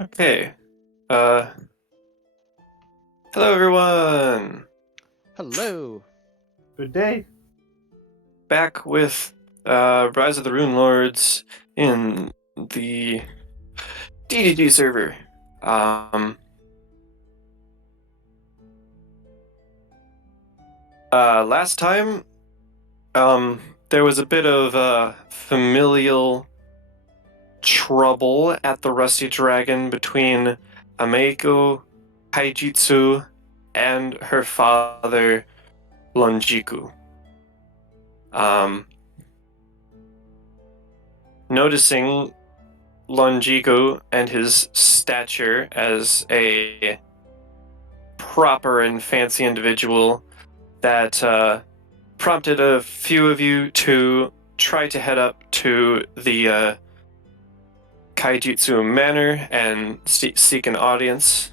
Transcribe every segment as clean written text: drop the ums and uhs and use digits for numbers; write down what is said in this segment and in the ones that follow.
Okay. Uh, Hello everyone. Hello. Good day. Back with Rise of the Runelords in the DDD server. Um, Last time, there was a bit of familial trouble at the Rusty Dragon between Ameiko Kaijitsu and her father Lonjiku. Um, Noticing Lonjiku and his stature as a proper and fancy individual that prompted a few of you to try to head up to the Kaijitsu Manor and seek an audience.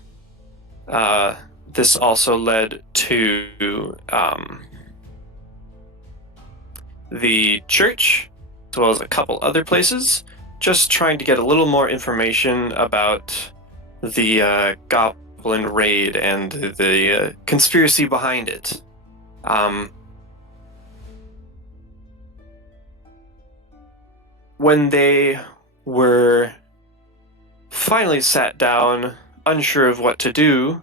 This also led to the church, as well as a couple other places, just trying to get a little more information about the goblin raid and the conspiracy behind it. When they were finally sat down, unsure of what to do,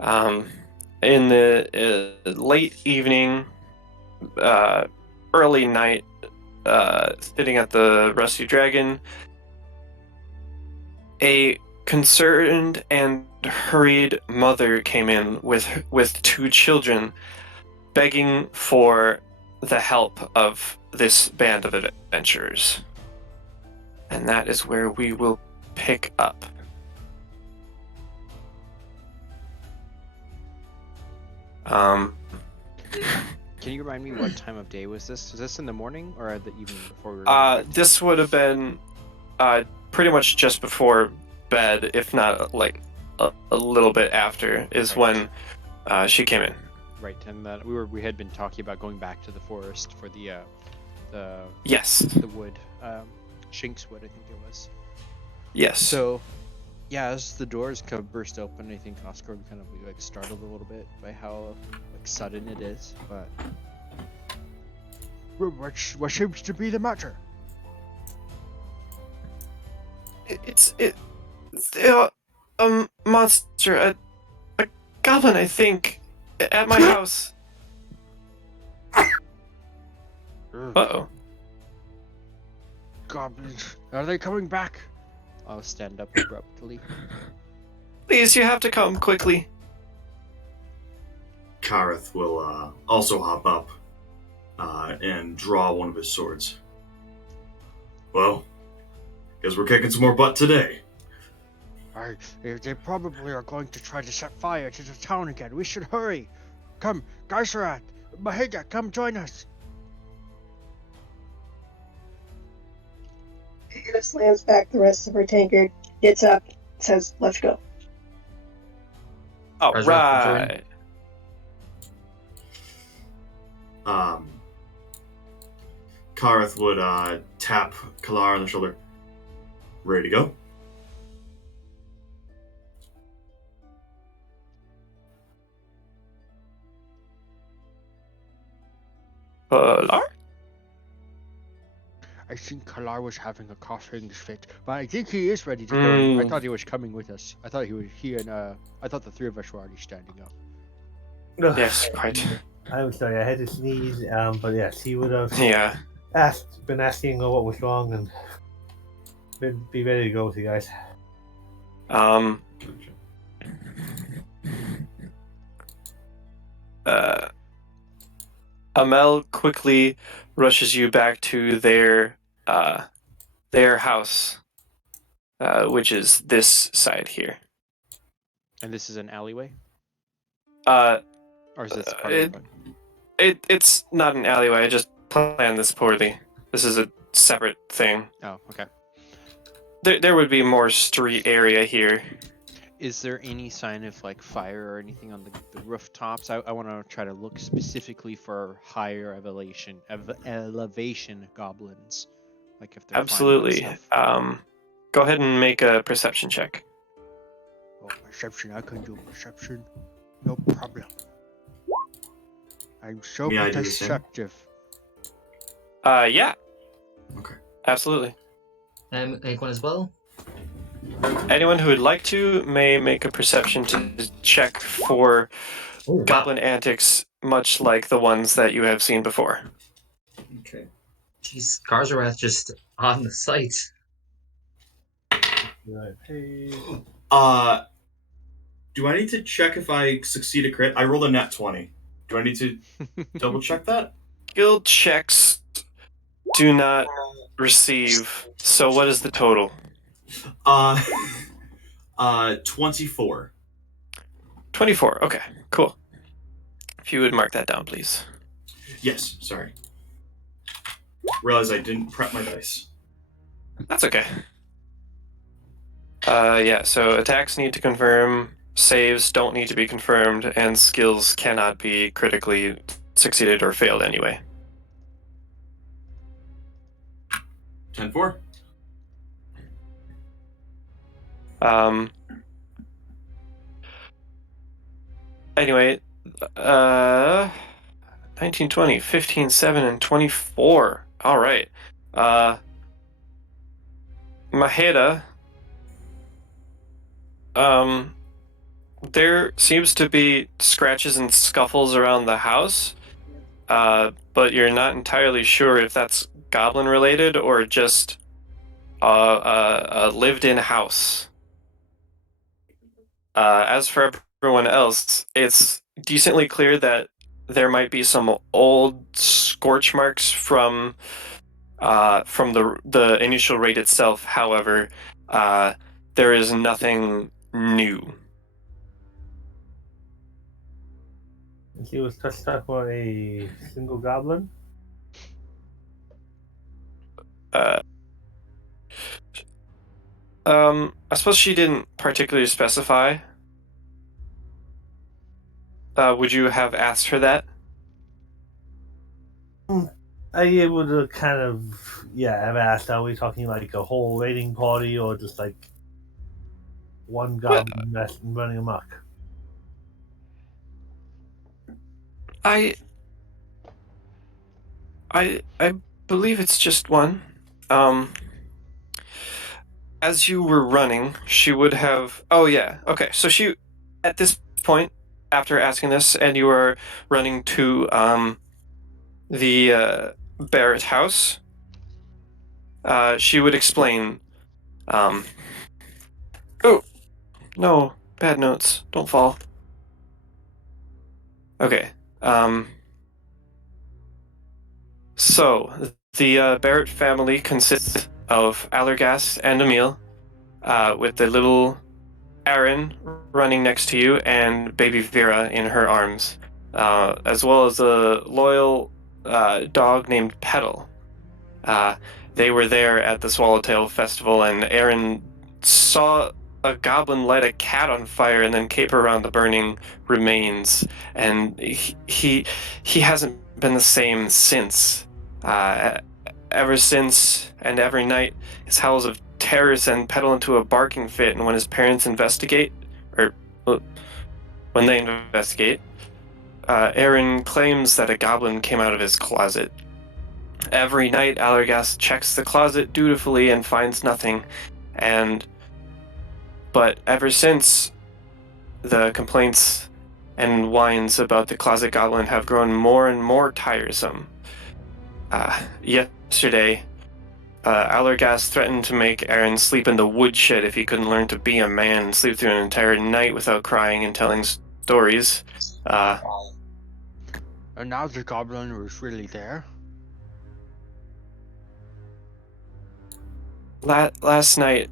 in the late evening, early night, sitting at the Rusty Dragon, a concerned and hurried mother came in with two children, begging for the help of this band of adventurers. And that is where we will pick up. Can you remind me what time of day was this? Was this in the morning or the evening before we were going back This would have been pretty much just before bed, if not like a little bit after, is Right. when she came in. Right, and that we had been talking about going back to the forest for the Yes. the wood, Shink's wood, I think it was. Yes. So, yeah, as the doors kind of burst open, I think Oscar would kind of be like startled a little bit by how like sudden it is. But what seems to be the matter? It's a monster, a goblin, I think, at my house. Uh-oh. Goblins, are they coming back? I'll stand up abruptly. Please, you have to come quickly. Kareth will also hop up and draw one of his swords. Well, guess we're kicking some more butt today. They probably are going to try to set fire to the town again. We should hurry. Come, Geiserat, Maheda, come join us. Hannah slams back the rest of her tankard, gets up, says, "Let's go." All Ezra, right. Kareth would tap Kalar on the shoulder. Ready to go? Lar? I think Kalar was having a coughing fit, but I think he is ready to go. I thought he was coming with us. I thought I thought the three of us were already standing up. Yes, quite. I'm sorry, I had to sneeze, but yes, he would have Yeah. been asking what was wrong and be ready to go with you guys. Amel quickly rushes you back to their house, which is this side here. And this is an alleyway? Or is this part of it? It's not an alleyway. I just planned this poorly. This is a separate thing. Oh, okay. There would be more street area here. Is there any sign of like fire or anything on the rooftops? I want to try to look specifically for higher elevation goblins. Like if they're Absolutely. Go ahead and make a perception check. Oh, perception. I can do perception. No problem. I'm so May I do the same? perceptive. Yeah. Okay. Absolutely. Make one as well. Anyone who would like to may make a perception check for Oh, wow. goblin antics, much like the ones that you have seen before. Okay. Jeez, Garzarath just on the site. Right. Hey. Do I need to check if I succeed a crit? I rolled a nat 20. Do I need to double check that? Guild checks do not receive. So what is the total? 24. 24. Okay, cool. If you would mark that down, please. Yes, sorry. Realize I didn't prep my dice. That's okay. Yeah, so attacks need to confirm, saves don't need to be confirmed, and skills cannot be critically succeeded or failed anyway. 10-4. Anyway, 19, 20, 15, 7, and 24. All right. Maheda, there seems to be scratches and scuffles around the house, but you're not entirely sure if that's goblin related or just a lived-in house. As for everyone else, it's decently clear that there might be some old scorch marks from the initial raid itself. However, there is nothing new. He was touched up by a single goblin. I suppose she didn't particularly specify. Would you have asked her that? I would have kind of, have asked, are we talking like a whole raiding party or just like one goblin running amok? I believe it's just one. As you were running, she would have. Oh yeah. Okay. So she, at this point, after asking this, and you were running to the Barrett house, she would explain. Oh no! Bad notes. Don't fall. Okay. So, the Barrett family consists of Allergast and Emil, with the little Aaron running next to you and baby Vera in her arms, as well as a loyal dog named Petal. They were there at the Swallowtail Festival, and Aaron saw a goblin light a cat on fire and then caper around the burning remains, and he hasn't been the same since. Ever since, and every night, his howls of terror send Petal into a barking fit, and when his parents investigate, Aaron claims that a goblin came out of his closet. Every night, Allergast checks the closet dutifully and finds nothing, but ever since, the complaints and whines about the closet goblin have grown more and more tiresome. Yesterday, Allergast threatened to make Aaron sleep in the woodshed if he couldn't learn to be a man and sleep through an entire night without crying and telling stories. And now the goblin was really there. Last night,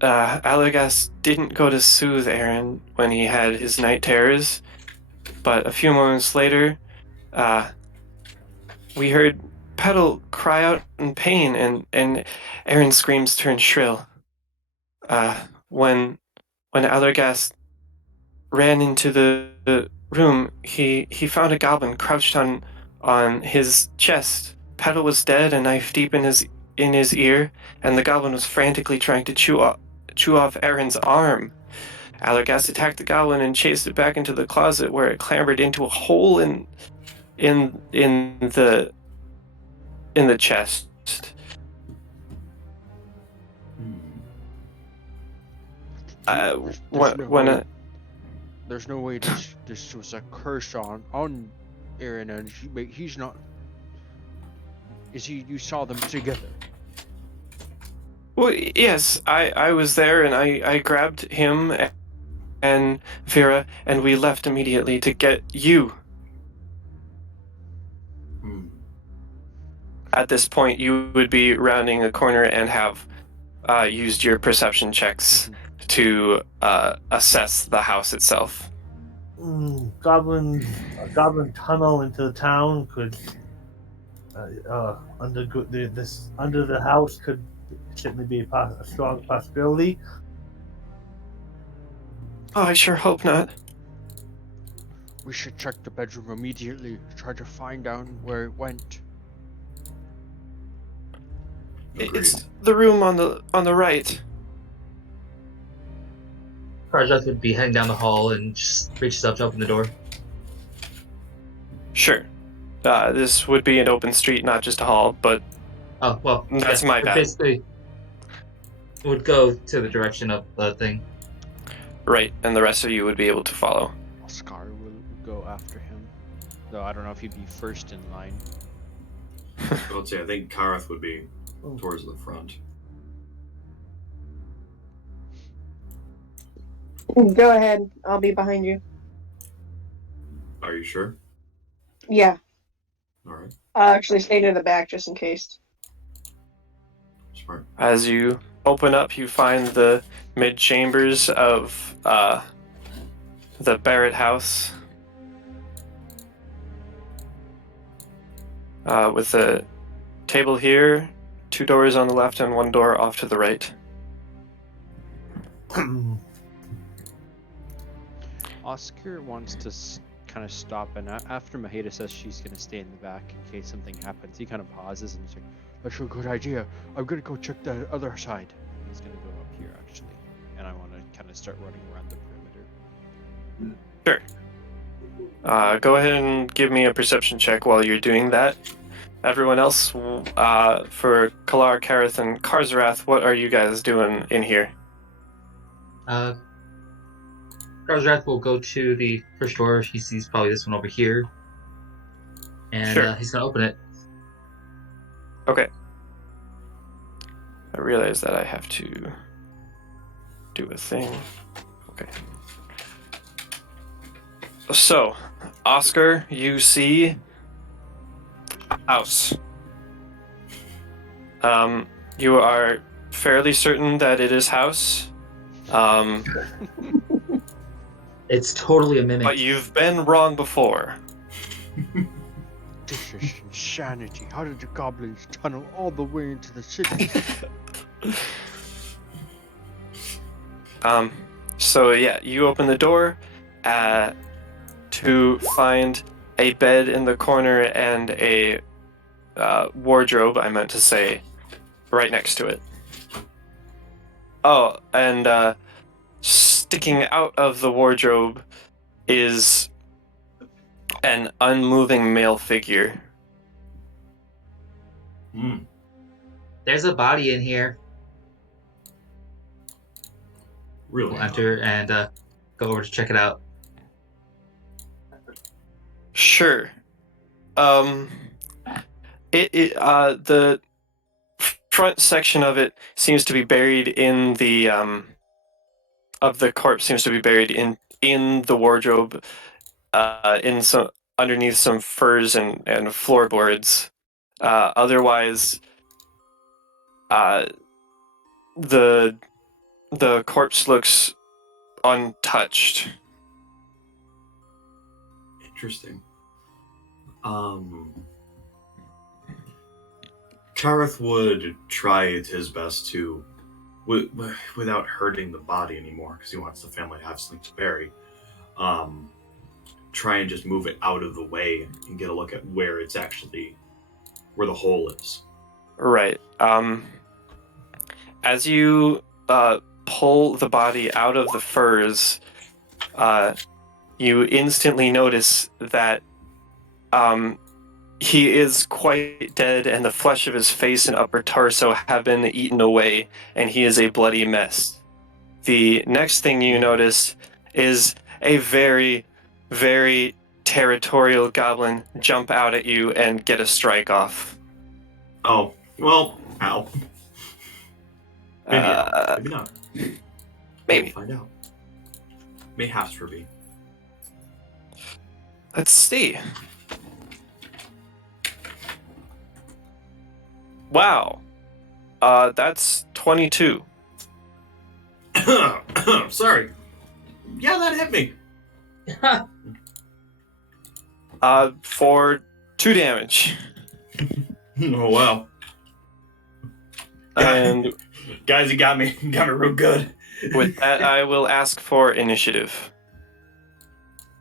Allergast didn't go to soothe Aaron when he had his night terrors, but a few moments later, we heard Petal cry out in pain, and Aaron's screams turned shrill. When Allergast ran into the room, he found a goblin crouched on his chest. Petal was dead, a knife deep in his ear, and the goblin was frantically trying to chew off Aaron's arm. Allerghast attacked the goblin and chased it back into the closet, where it clambered into a hole in the chest. There's no way this was a curse on Aaron, and he's not. Is he? You saw them together? Well, yes, I was there, and I grabbed him and Vera, and we left immediately to get you. At this point, you would be rounding a corner and have used your perception checks to assess the house itself. A goblin tunnel into the town could under the house could certainly be a strong possibility. Oh, I sure hope not. We should check the bedroom immediately. Try to find out where it went. It's the room on the right. Karjat would be heading down the hall and just reaches up to open the door. Sure. This would be an open street, not just a hall, but Oh, well. That's my bad. Basically, would go to the direction of the thing. right, and the rest of you would be able to follow. Oscar will go after him. Though I don't know if he'd be first in line. I would say I think Kareth would be towards the front. Go ahead. I'll be behind you. Are you sure? Yeah. All right. I'll actually stay near the back just in case. Smart. As you open up, you find the mid-chambers of the Barrett house. With a table here, 2 doors on the left and 1 door off to the right. Oscar wants to kind of stop, and after Maheda says she's going to stay in the back in case something happens, he kind of pauses and he's like, "That's a good idea. I'm going to go check the other side." He's going to go up here, actually. And I want to kind of start running around the perimeter. Sure. Go ahead and give me a perception check while you're doing that. Everyone else, for Kalar, Kareth, and Karzarath, what are you guys doing in here? Karjat will go to the first door. He sees probably this one over here. And Sure. He's going to open it. Okay. I realize that I have to do a thing. Okay. So, Oscar, you see a house. You are fairly certain that it is house. It's totally a mimic. But you've been wrong before. This is insanity. How did the goblins tunnel all the way into the city? So yeah, you open the door to find a bed in the corner and a wardrobe, I meant to say, right next to it. Oh, and sticking out of the wardrobe is an unmoving male figure. There's a body in here. Really? We'll enter and go over to check it out. Sure. The front section of it seems to be buried in the of the corpse seems to be buried in the wardrobe, in some underneath some furs and floorboards. Otherwise, the corpse looks untouched. Interesting. Kareth would try his best to, without hurting the body anymore, because he wants the family to have something to bury, try and just move it out of the way and get a look at where it's actually, where the hole is. Right. As you pull the body out of the furs, you instantly notice that he is quite dead, and the flesh of his face and upper torso have been eaten away, and he is a bloody mess. The next thing you notice is a very, very territorial goblin jump out at you and get a strike off. Oh, well, ow. Maybe ow. Maybe not. Maybe. We'll find out. May have to be. Let's see. Wow. That's 22. Sorry. Yeah, that hit me. For 2 damage. Oh, wow. And Guys, you got me. You got me real good. with that, I will ask for initiative.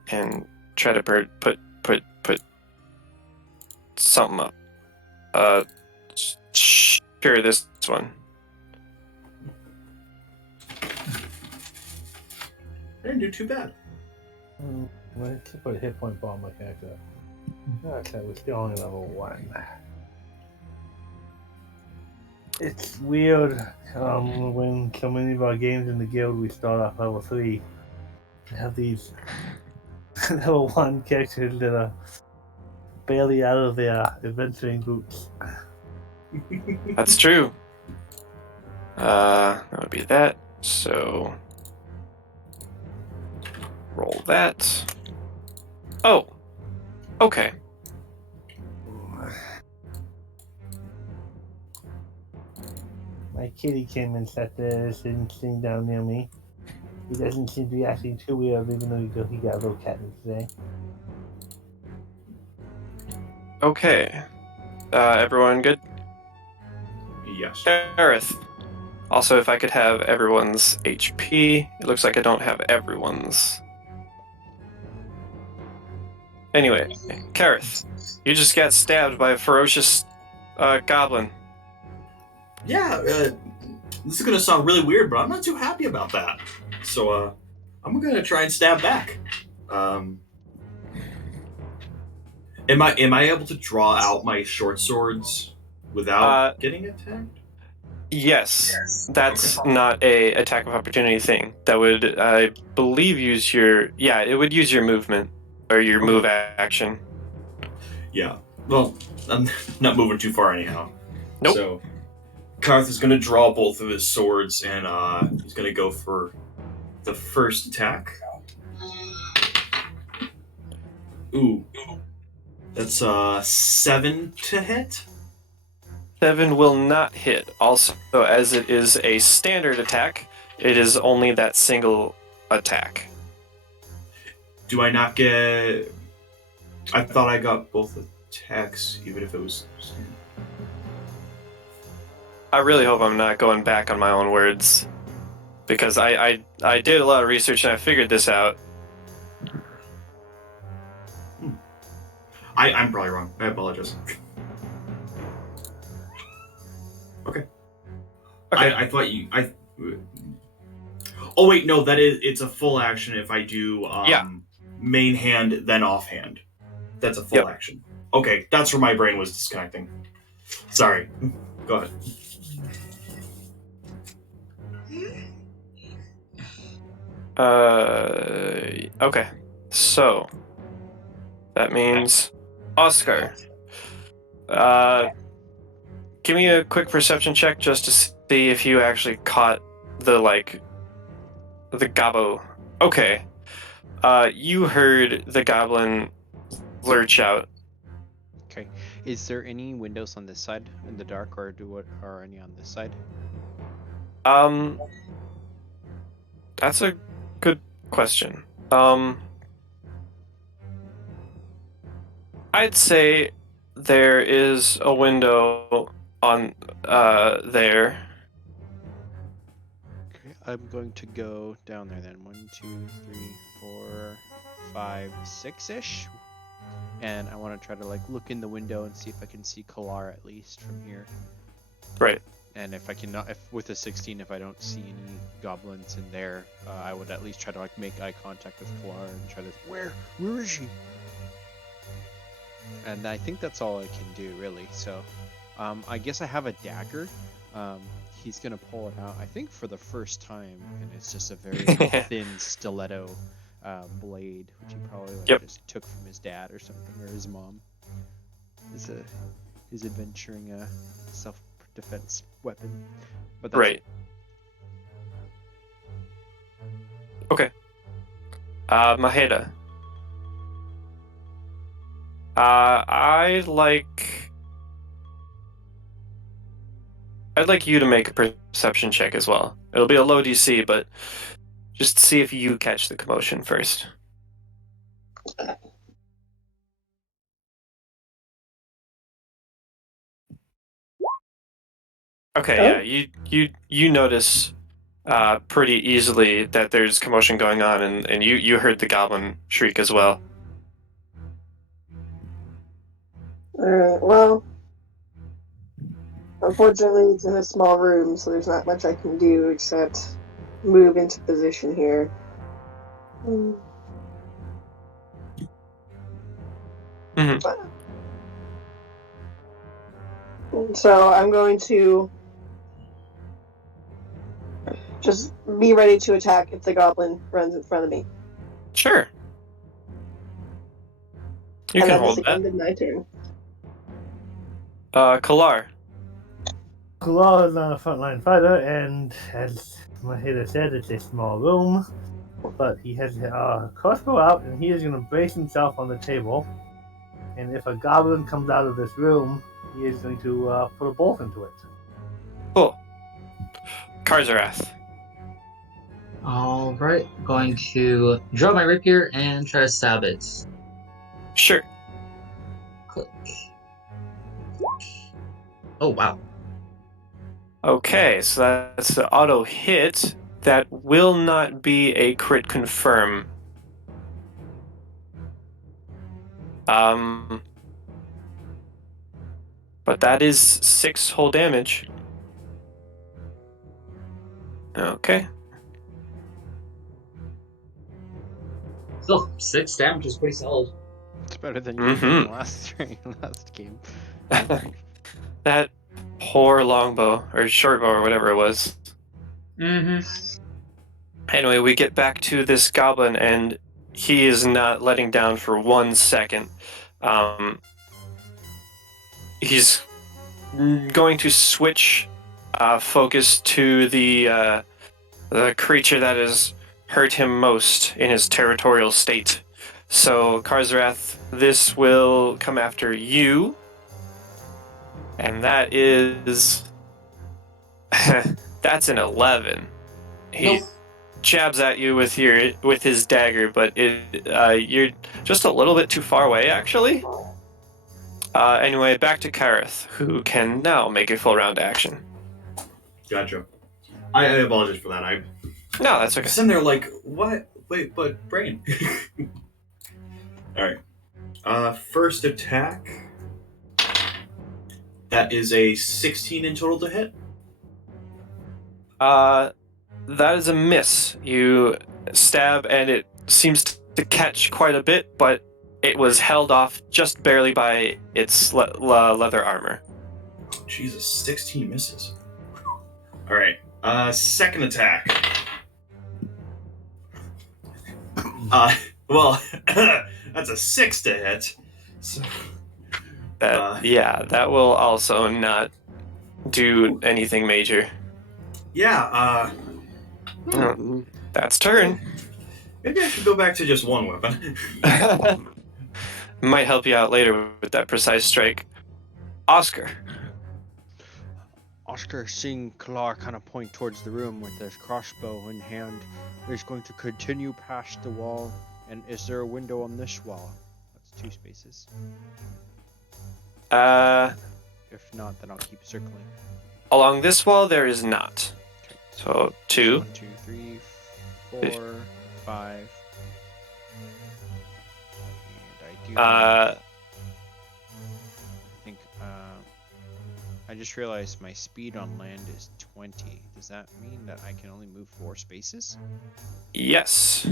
And try to put something up. Sure, this one. I didn't do too bad. Let's put a hit point bar on my character. Okay, we're still only level 1. It's weird when so many of our games in the guild we start off level 3. We have these level 1 characters that are barely out of their adventuring boots. That's true. That would be that. So roll that. Oh. Okay. My kitty came and sat there sitting down near me. He doesn't seem to be acting too weird, even though he got a little cat today. Okay. Everyone good? Yes. Gareth. Also, if I could have everyone's HP. It looks like I don't have everyone's. Anyway, Kareth, you just got stabbed by a ferocious goblin. Yeah, this is gonna sound really weird, but I'm not too happy about that. So, I'm gonna try and stab back. Am I able to draw out my short swords without getting attacked? Yes, that's not a attack of opportunity thing. That would, I believe, use your it would use your movement or your move action. Yeah. Well, I'm not moving too far anyhow. Nope. So, Karth is gonna draw both of his swords, and he's gonna go for the first attack. Ooh, that's 7 to hit. 7 will not hit. Also, as it is a standard attack, it is only that single attack. Do I not get? I thought I got both attacks, even if it was. I really hope I'm not going back on my own words, because I did a lot of research and I figured this out. I'm probably wrong. I apologize. Okay. I thought you. Oh wait, no. It's a full action if I do main hand then offhand. That's a full action. Okay, that's where my brain was disconnecting. Sorry. Go ahead. Okay. So that means Oscar. Give me a quick perception check just to see if you actually caught the gobbo. Okay. You heard the goblin lurch out. Okay. Is there any windows on this side in the dark, or are any on this side? That's a good question. I'd say there is a window on there. Okay, I'm going to go down there then. 1, 2, 3, 4, 5, 6-ish. And I want to try to look in the window and see if I can see Kalar at least from here. Right. And if I cannot, if with a 16, if I don't see any goblins in there, I would at least try to like make eye contact with Kalar and try to where is she? And I think that's all I can do really. So, I guess I have a dagger. He's gonna pull it out. I think for the first time, and it's just a very thin stiletto blade, which he probably like just took from his dad or something, or his mom. It's his adventuring self-defense weapon. But that's Right. Okay. Maheda. I'd like you to make a perception check as well. It'll be a low DC, but just see if you catch the commotion first. Okay, yeah, you notice pretty easily that there's commotion going on, and you heard the goblin shriek as well. Alright, well, unfortunately it's in a small room, so there's not much I can do except move into position here. So I'm going to just be ready to attack if the goblin runs in front of me. Sure. You can hold That's the end of my turn. Kalar. Claw is not a frontline fighter, and as Maheda said, it's a small room. But he has a crossbow out, and he is going to brace himself on the table. And if a goblin comes out of this room, he is going to put a bolt into it. Cool. Karzarath. Alright, going to draw my rapier and try to stab it. Sure. Click. Oh, wow. Okay, so that's the auto hit. That will not be a crit confirm. But that is 6 whole damage. Okay. So, 6 damage is pretty solid. It's better than you did last game. That poor longbow, or shortbow, or whatever it was. Anyway, we get back to this goblin, and he is not letting down for 1 second. He's going to switch focus to the creature that has hurt him most in his territorial state. So, Karzarath, this will come after you. And that is... that's an 11. He jabs at you with his dagger, but you're just a little bit too far away, actually. Anyway, back to Kareth, who can now make a full round action. Gotcha. I apologize for that. No, that's okay. I'm sitting there like, what? Wait, but brain. Alright. First attack. That is a 16 in total to hit. That is a miss. You stab, and it seems to catch quite a bit, but it was held off just barely by its leather armor. Jesus, 16 misses. Alright. Second attack. Well, that's a 6 to hit. So, that will also not do anything major. Yeah, that's turn. Maybe I should go back to just one weapon. Might help you out later with that precise strike. Oscar. Oscar, seeing Kalar kind of point towards the room with his crossbow in hand, is going to continue past the wall. And is there a window on this wall? That's 2 spaces. If not, then I'll keep circling. Along this wall, there is not. Okay. So 2. 1, 2, 3, 4, 5. And I do. I just realized my speed on land is 20. Does that mean that I can only move 4 spaces? Yes.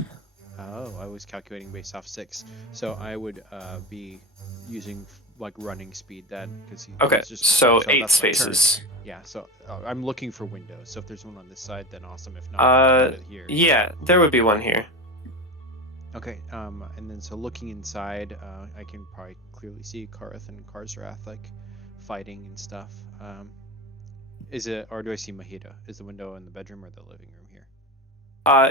Oh, I was calculating based off 6. So I would be using like running speed then, because Okay, so 8 that's my turn. spaces. Yeah, so I'm looking for windows. So if there's one on this side, then awesome. If not, I'll put it here. Yeah, there would be one here. Okay, and then so looking inside, I can probably clearly see Karth and Karzrath like fighting and stuff. Is it, or do I see Mahida? Is the window in the bedroom or the living room here?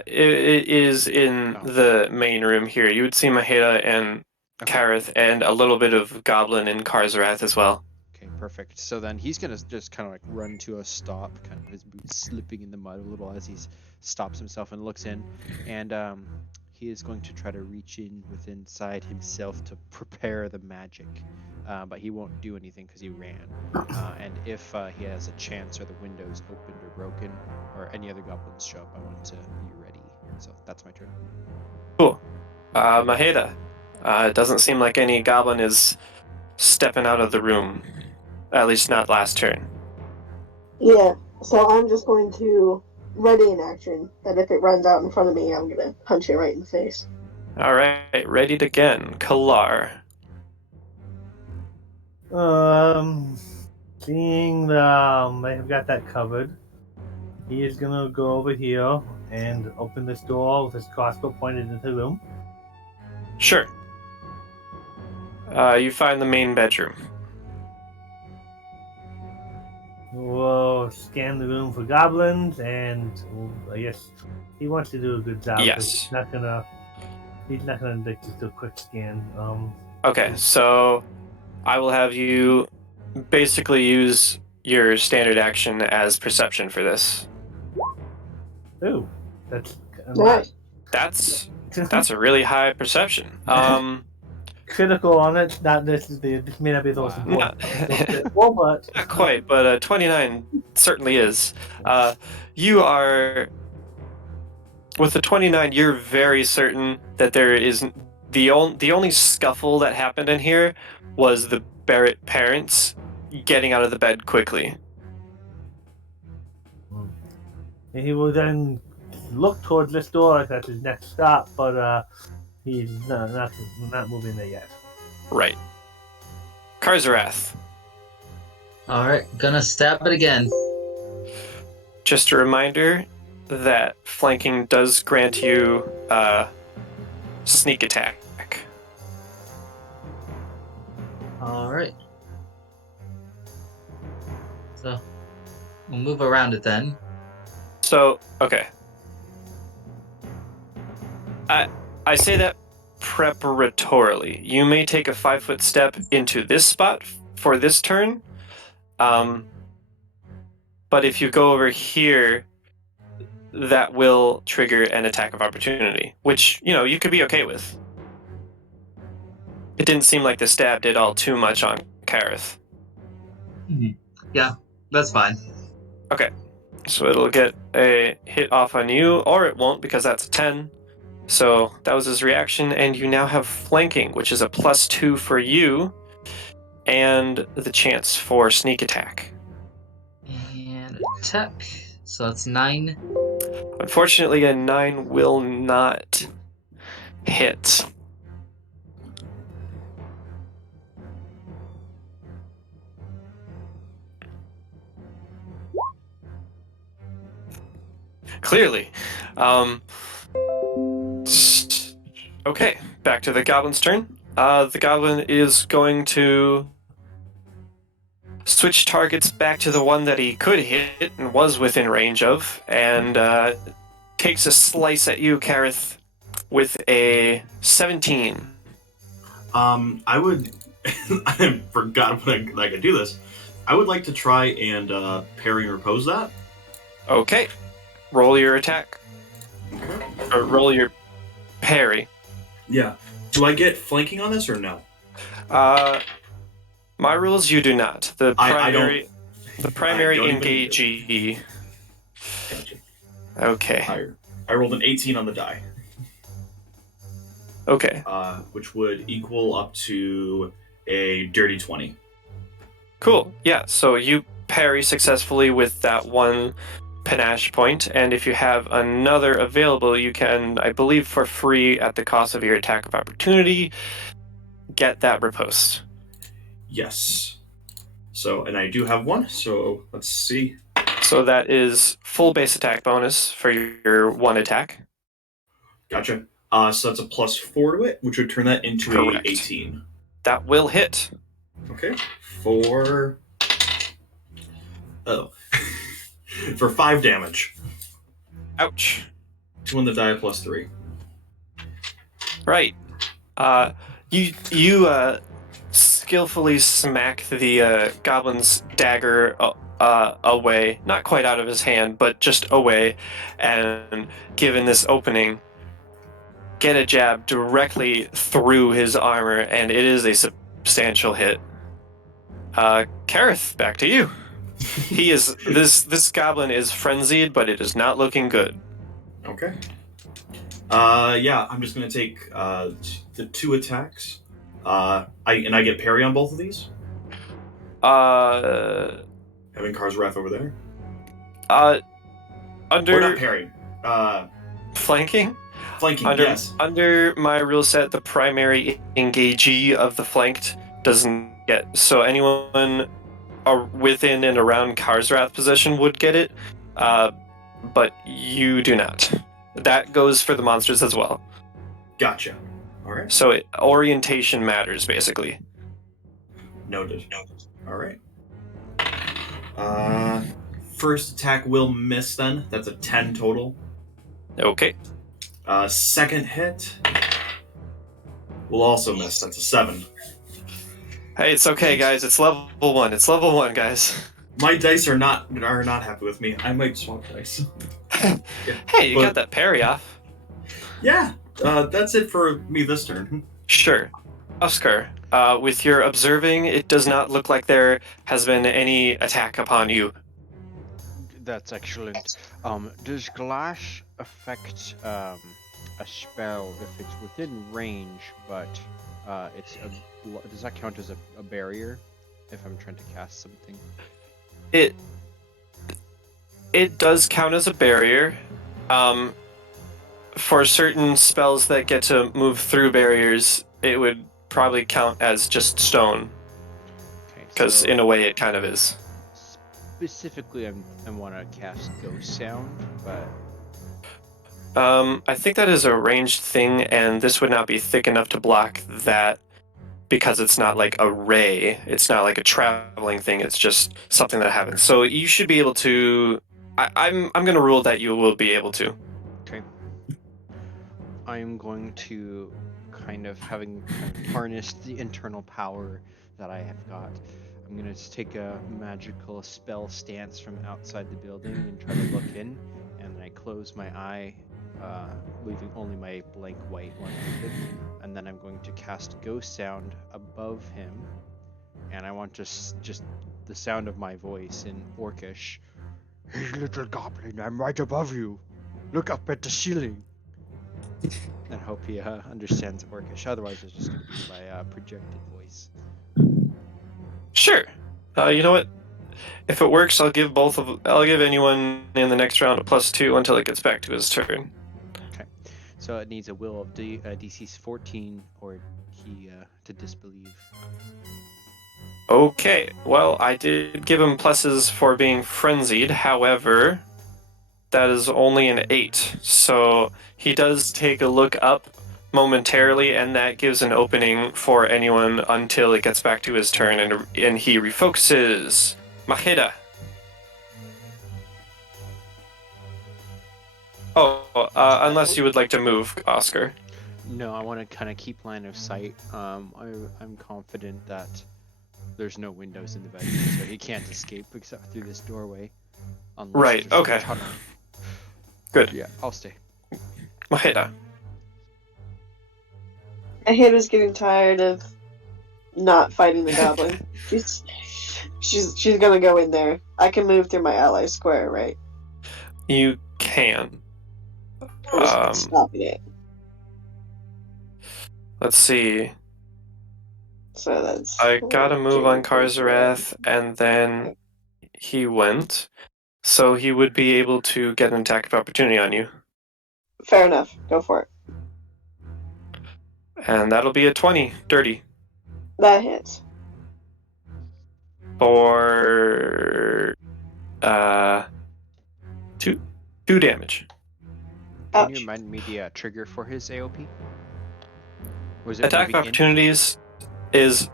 It is in Oh. the main room here. You would see Maheda and Okay. Kareth and a little bit of Goblin and Karzarath as well. Okay, perfect. So then he's gonna just kind of like run to a stop, kind of his boots slipping in the mud a little as he stops himself and looks in, and he is going to try to reach in within inside himself to prepare the magic, but he won't do anything because he ran. And if he has a chance or the window's opened or broken or any other goblins show up, I want to be ready. So that's my turn. Cool. Maheda. It doesn't seem like any goblin is stepping out of the room. At least not last turn. Yeah, so I'm just going to ready in action that if it runs out in front of me, I'm gonna punch it right in the face. Alright, readied again. Kalar. Seeing the I have got that covered, he is gonna go over here and open this door with his crossbow pointed into the room. Sure. You find the main bedroom. We'll scan the room for goblins, and I guess he wants to do a good job. Yes. He's not gonna just do a quick scan. Okay, so I will have you basically use your standard action as perception for this. Ooh, that's Right. That's a really high perception. critical on it. Not this may not be the most Wow. important. Well, but Not quite, but 29 certainly is. You are, with the 29, you're very certain that there is the only scuffle that happened in here was the Barrett parents getting out of the bed quickly. he will then look towards this door as his next stop, but he's not moving there yet. Right. Karzarath. Alright, gonna stab it again. Just a reminder that flanking does grant you sneak attack. Alright. So, we'll move around it then. So, okay. I say that preparatorily. You may take a 5-foot step into this spot for this turn. But if you go over here, that will trigger an attack of opportunity, which, you could be okay with. It didn't seem like the stab did all too much on Kareth. Yeah, that's fine. Okay. So it'll get a hit off on you, or it won't because that's a 10. So that was his reaction, and you now have flanking, which is a +2 for you, and the chance for sneak attack. And attack. So that's 9. Unfortunately, a 9 will not hit. Clearly. Okay, back to the goblin's turn. The goblin is going to switch targets back to the one that he could hit and was within range of, and takes a slice at you, Kareth, with a 17. I would. I forgot when I could do this. I would like to try and parry and repose that. Okay, roll your attack. Or roll your parry. Yeah. Do I get flanking on this or no? My rules, you do not. The I don't. primary, the primary I don't even need engagee. Gotcha. Okay. I rolled an 18 on the die, Okay. which would equal up to a dirty 20. Cool. Yeah. So you parry successfully with that one panache point, and if you have another available, you can, I believe, for free at the cost of your attack of opportunity, get that riposte. Yes. So, and I do have one, so let's see. So that is full base attack bonus for your one attack. Gotcha. So that's a +4 to it, which would turn that into Correct. a 18. That will hit. Okay. For... Oh. For 5 damage. Ouch. 2 on the die +3. Right. You skillfully smack the goblin's dagger away, not quite out of his hand, but just away, and given this opening, get a jab directly through his armor, and it is a substantial hit. Kareth, back to you. He is this goblin is frenzied, but it is not looking good. Okay. Yeah, I'm just gonna take the 2 attacks. I get parry on both of these. Having Car's Wrath over there. Under Or not parry. flanking. Flanking. Yes. Under my rule set, the primary engagee of the flanked doesn't get. So anyone within and around Karsrath position would get it, but you do not. That goes for the monsters as well. Gotcha. All right. So orientation matters, basically. Noted. All right. First attack will miss then. That's a 10 total. Okay. Second hit will also miss. That's a 7. Hey, it's okay, guys. It's level 1. It's level 1, guys. My dice are not happy with me. I might swap dice. Hey, you got that parry off. Yeah. That's it for me this turn. Sure. Oscar, with your observing, it does not look like there has been any attack upon you. That's excellent. Does glass affect a spell if it's within range, but does that count as a barrier if I'm trying to cast something? It does count as a barrier. For certain spells that get to move through barriers, it would probably count as just stone. Okay, Because so in a way it kind of is. specifically, I want to cast Ghost Sound, but I think that is a ranged thing, and this would not be thick enough to block that because it's not like a ray. It's not like a traveling thing. It's just something that happens. So you should be able to. I'm going to rule that you will be able to. okay. I'm going to having harnessed the internal power that I have got. I'm going to take a magical spell stance from outside the building and try to look in, and then I close my eye, leaving only my blank white one open, and then I'm going to cast Ghost Sound above him, and I want just the sound of my voice in Orcish. Hey, little goblin, I'm right above you. Look up at the ceiling. And hope he understands Orcish. Otherwise, it's just going to be my projected voice. Sure. You know what? If it works, I'll give anyone in the next round a +2 until it gets back to his turn. Okay. So it needs a will of DC's 14 or he to disbelieve. Okay. Well, I did give him pluses for being frenzied. However, that is only an 8. So he does take a look up momentarily, and that gives an opening for anyone until it gets back to his turn, and he refocuses. Maheda. Unless you would like to move, Oscar. No, I want to kind of keep line of sight. I'm confident that there's no windows in the bedroom, so he can't escape except through this doorway. Right, there's okay. a tunnel. Good. Yeah, I'll stay. Maheda. Aheda's getting tired of not fighting the goblin. She's gonna go in there. I can move through my ally square, right? You can. I'm just stopping it. Let's see. So that's. I gotta move on Karzarath, and then he went, so he would be able to get an attack of opportunity on you. Fair enough. Go for it. And that'll be a 20, dirty, That hits. for 2 damage. Can you Ouch. remind me the trigger for his AOP? Was it Attack of moving in? opportunities is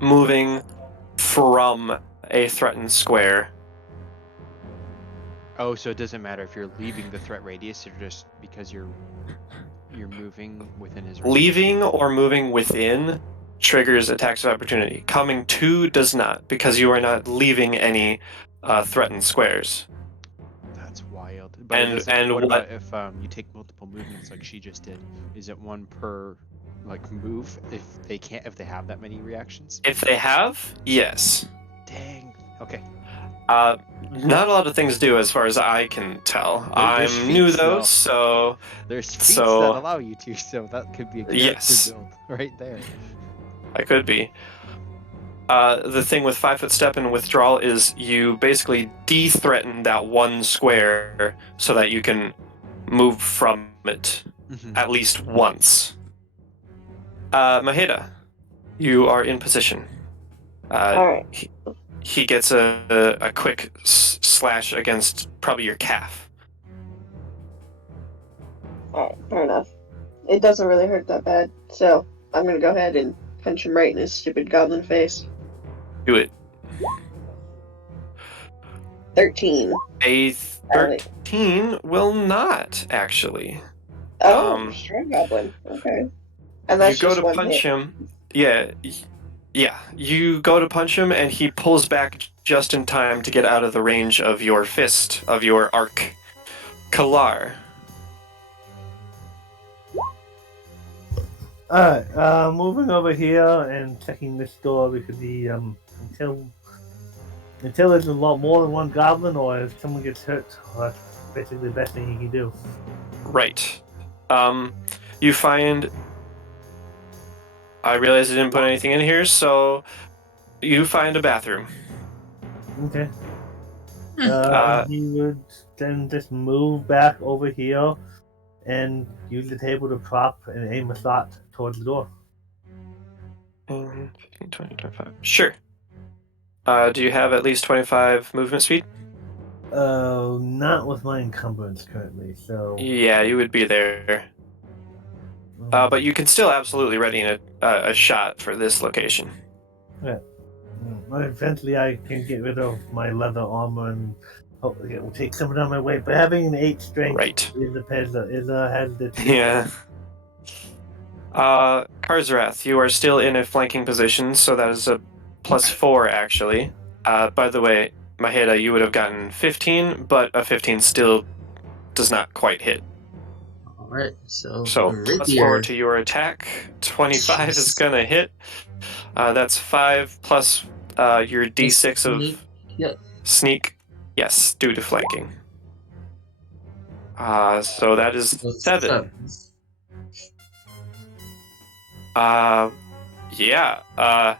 moving from a threatened square. Oh, so it doesn't matter if you're leaving the threat radius, or just because you're moving within his radius? Leaving or moving within triggers attacks of opportunity. Coming to does not, because you are not leaving any threatened squares. That's wild. But And- it doesn't, and what what- about if you take multiple movements like she just did? Is it one per move if they have that many reactions? If they have, yes. Dang. Okay. Not a lot of things do, as far as I can tell. There's I'm new feats, though, though. so There's feats So- that allow you to, so that could be a character Yes. build right there. I could be. The thing with 5 foot step and withdrawal is you basically de-threaten that one square so that you can move from it Mhm. at least once. Maheda, you are in position. Alright. He gets a quick slash against probably your calf. Alright, fair enough. It doesn't really hurt that bad, so I'm gonna go ahead and punch him right in his stupid goblin face. Do it. 13. A 13 will not, actually. Oh, strong goblin. Okay. And that's You go just to one punch hit. him. Yeah. You go to punch him, and he pulls back just in time to get out of the range of your fist, of your arc. Kalar. Alright, moving over here and checking this door because until there's a lot more than one goblin or if someone gets hurt, that's basically the best thing he can do. Right. You find... I realize I didn't put anything in here, so you find a bathroom. Okay. Uh, He would then just move back over here and use the table to prop and aim a shot towards the door. 15, 20, 25. Sure. Do you have at least 25 movement speed? Not with my encumbrance currently, so. Yeah, you would be there. But you can still absolutely ready a shot for this location. Eventually, I can get rid of my leather armor and hopefully it will take some of my weight. But having an 8 strength Right. has the Yeah. Karzarath, you are still in a flanking position, so that is a +4 actually. By the way, Maheda, you would have gotten 15, but a 15 still does not quite hit. Alright, so So rapier. +4 to your attack. 25 is Jeez. gonna hit. That's 5 plus your d6 of Sneak. Yep. sneak. Yes, due to flanking. So that is So 7. Yeah.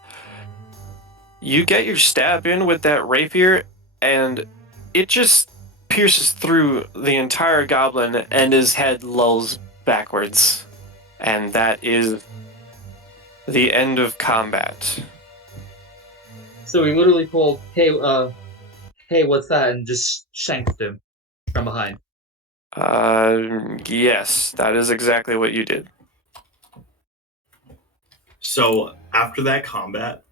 You get your stab in with that rapier, and it just pierces through the entire goblin, and his head lulls backwards. And that is the end of combat. So we literally pulled, hey, what's that? And just shanked him from behind. Yes, that is exactly what you did. So after that combat,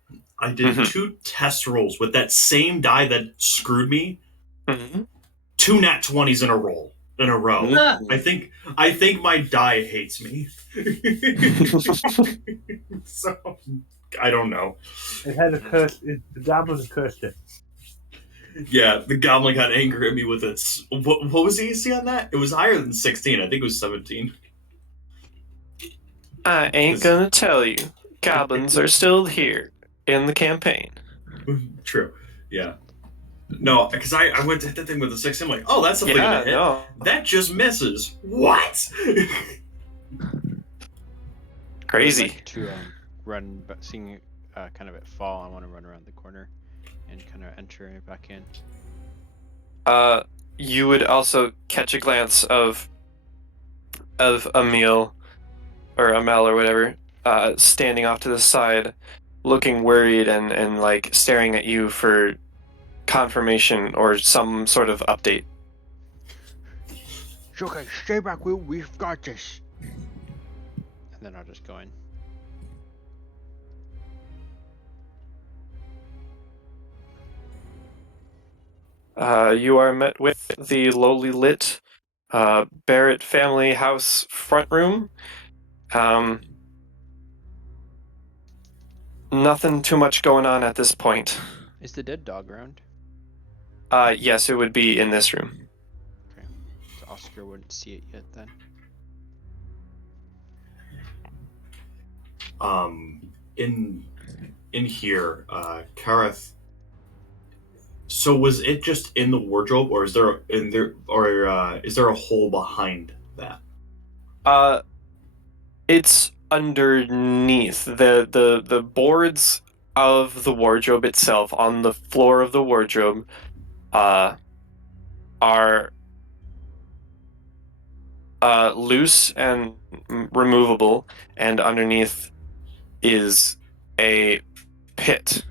I did Mhm. 2 test rolls with that same die that screwed me. Mm-hmm. 2 nat 20s in a row. Ah. I think my die hates me. So I don't know. It had a curse. The goblin cursed it. Yeah, the goblin got angry at me with its. What was the AC on that? It was higher than 16. I think it was 17. I ain't gonna tell you. Goblins are still here in the campaign. True. Yeah. No, because I went to hit that thing with a 6. I'm like, oh, that's definitely Yeah, gonna hit. no. That just misses. What? Crazy. I'd like to run, but seeing kind of it fall, I want to run around the corner and kind of enter it back in. You would also catch a glance of Emil or Amel or whatever, standing off to the side, looking worried and like staring at you for confirmation or some sort of update. It's okay, stay back, Will. We've got this. And then I'll just go in. You are met with the lowly lit Barrett family house front room. Nothing too much going on at this point. Is the dead dog around? Yes, it would be in this room. Okay. So Oscar wouldn't see it yet then. In here, Kareth. So was it just in the wardrobe, or is there a hole behind that? It's underneath the boards of the wardrobe itself on the floor of the wardrobe are loose and removable, and underneath is a pit,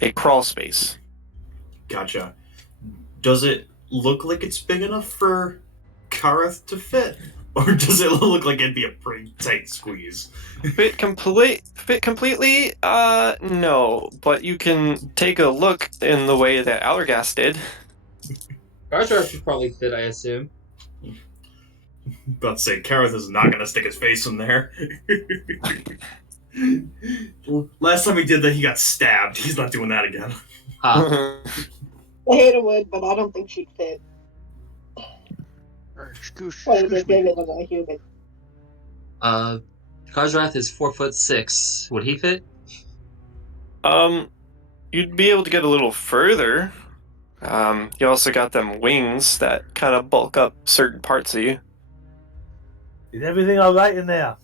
a crawl space. Gotcha. Does it look like it's big enough for Kareth to fit, or does it look like it'd be a pretty tight squeeze? Fit completely? No, but you can take a look in the way that Allergast did. Gardrath would probably fit, I assume. About to say, Kareth is not gonna stick his face in there. Last time he did that, he got stabbed. He's not doing that again. Ah, Ada would, but I don't think she'd fit. Excuse Probably me. bigger than a human. Gardrath is 4'6". Would he fit? You'd be able to get a little further. You also got them wings that kind of bulk up certain parts of you. Is everything all right in there?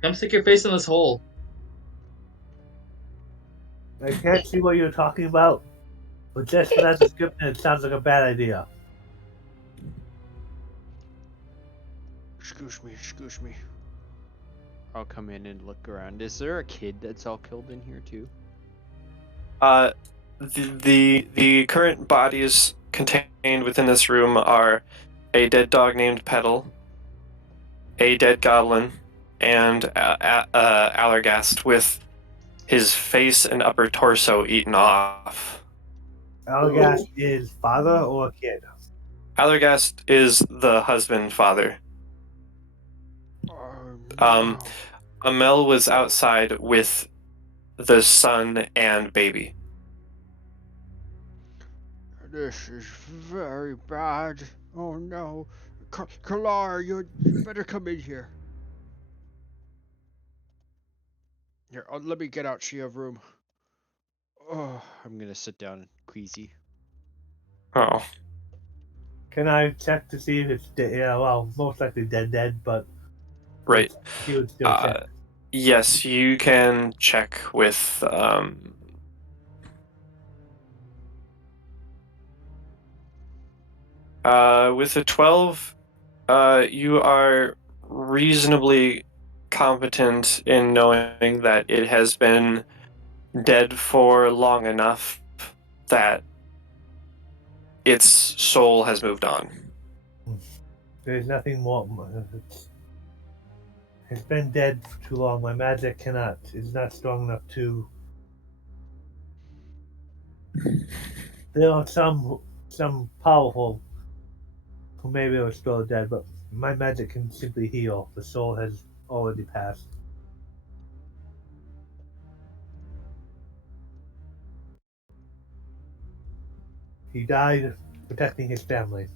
Come stick your face in this hole. I can't see what you're talking about, but just from that description, it sounds like a bad idea. Excuse me. I'll come in and look around. Is there a kid that's all killed in here too? The current bodies contained within this room are a dead dog named Petal, a dead goblin, and Allergast with his face and upper torso eaten off. Algast is father or kid? Allergast is the husband father. No. Amel was outside with the son and baby. This is very bad. Oh no. Kalar, you better come in here. Here, let me get out so you have room. Oh, I'm gonna sit down queasy. Oh. Can I check to see if it's dead? Yeah, well, most likely dead, but Right. he would still check. Yes, you can check with with a 12, you are reasonably competent in knowing that it has been dead for long enough that its soul has moved on. There's nothing more. It's been dead for too long. My magic cannot. It's not strong enough to. There are some powerful who maybe are still dead, but my magic can simply heal. The soul has already passed. He died protecting his family.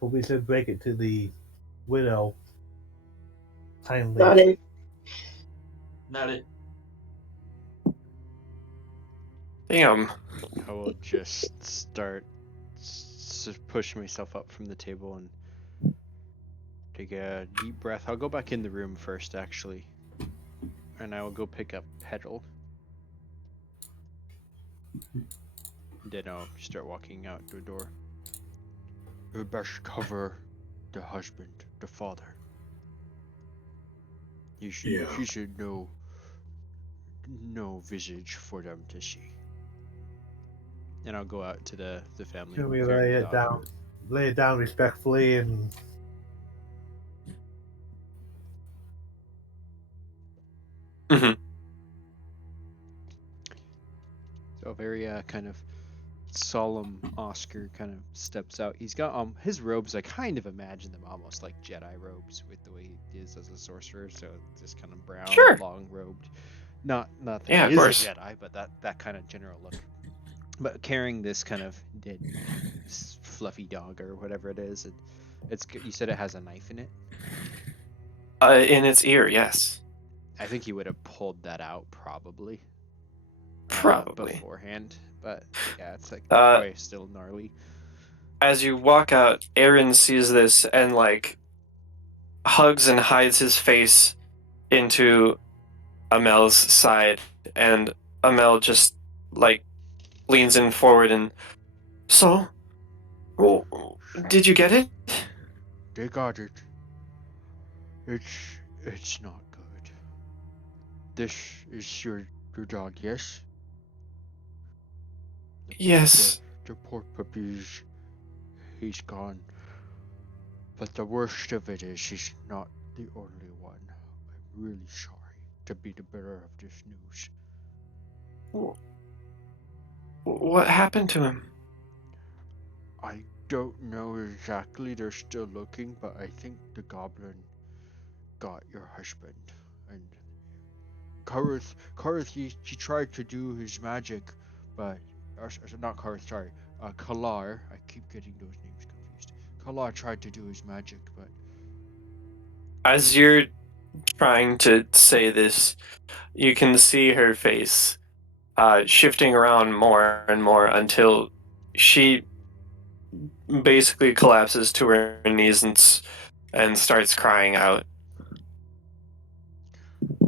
But we should break it to the widow kindly. Not it. Not it. Damn. I will just start push myself up from the table and Take a deep breath. I'll go back in the room first, actually. And I will go pick up Petal. Then I'll start walking out the door. You best cover the husband, the father. He should know no visage for them to see. And I'll go out to the family. Can we carrying lay the it dog. down? Lay it down respectfully and Mhm. So very kind of solemn Oscar kind of steps out. He's got his robes. I kind of imagine them almost like Jedi robes with the way he is as a sorcerer. So just kind of brown, Sure. long robed. Not that Yeah, he of is course. a Jedi, but that kind of general look. But carrying this kind of dead, fluffy dog or whatever it is. You said it has a knife in it. In its ear, yes. I think he would have pulled that out probably. Probably. Beforehand, but yeah, it's like Uh, probably still gnarly. As you walk out, Aaron sees this and like hugs and hides his face into Amel's side, and Amel just like leans in forward and so, oh, did you get it? They got it. It's not good. This is your dog, yes? Yes. The poor puppies. He's gone. But the worst of it is he's not the only one. I'm really sorry to be the bearer of this news. What happened to him? I don't know exactly. They're still looking, but I think the goblin got your husband. And Karth, he tried to do his magic, but not Karth, sorry, Kalar. I keep getting those names confused. Kalar tried to do his magic, but As you're trying to say this, you can see her face shifting around more and more until she basically collapses to her knees and starts crying out.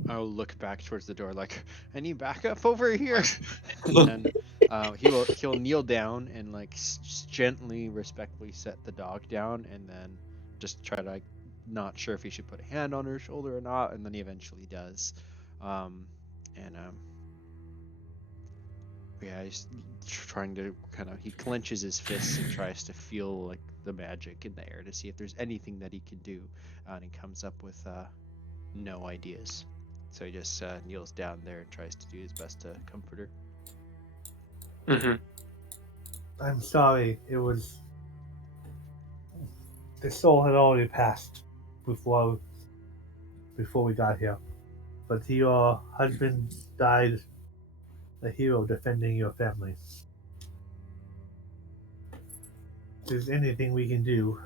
I'll look back towards the door like, any backup over here? And he'll kneel down and like gently, respectfully set the dog down, and then just try to like, not sure if he should put a hand on her shoulder or not, and then he eventually does. Yeah, he's trying to he clenches his fists and tries to feel like the magic in the air to see if there's anything that he can do, and he comes up with no ideas. So he just kneels down there and tries to do his best to comfort her. Mm-hmm. I'm sorry. It was the soul had already passed before we got here. But your husband died a hero defending your family. If there's anything we can do,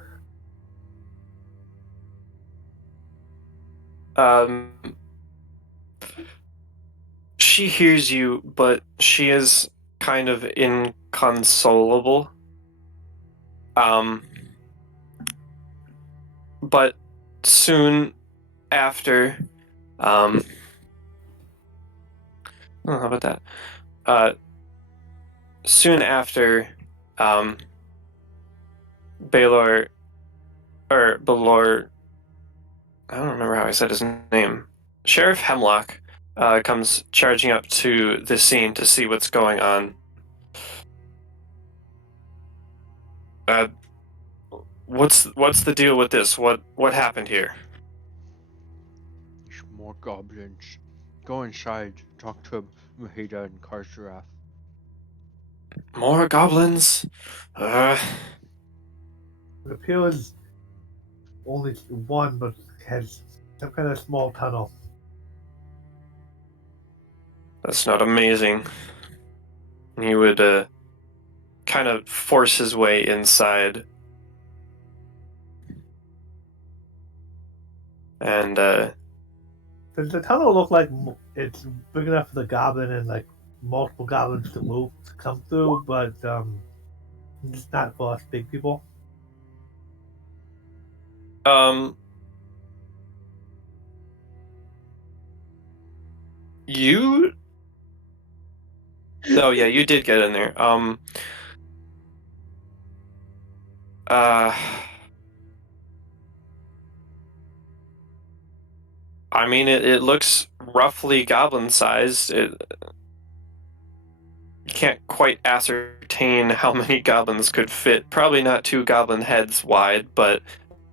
She hears you, but she is kind of inconsolable. But soon after, oh, how about that? Soon after, Baylor, or Belor, I don't remember how I said his name. Sheriff Hemlock comes charging up to the scene to see what's going on. What's the deal with this? What happened here? There's more goblins. Go inside. Talk to Mahida and Karjarath. More goblins? it appears only one, but has some kind of small tunnel. That's not amazing. He would kind of force his way inside. And Does the tunnel look like it's big enough for the goblin and like multiple goblins to come through, but it's not for us big people? You. Oh yeah, you did get in there. I mean, it looks roughly goblin-sized. You can't quite ascertain how many goblins could fit. Probably not 2 goblin heads wide, but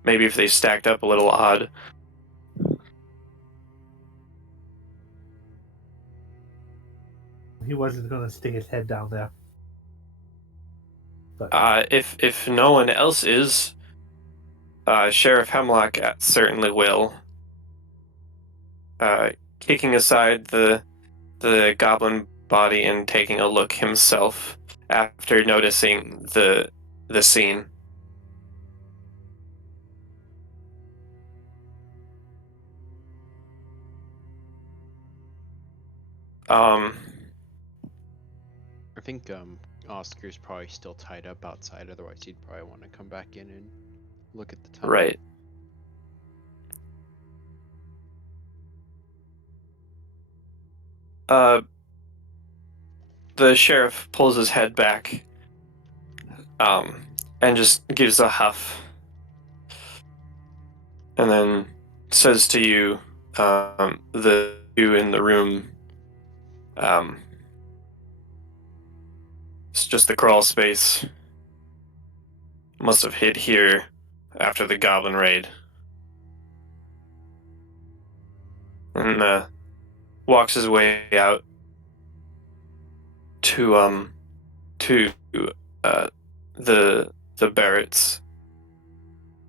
maybe if they stacked up a little odd. He wasn't going to stick his head down there. But If no one else is, Sheriff Hemlock certainly will. Kicking aside the goblin body and taking a look himself after noticing the scene. I think Oscar's probably still tied up outside. Otherwise, he'd probably want to come back in and look at the tunnel. Right. The sheriff pulls his head back, and just gives a huff, and then says to you, the you in the room, it's just the crawl space. Must have hid here after the goblin raid. And walks his way out to the Barretts,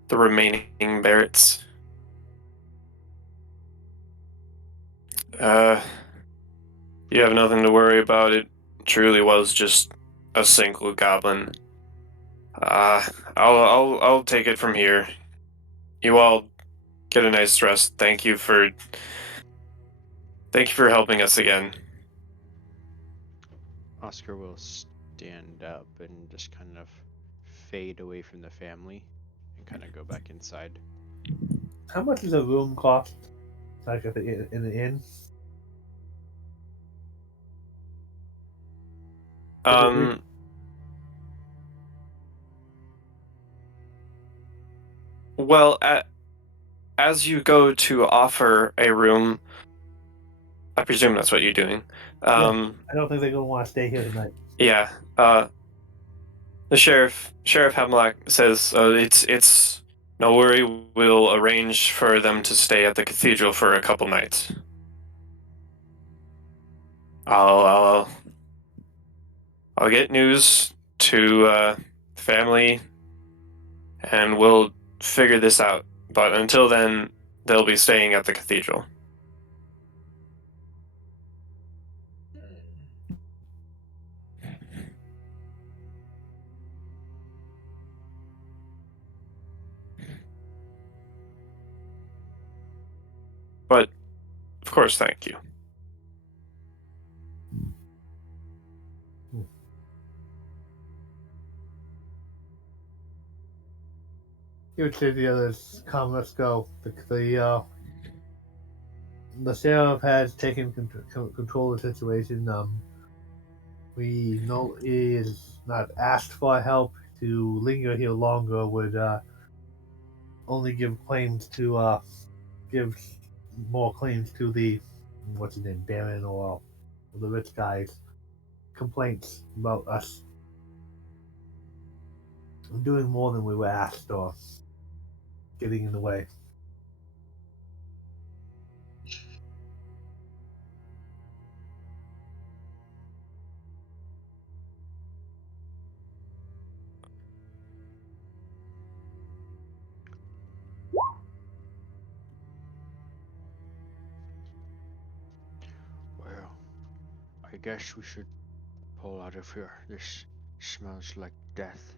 the remaining Barretts. You have nothing to worry about. It truly was just a single goblin. I'll take it from here. You all get a nice rest. Thank you for helping us again. Oscar will stand up and just kind of fade away from the family and kind of go back inside. how much does a room cost? Like in the inn? Well, as you go to offer a room, I presume that's what you're doing. I don't think they're gonna want to stay here tonight. Yeah. The Sheriff Hemlock says, it's no worry. We'll arrange for them to stay at the cathedral for a couple nights. I'll get news to family, and we'll figure this out. But until then, they'll be staying at the cathedral. But, of course, thank you. You would say the others, come, let's go. The sheriff has taken control of the situation. We know he is not asked for help. To linger here longer would only give more claims to the what's his name, Baron or the rich guys. Complaints about us doing more than we were asked or getting in the way. Well, I guess we should pull out of here. This smells like death.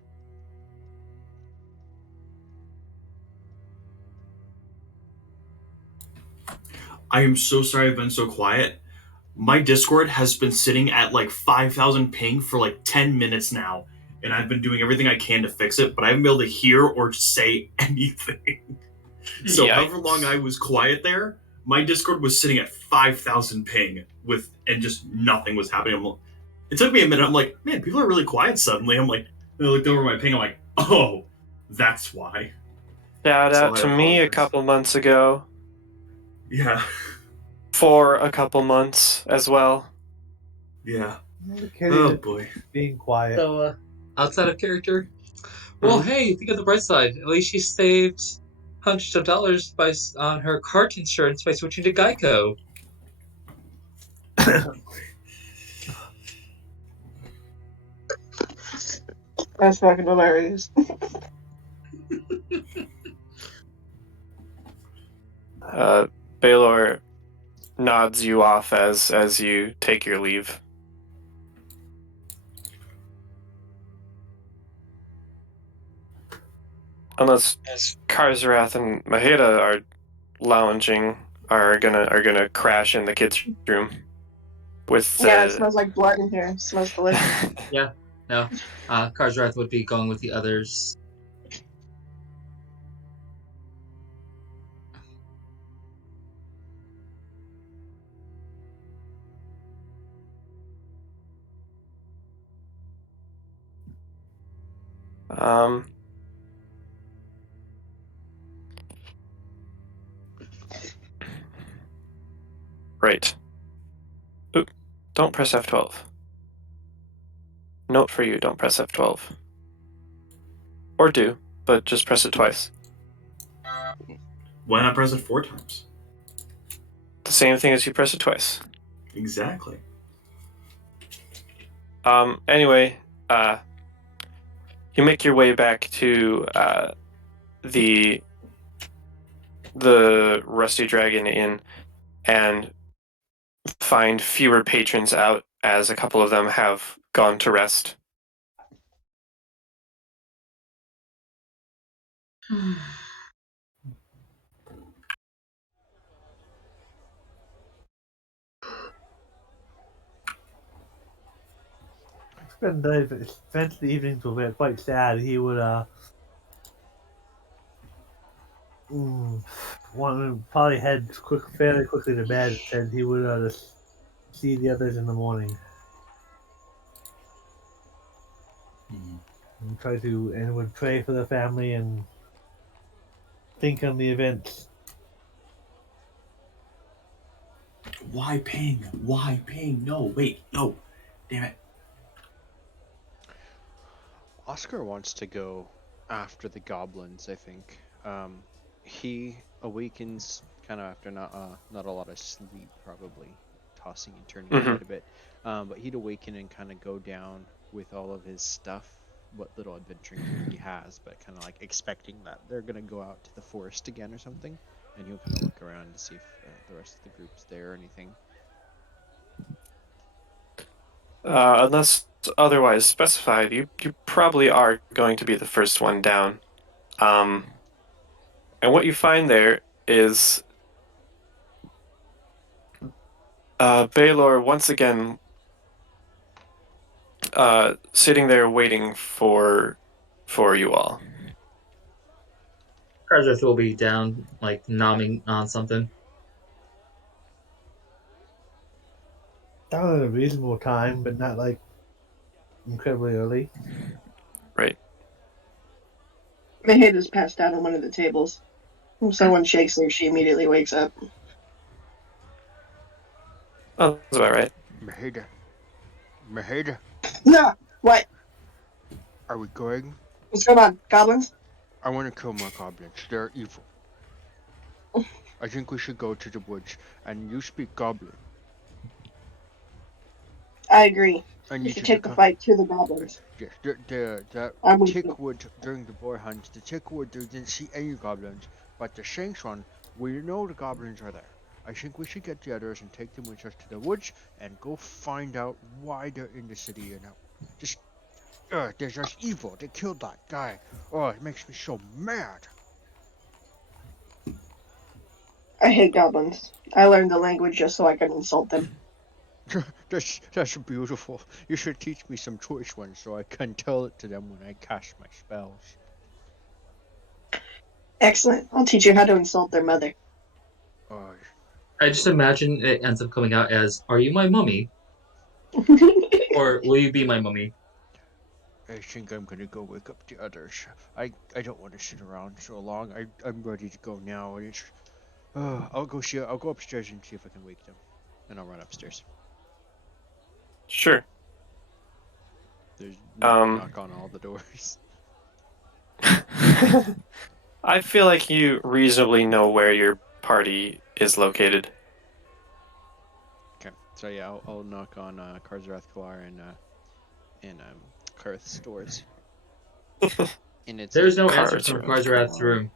I am so sorry I've been so quiet. My Discord has been sitting at like 5,000 ping for like 10 minutes now, and I've been doing everything I can to fix it, but I haven't been able to hear or say anything. So Yikes. however long I was quiet there, my Discord was sitting at 5,000 ping and just nothing was happening. It took me a minute. I'm like, man, people are really quiet suddenly. I'm like, I looked over my ping. I'm like, oh, that's why. Shout So out I to me a apologize. couple months ago Yeah, for a couple months as well. yeah. The kid Oh is boy. being quiet. So, outside of character, well, hey, think of the bright side. At least she saved hundreds of dollars on her car insurance by switching to Geico. That's fucking hilarious. Baylor nods you off as you take your leave. Unless Karzarath and Maheda are lounging, are gonna crash in the kids' room with Yeah, it smells like blood in here. It smells delicious. Yeah, no. Karzrath would be going with the others. um. Right. Oop, don't press F12. Note for you, don't press F12. Or do, but just press it twice. Why not press it 4 times? The same thing as you press it twice. Exactly. Anyway, you make your way back to the Rusty Dragon Inn and find fewer patrons out as a couple of them have gone to rest. Spent the evenings were quite sad. He would want to probably head fairly quickly to bed, and he would just see the others in the morning and would pray for the family and think on the events. Why ping? Why ping? No, wait, no. Damn it. Oscar wants to go after the goblins, I think. He awakens kind of after not a lot of sleep, probably tossing and turning quite a bit. But he'd awaken and kind of go down with all of his stuff, what little adventuring gear he has, but kind of like expecting that they're gonna go out to the forest again or something, and he'll kind of look around to see if the rest of the group's there or anything. Unless otherwise specified, you probably are going to be the first one down. And what you find there is Baylor once again sitting there waiting for you all. Karzrath will be down, like, nomming on something. Down at a reasonable time, but not like incredibly early. Right. Maheda's passed out on one of the tables. If someone shakes her, she immediately wakes up. Oh, that's about right. Maheda, No! What? are we going? What's going on? Goblins? I want to kill my goblins. They're evil. I think we should go to the woods, and you speak goblin. I agree. I We need should you take to the fight to the goblins. Yes, the I'm with you. Tickwood during the boar hunt, the Tickwood didn't see any goblins, but the Shanks one, we know the goblins are there. I think we should get the others and take them with us to the woods and go find out why they're in the city and just, they're just evil. They killed that guy. Oh, it makes me so mad. I hate goblins. I learned the language just so I can insult them. That's beautiful. You should teach me some choice ones so I can tell it to them when I cast my spells. Excellent. I'll teach you how to insult their mother. I just imagine it ends up coming out as, "Are you my mummy, or will you be my mummy?" I think I'm gonna go wake up the others. I don't want to sit around so long. I'm ready to go now. And it's, I'll go upstairs and see if I can wake them, and I'll run upstairs. Sure. There's Um, knock on all the doors. I feel like you reasonably know where your party is located. Okay, so yeah, I'll knock on Karzarath Kalar and Karth's doors. And it's There's no answer Cards from are Karzarath's room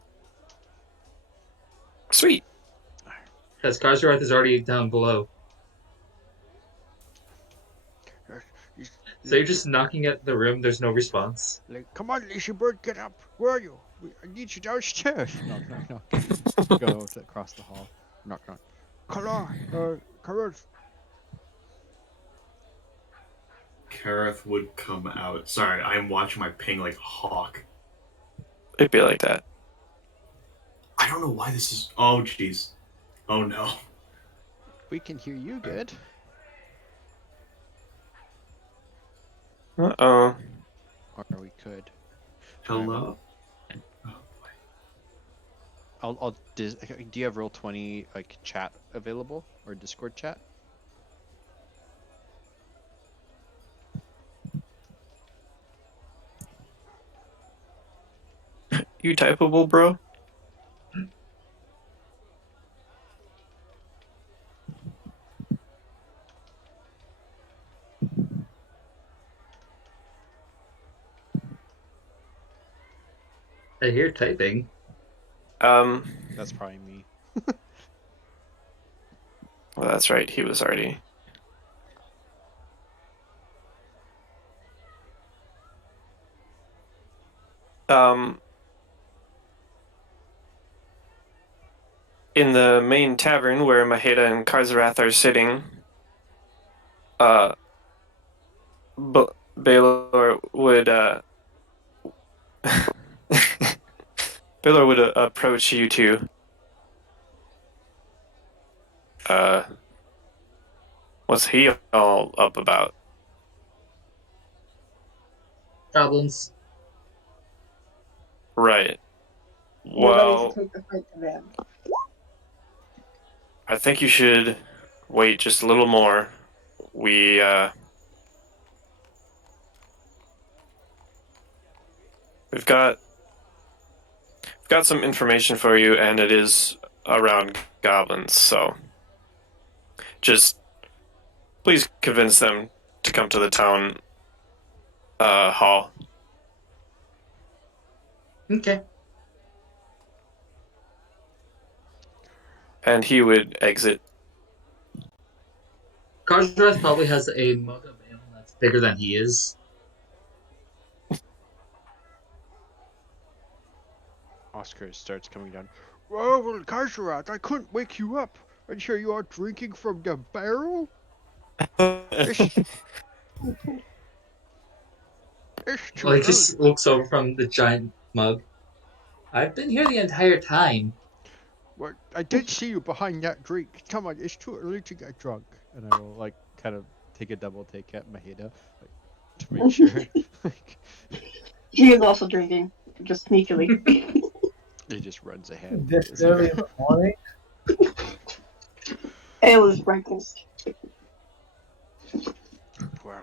Sweet. because Karzarath is already down below. So you're just knocking at the room. There's no response. like, come on, Lisa Bird, get up. Where are you? I need you downstairs. Knock, knock, knock. Go across the hall. Knock, knock. Kalar, Karth. Kareth would come out. Sorry, I'm watching my ping like a hawk. It'd be like that. I don't know why this is. Oh, jeez. Oh no. We can hear you good. Uh-oh. Or we could. Hello. Do you have Roll20 like chat available or Discord chat? You typeable, bro? I hear typing. That's probably me. Well, that's right. He was already. In the main tavern where Maheda and Karzarath are sitting, Baylor would Baylor would approach you two. What's he all up about? Problems. Right. We're ready to Well, take the fight to them. I think you should wait just a little more. We've got some information for you, and it is around goblins. So, just please convince them to come to the town hall. Okay. And he would exit. Karzarath probably has a mug of ale that's bigger than he is. Oscar starts coming down. Oh, well, Karzarath, I couldn't wake you up. I'm sure you are drinking from the barrel? It's too Like, early. just looks over from the giant mug. I've been here the entire time. What? I did see you behind that drink. Come on, it's too early to get drunk. And I will, like, kind of take a double take at Maheda, like, to make sure. Like, He is also drinking, just sneakily. he just runs ahead. This early in the morning? Ale is breakfast. Well,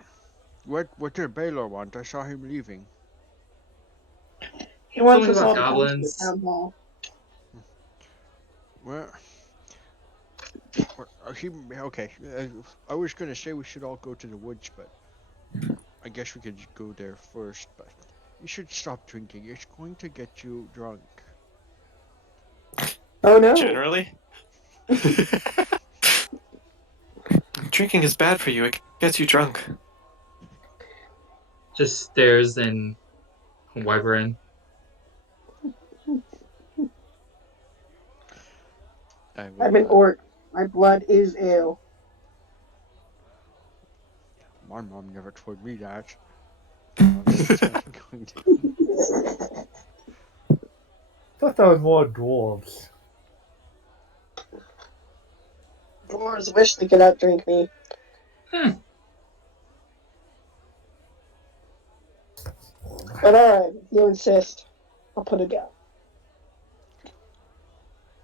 what did Baylor want? I saw him leaving. He wants Something us all about to come to the goblins. town hall. Well, okay. I was gonna say we should all go to the woods, but I guess we could just go there first. But you should stop drinking. It's going to get you drunk. Oh no. Generally. Drinking is bad for you. It gets you drunk. Just stares and wyvern. I'm an orc. My blood is ale. My mom never told me that. Thought there were more dwarves. Dwarves wish they could outdrink me. But alright, if you insist, I'll put it down.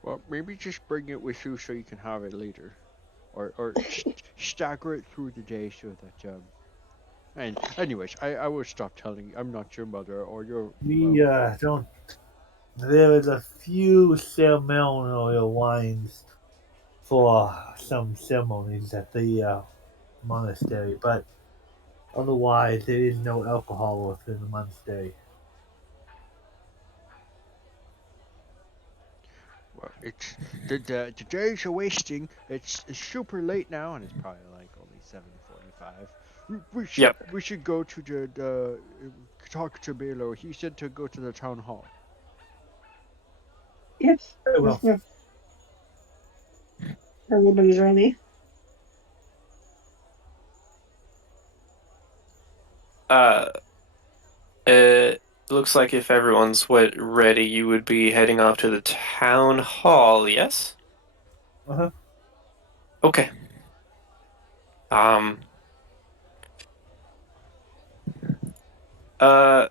Well, maybe just bring it with you so you can have it later, or stagger it through the day so that And anyways, I will stop telling you. I'm not your mother or your. We don't. There is a few ceremonial wines for some ceremonies at the monastery, but otherwise there is no alcohol within the monastery. Well, it's the days are wasting. It's super late now, and it's probably like only 7:45. Yep. We should go to the talk to Baylor. He said to go to the town hall. Yes. Very well. Yes, everybody's ready. It looks like if everyone's ready, you would be heading off to the town hall, yes? Uh-huh. Okay. Um. Uh.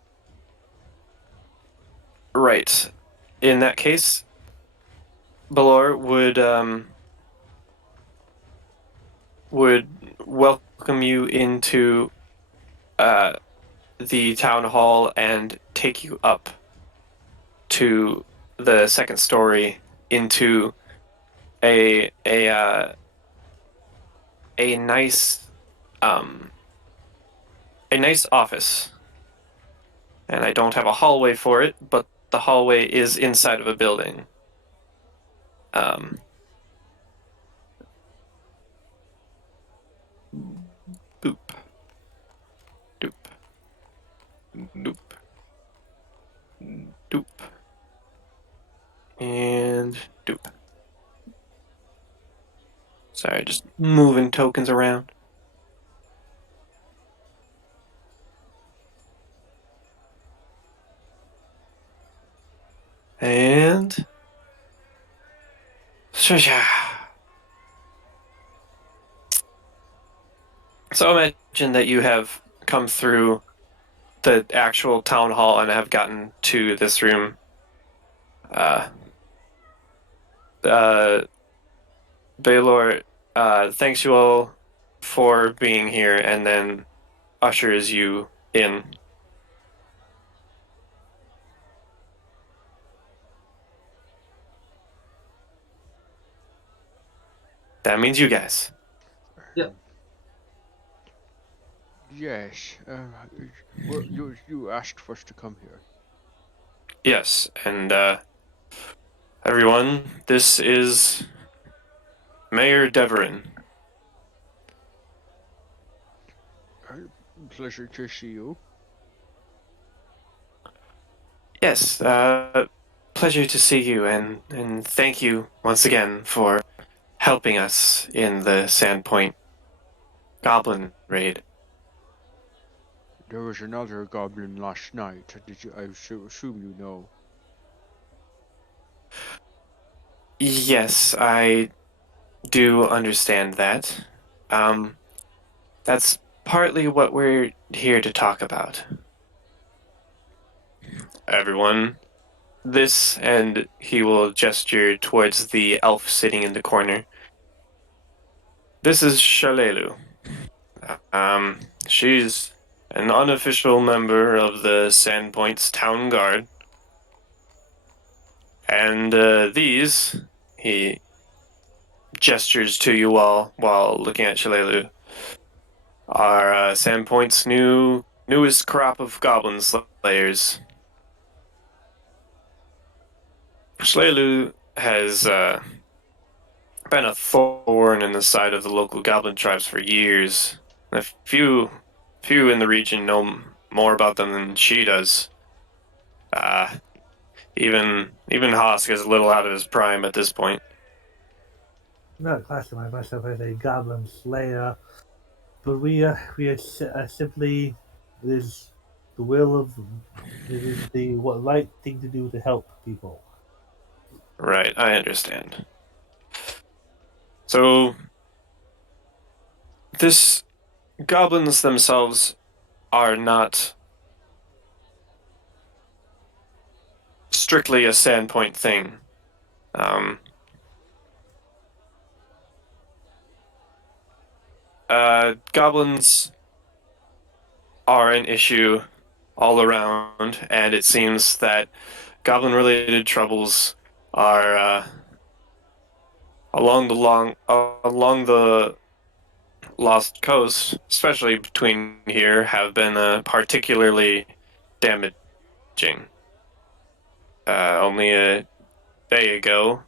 Right. In that case, Balor would welcome you into the town hall and take you up to the second story into a nice a nice office. And I don't have a hallway for it, but the hallway is inside of a building. Boop. Doop. Doop. Doop. And doop. Sorry, just moving tokens around. And so imagine that you have come through the actual town hall and have gotten to this room. Baylor thanks you all for being here and then ushers you in. That means you guys. Yep. Yes. Well, you asked for us to come here. Yes, and everyone, this is Mayor Deverin. Pleasure to see you. Yes, pleasure to see you, and thank you once again for helping us in the Sandpoint Goblin raid. There was another goblin last night. Did you? I assume you know. Yes, I do understand that. That's partly what we're here to talk about. Everyone, this, and he will gesture towards the elf sitting in the corner. This is Shalelu. She's an unofficial member of the Sandpoint's Town Guard. And these, he gestures to you all while looking at Shalelu, are Sandpoint's newest crop of goblin slayers. Shalelu has been a thorn in the side of the local goblin tribes for years. A few in the region know more about them than she does. Even Hosk is a little out of his prime at this point. I'm not classifying myself as a goblin slayer, but we are simply it is the will of it is the right thing to do to help people. Right, I understand. So, this goblins themselves are not strictly a Sandpoint thing. Um, Goblins are an issue all around, and it seems that goblin-related troubles are along the Lost Coast, especially between here, have been particularly damaging. Only a day ago,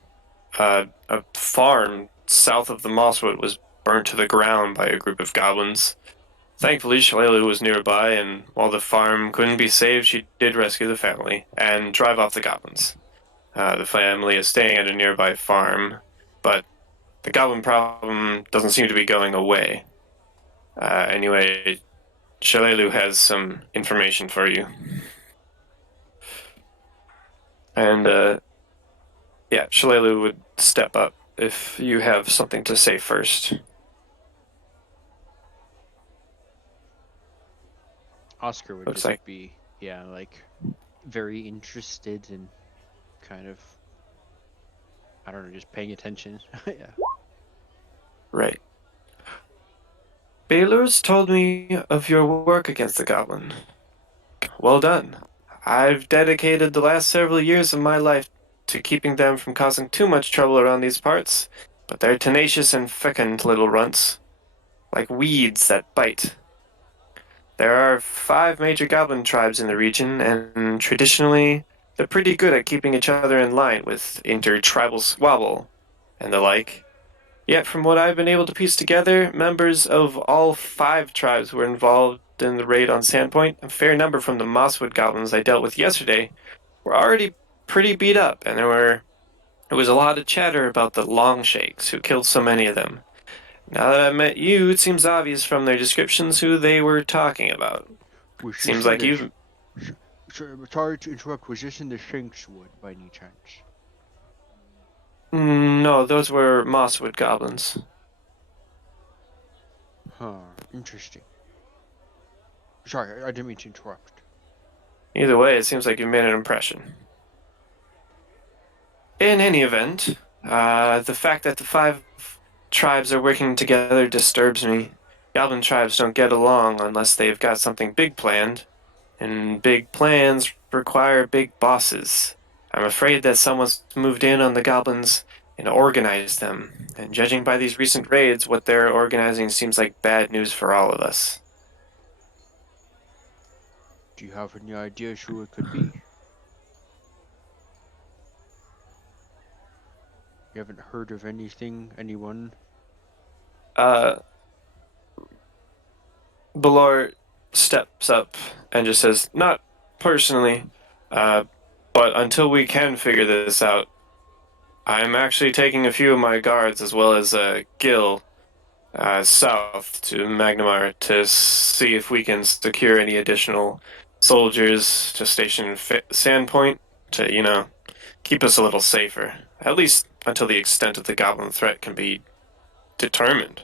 a farm south of the Mosswood was burnt to the ground by a group of goblins. Thankfully, Shalelu was nearby, and while the farm couldn't be saved, she did rescue the family and drive off the goblins. The family is staying at a nearby farm, but the goblin problem doesn't seem to be going away. Anyway, Shalelu has some information for you. And, yeah, Shalelu would step up if you have something to say first. Oscar would Looks just like- be, yeah, like very interested in kind of, I don't know, just paying attention. Yeah. Right. Baylor's told me of your work against the goblin. Well done. I've dedicated the last several years of my life to keeping them from causing too much trouble around these parts, but they're tenacious and fecund little runts, like weeds that bite. There are 5 major goblin tribes in the region, and traditionally, they're pretty good at keeping each other in line with inter-tribal squabble and the like. Yet, from what I've been able to piece together, members of all 5 tribes were involved in the raid on Sandpoint. A fair number from the Mosswood goblins I dealt with yesterday were already pretty beat up, and there was a lot of chatter about the Longshakes, who killed so many of them. Now that I've met you, it seems obvious from their descriptions who they were talking about. Was Seems like you've... Sorry to interrupt. Was this in the Shankswood by any chance? No, those were Mosswood goblins. Huh. Interesting. Sorry, I didn't mean to interrupt. Either way, it seems like you made an impression. In any event, the fact that the 5 tribes are working together disturbs me. Goblin tribes don't get along unless they've got something big planned, and big plans require big bosses. I'm afraid that someone's moved in on the goblins and organized them, and judging by these recent raids, what they're organizing seems like bad news for all of us. Do you have any ideas who it could be? You haven't heard of anyone? Belor steps up and just says, "Not personally, but until we can figure this out, I'm actually taking a few of my guards as well as Gil south to Magnamar to see if we can secure any additional soldiers to station Sandpoint to, keep us a little safer. At least until the extent of the goblin threat can be determined.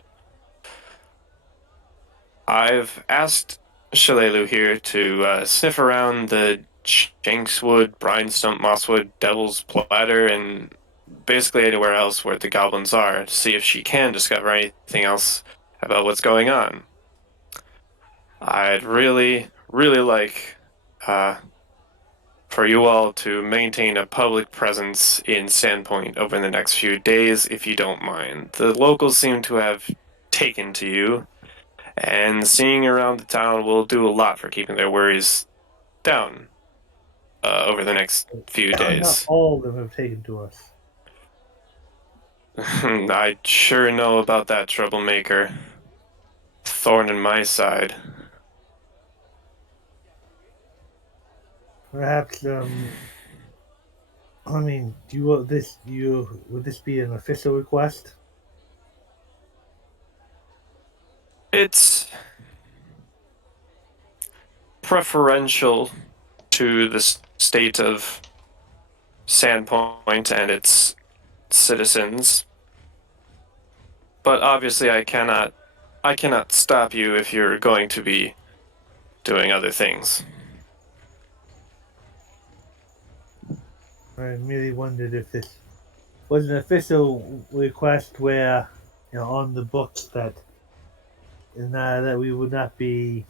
I've asked Shalelu here to sniff around the Shankswood, Brinestump, Mosswood, Devil's Platter, and basically anywhere else where the goblins are to see if she can discover anything else about what's going on. I'd really, really like for you all to maintain a public presence in Sandpoint over the next few days, if you don't mind. The locals seem to have taken to you, and seeing around the town will do a lot for keeping their worries down over the next few Not days. all of them have taken to us. I sure know about that troublemaker. Thorn in my side. Perhaps, I mean, do you want this? Would this be an official request? It's preferential to the state of Sandpoint and its citizens. but obviously I cannot stop you if you're going to be doing other things. I merely wondered if this was an official request where, on the books that that we would not be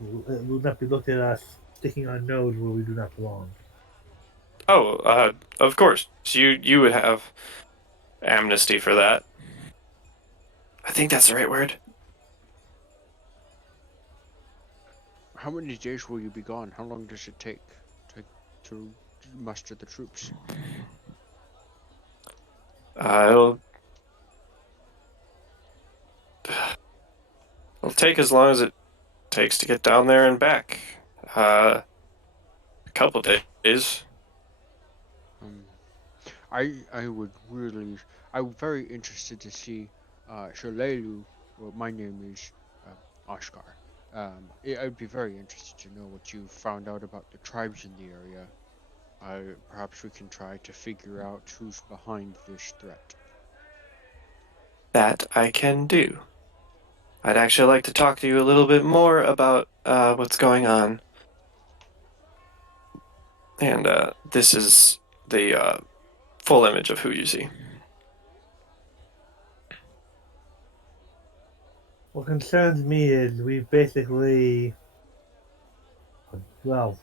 looked at us sticking our nose where we do not belong. Oh, of course. You would have amnesty for that. I think that's the right word. How many days will you be gone? How long does it take to muster the troops? It'll take as long as it takes to get down there and back. A couple days. Um, I would really, I'm very interested to see Shalelu. Well, my name is Oscar. I'd be very interested to know what you found out about the tribes in the area. Perhaps we can try to figure out who's behind this threat. That I can do. I'd actually like to talk to you a little bit more about what's going on. And this is the full image of who you see. What concerns me is we basically, well,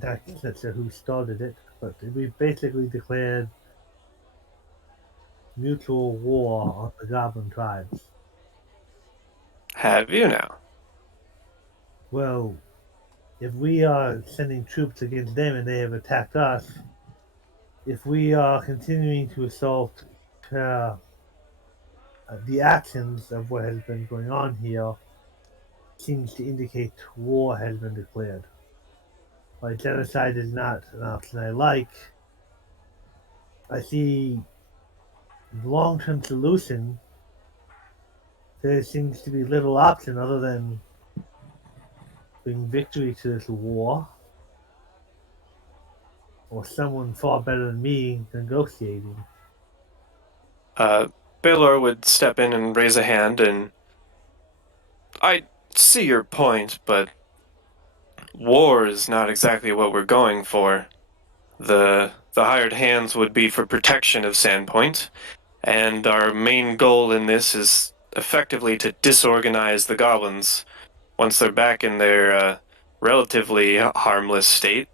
that's who started it, but we basically declared mutual war on the Goblin tribes. Have you now? Well, if we are sending troops against them and they have attacked us, if we are continuing to assault uh, the actions of what has been going on here, seems to indicate war has been declared. While genocide is not an option I like, I see the long-term solution. There seems to be little option other than bring victory to this war, or someone far better than me negotiating. Uh, Baylor would step in and raise a hand, and I see your point, but war is not exactly what we're going for. The hired hands would be for protection of Sandpoint, and our main goal in this is effectively to disorganize the goblins. Once they're back in their relatively harmless state,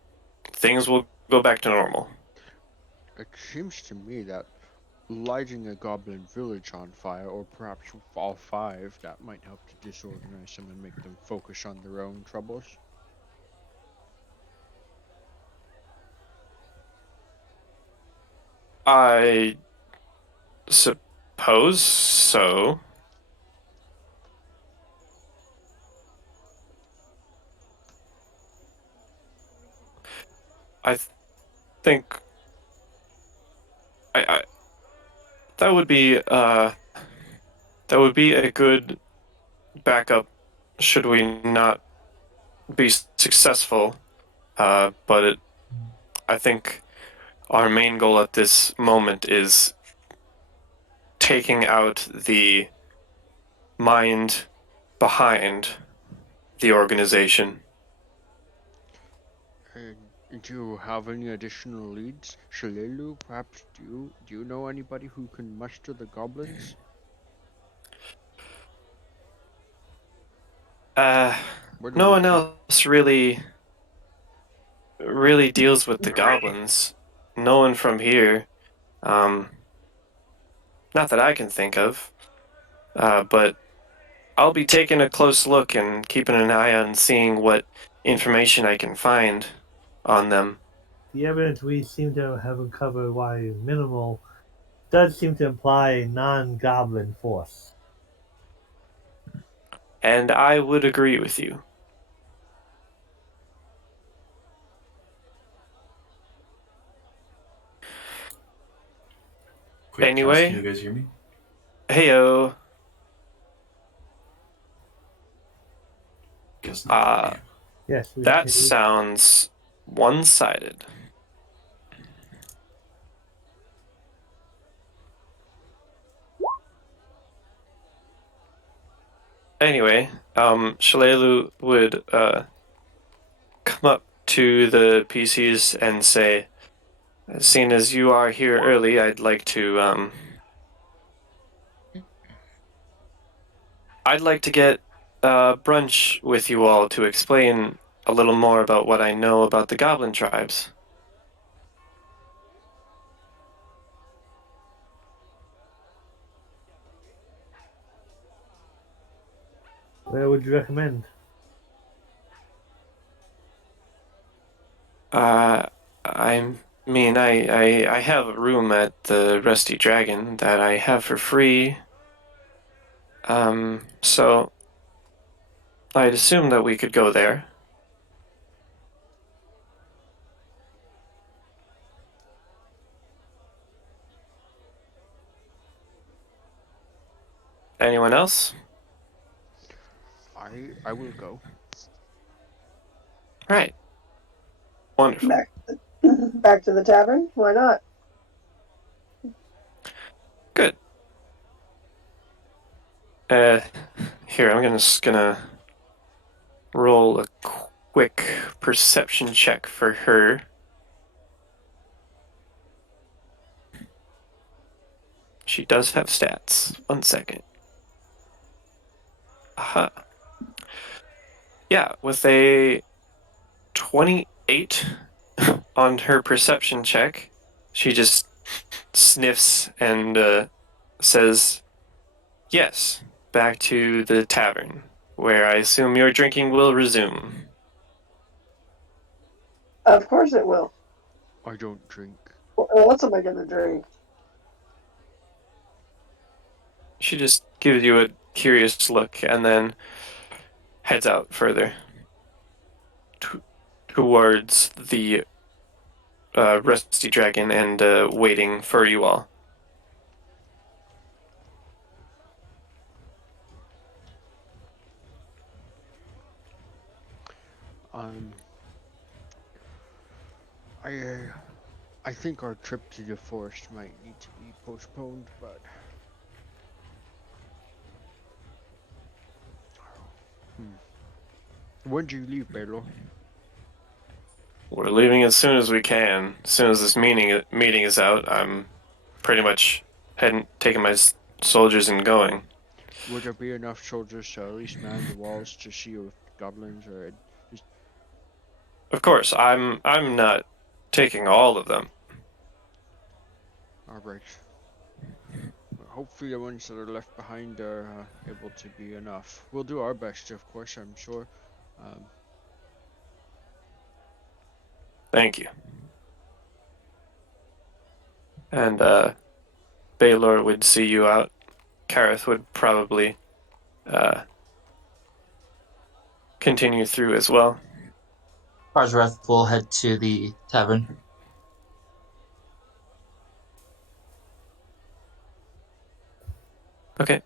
things will go back to normal. It seems to me that lighting a goblin village on fire, or perhaps all five, that might help to disorganize them and make them focus on their own troubles. I suppose so. I think I that would be a good backup should we not be successful. But I think our main goal at this moment is taking out the mind behind the organization. Do you have any additional leads? Shalelu, perhaps do you know anybody who can muster the goblins? Where do No we one else really deals with the Right. goblins. No one from here. Um, Not that I can think of. But I'll be taking a close look and keeping an eye on seeing what information I can find on them. The evidence we seem to have uncovered, while minimal, does seem to imply a non-goblin force. And I would agree with you. Quick test, Anyway, can you guys hear me? heyo. Guess not. Yes, That sounds one-sided. anyway, Shalelu would come up to the PCs and say, seeing as you are here early, I'd like to get brunch with you all to explain a little more about what I know about the goblin tribes. Where would you recommend? I mean, I have a room at the Rusty Dragon that I have for free. So I'd assume that we could go there. Anyone else? I will go. Right. Wonderful. Back to the tavern? Why not? Good. Here, I'm just gonna roll a quick perception check for her. She does have stats. 1 second. Aha. Yeah, with a 28 on her perception check, she just sniffs and says, "Yes, back to the tavern, where I assume your drinking will resume." Of course it will. I don't drink. What else am I gonna drink? She just gives you a curious look and then heads out further towards the Rusty Dragon and waiting for you all. Um, I think our trip to the forest might need to be postponed, but when do you leave, Baylor? We're leaving as soon as we can. As soon as this meeting is out, I'm pretty much taking my soldiers and going. Would there be enough soldiers to at least man the walls to see if goblins or just Of course, I'm not taking all of them. alright? Hopefully the ones that are left behind are able to be enough. We'll do our best, of course, I'm sure. Thank you. And Baylor would see you out. Kareth would probably continue through as well. Parsreth will head to the tavern. Okay.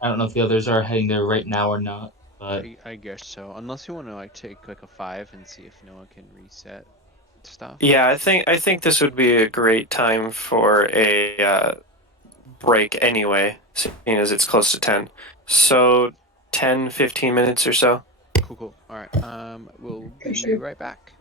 I don't know if the others are heading there right now or not, but I guess so. Unless you want to like take like a 5 and see if Noah can reset stuff. Yeah, I think this would be a great time for a break anyway, seeing as it's close to 10. So 10, 15 minutes or so. Cool. All right. We'll Okay, be sure. right back.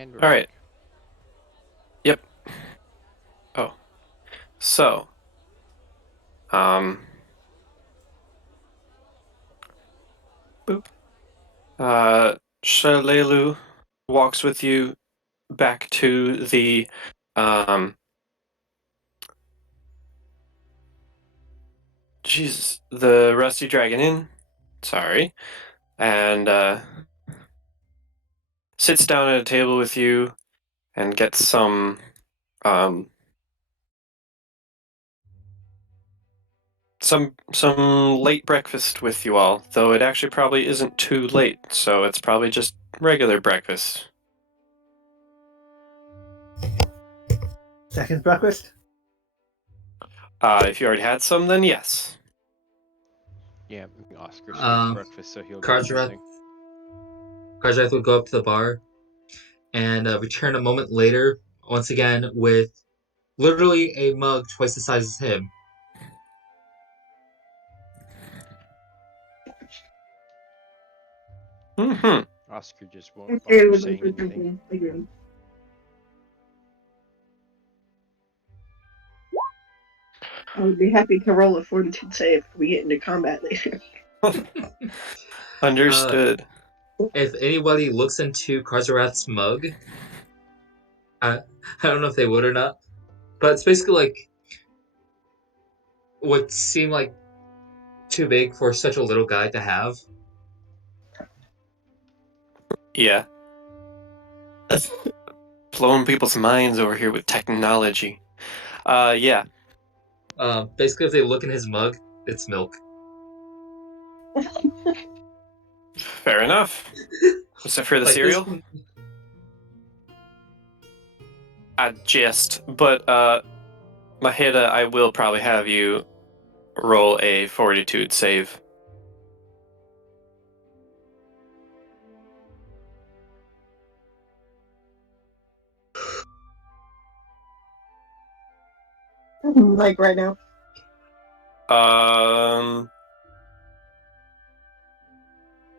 And we're All right. back. Yep. Oh. So. Boop. Shalelu walks with you back to the the Rusty Dragon Inn. Sorry. And sits down at a table with you and gets um some late breakfast with you all, though it actually probably isn't too late, so it's probably just regular breakfast. Second breakfast? If you already had some, then yes. Yeah, Oscar skips Um, breakfast, so he'll get Karzarath something. Karzarath would go up to the bar and return a moment later, once again with literally a mug twice the size as him. Mm-hmm. Oscar just won't bother saying anything. I would be happy to roll a fortitude save if we get into combat later. Understood. If anybody looks into Karzarath's mug, I don't know if they would or not, but it's basically like what seemed like too big for such a little guy to have. Yeah. Blowing people's minds over here with technology. Yeah. Basically, if they look in his mug, it's milk. Fair enough. What's that for the Like, cereal? I jest, but Maheda, I will probably have you roll a fortitude save. Like right now.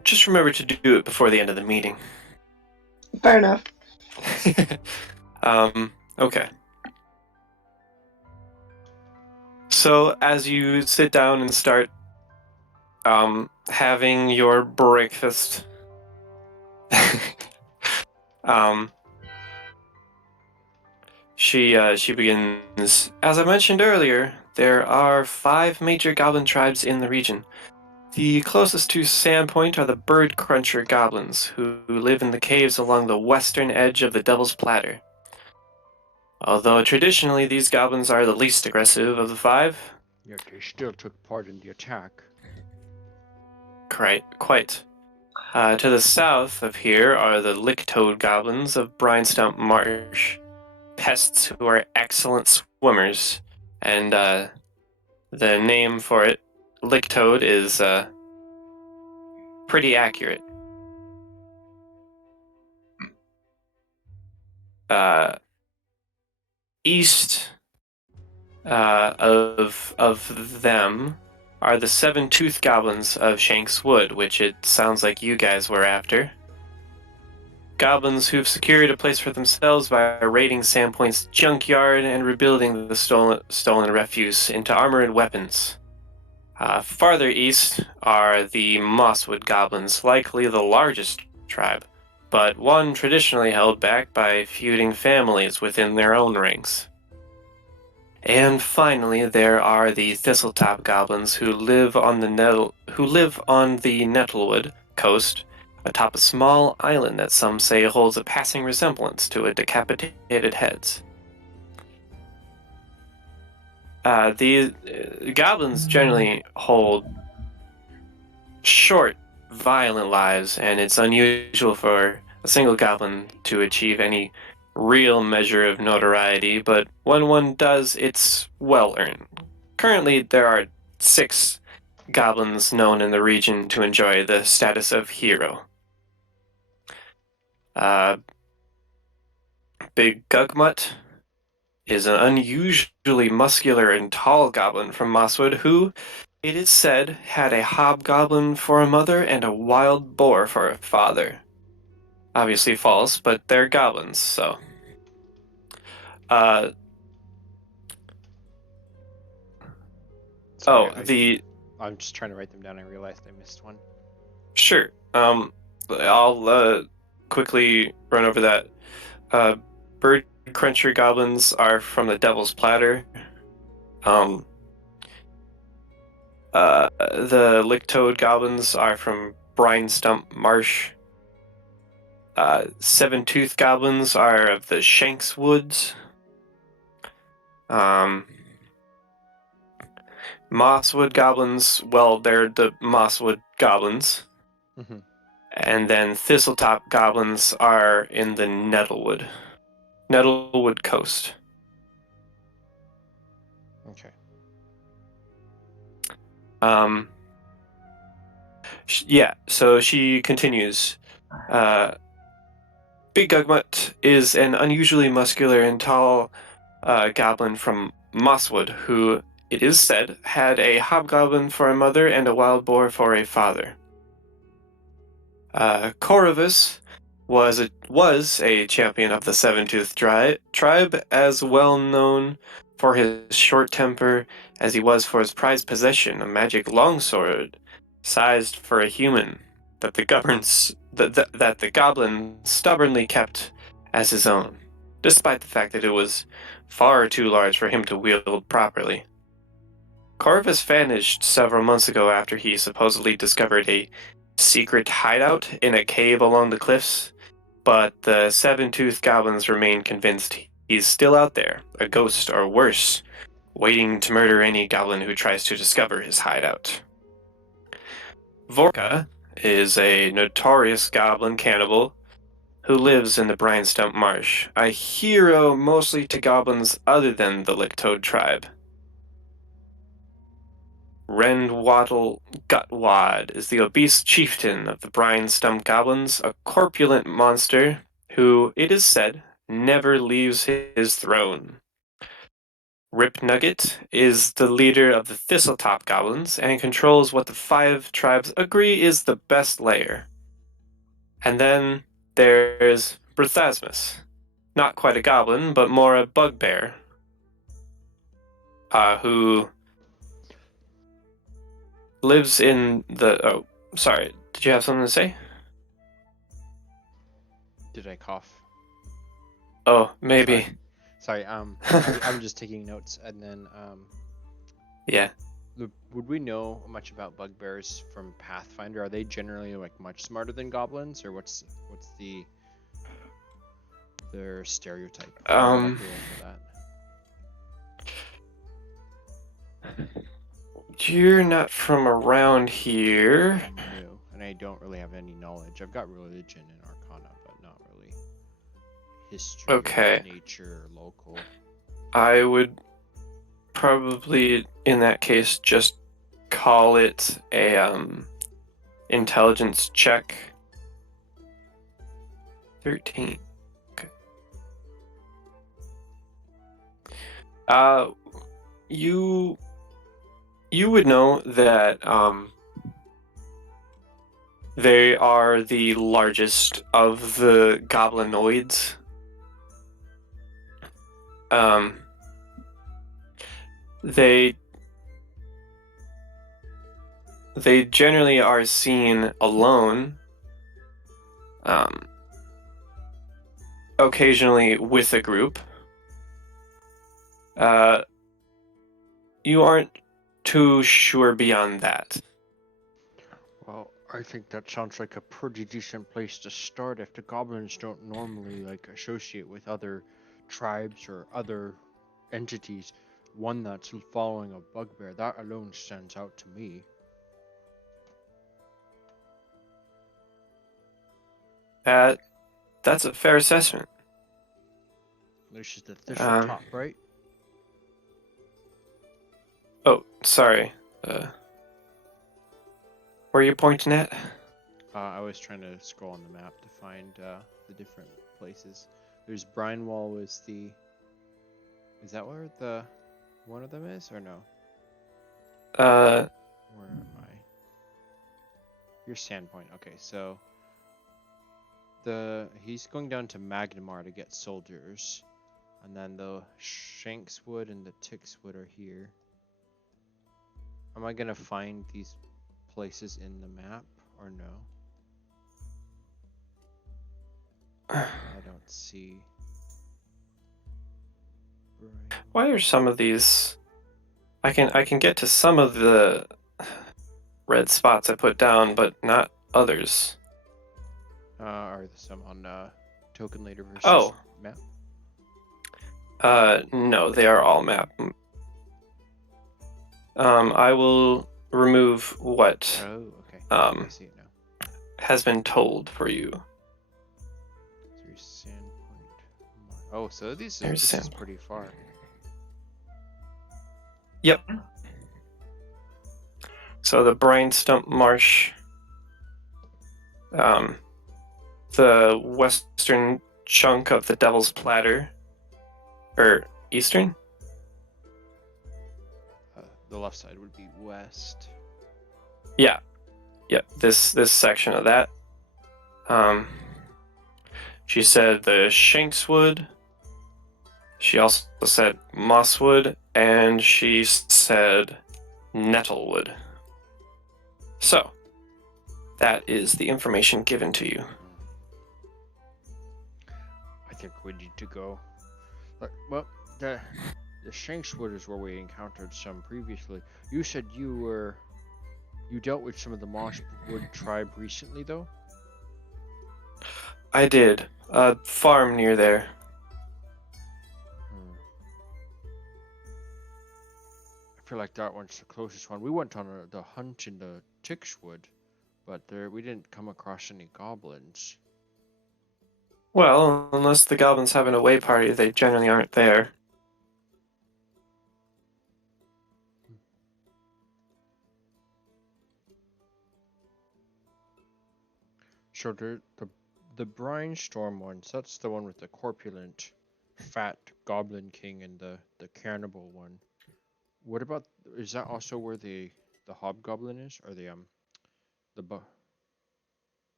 Just remember to do it before the end of the meeting. Fair enough. Okay. So as you sit down and start having your breakfast, she begins. As I mentioned earlier, there are 5 major goblin tribes in the region. The closest to Sandpoint are the Bird Cruncher goblins, who live in the caves along the western edge of the Devil's Platter. Although traditionally these goblins are the least aggressive of the 5. Yet they still took part in the attack. Quite. To the south of here are the Licktoad goblins of Brinestump Marsh, pests who are excellent swimmers, and the name for it, Licktoad, is pretty accurate. East of them are the 7-tooth goblins of Shanks Wood, which it sounds like you guys were after. Goblins who've secured a place for themselves by raiding Sandpoint's junkyard and rebuilding the stolen refuse into armor and weapons. Farther east are the Mosswood goblins, likely the largest tribe, but one traditionally held back by feuding families within their own ranks. And finally, there are the Thistletop goblins who live on the Nettlewood coast, atop a small island that some say holds a passing resemblance to a decapitated heads. The goblins generally hold short, violent lives, and it's unusual for a single goblin to achieve any real measure of notoriety, but when one does, it's well earned. Currently, there are 6 goblins known in the region to enjoy the status of hero. Big Gugmut is an unusually muscular and tall goblin from Mosswood who, it is said, had a hobgoblin for a mother and a wild boar for a father. obviously false, but they're goblins, so. Uh, Sorry, I'm just trying to write them down. I realized I missed one. Sure. I'll quickly run over that. Bird Cruncher goblins are from the Devil's Platter. The Lick-Toad goblins are from Brine Stump Marsh. Seven-Tooth goblins are of the Shanks Woods. Mosswood goblins, well, they're the Mosswood goblins. Mm-hmm. And then Thistletop goblins are in the Nettlewood Coast. Okay. Yeah, so she continues. Big Gugmut is an unusually muscular and tall goblin from Mosswood who, it is said, had a hobgoblin for a mother and a wild boar for a father. Corvus was a champion of the Seven-Tooth tribe, as well known for his short temper as he was for his prized possession, a magic longsword sized for a human that the goblin stubbornly kept as his own, despite the fact that it was far too large for him to wield properly. Corvus vanished several months ago after he supposedly discovered a secret hideout in a cave along the cliffs, but the Seven-Tooth goblins remain convinced he's still out there, a ghost or worse, waiting to murder any goblin who tries to discover his hideout. Vorka is a notorious goblin cannibal who lives in the Brinestump Marsh, a hero mostly to goblins other than the Lick-Toad tribe. Rendwaddle Gutwad is the obese chieftain of the Brinestump Goblins, a corpulent monster who, it is said, never leaves his throne. Rip Nugget is the leader of the Thistletop Goblins and controls what the 5 tribes agree is the best lair. And then there's Brithasmus, not quite a goblin, but more a bugbear, who lives in the... Oh, sorry. Did you have something to say? Did I cough? Oh, maybe. Sorry. I'm just taking notes, and then Yeah. Would we know much about bugbears from Pathfinder? Are they generally like much smarter than goblins, or what's their stereotype? Or do I have to roll for that? You're not from around here. No, and I don't really have any knowledge. I've got religion and arcana, but not really history, Okay. nature, local. I would probably, in that case, just call it a intelligence check. 13. Okay. You would know that they are the largest of the goblinoids. They generally are seen alone, occasionally with a group. You aren't too sure beyond that. Well, I think that sounds like a pretty decent place to start if the goblins don't normally like associate with other tribes or other entities. One that's following a bugbear, that alone stands out to me. That's a fair assessment. This is the Thistletop, right? Oh, sorry. Where are you pointing at? I was trying to scroll on the map to find the different places. There's Brinewall was the... Is that where the one of them is, or no? Where am I? Your Sandpoint. Okay, so He's going down to Magnamar to get soldiers, and then the Shankswood and the Tixwood are here. Am I gonna find these places in the map or no? I don't see. Right. Why are some of these? I can get to some of the red spots I put down, but not others. Are some on Token Leader versus Oh. map? No, they are all map. I will remove what Oh, okay. Um, I see it now. has been told for you. Through Sandpoint. Oh, so this There's is Sand. pretty far. Yep. So the Brine Stump Marsh, the western chunk of the Devil's Platter, or eastern? The left side would be west. Yeah. This section of that. She said the Shankswood. She also said Mosswood, and she said Nettlewood. So, that is the information given to you. I think we need to go. Well, the Shankswood is where we encountered some previously. You said you dealt with some of the Mosswood tribe recently, though? I did. A farm near there. I feel like that one's the closest one. We went on the hunt in the Tixwood, but we didn't come across any goblins. Well, unless the goblins have an away party, they generally aren't there. So the Brinestorm ones, that's the one with the corpulent, fat Goblin King and the cannibal one. What about, is that also where the Hobgoblin is, or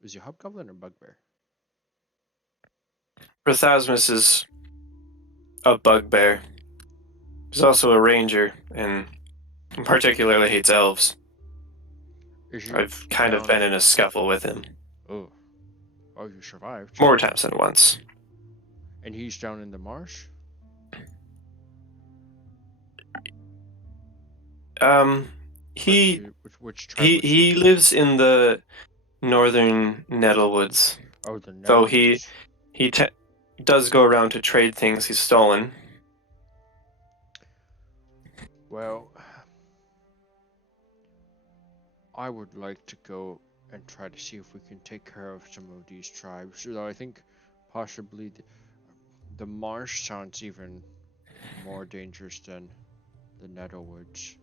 is he Hobgoblin or Bugbear? Prothasmus is a bugbear. He's also a ranger, and particularly hates elves. I've kind of been in a scuffle with him. Oh, you survived. More times than once. And he's down in the marsh? Which tribe he lives in the northern Nettlewoods. Oh, the Nettlewoods. Though he does go around to trade things he's stolen. Well, I would like to go and try to see if we can take care of some of these tribes. Though I think possibly the marsh sounds even more dangerous than the Nettlewoods.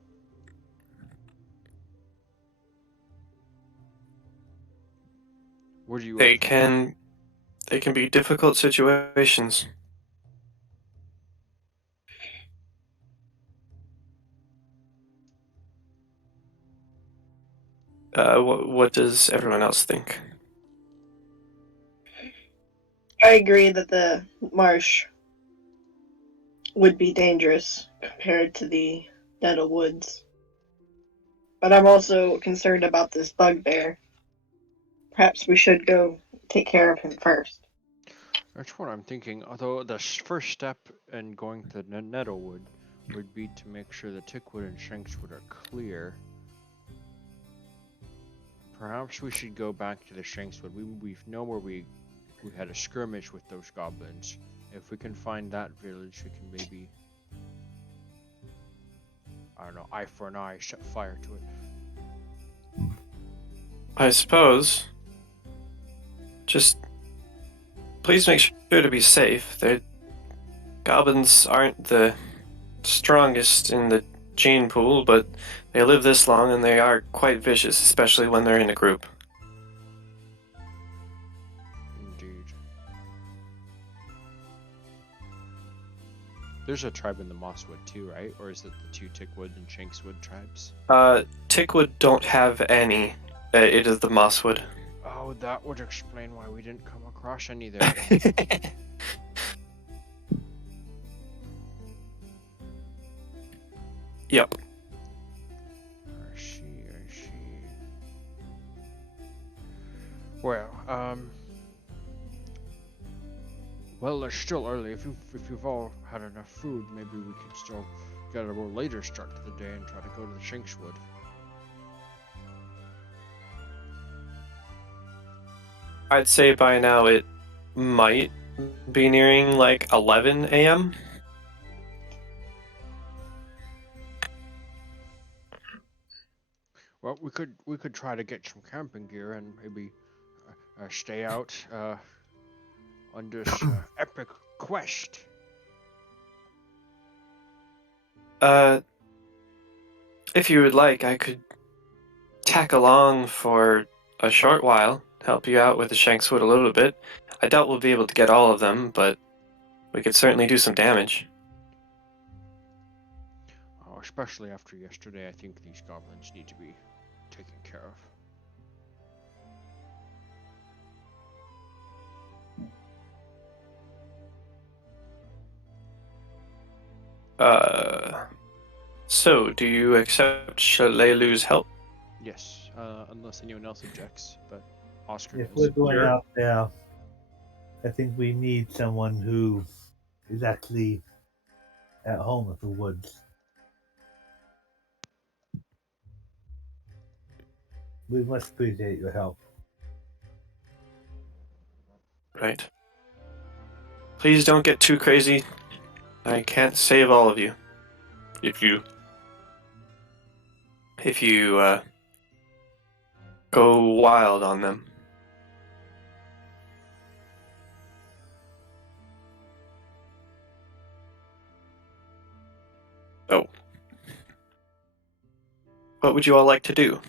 What do you? They can be difficult situations. What does everyone else think? I agree that the marsh would be dangerous compared to the Nettlewoods. But I'm also concerned about this bugbear. Perhaps we should go take care of him first. That's what I'm thinking. Although the first step in going to Nettlewood would be to make sure the Tickwood and Shankswood are clear. Perhaps we should go back to the Shankswood. We know where we had a skirmish with those goblins. If we can find that village, we can maybe, I don't know, eye for an eye, set fire to it. I suppose. Just please make sure to be safe. Goblins aren't the strongest in the gene pool, but they live this long and they are quite vicious, especially when they're in a group. Indeed. There's a tribe in the Mosswood too, right? Or is it the two Tickwood and Shankswood tribes? Tickwood don't have any. It is the Mosswood. Oh, Oh, that would explain why we didn't come across any there. Yep. I see. Well, it's still early. If you've all had enough food, maybe we could still get a little later start to the day and try to go to the Shankswood. I'd say by now it might be nearing like 11 a.m. Well, we could try to get some camping gear and maybe stay out on this epic quest. If you would like, I could tack along for a short while, help you out with the Shankswood a little bit. I doubt we'll be able to get all of them, but we could certainly do some damage. Oh, especially after yesterday, I think these goblins need to be taken care of. So, do you accept Shalelu's help? Yes, unless anyone else objects, but Oscar If does. we're going Sure. out there, I think we need someone who is actually at home with the woods. We must appreciate your help. Right. Please don't get too crazy. I can't save all of you. If you go wild on them. Oh. What would you all like to do?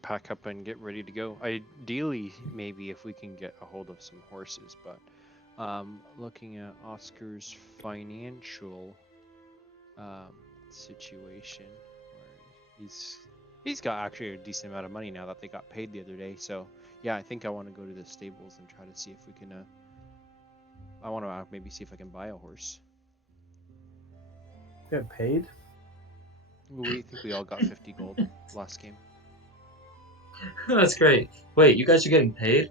Pack up and get ready to go. Ideally, maybe if we can get a hold of some horses, but looking at Oscar's financial situation, where he's got actually a decent amount of money now that they got paid the other day. So yeah, I think I want to go to the stables and try to see if we can. I want to maybe see if I can buy a horse. Get paid? We think we all got 50 gold last game. That's great. Wait, you guys are getting paid?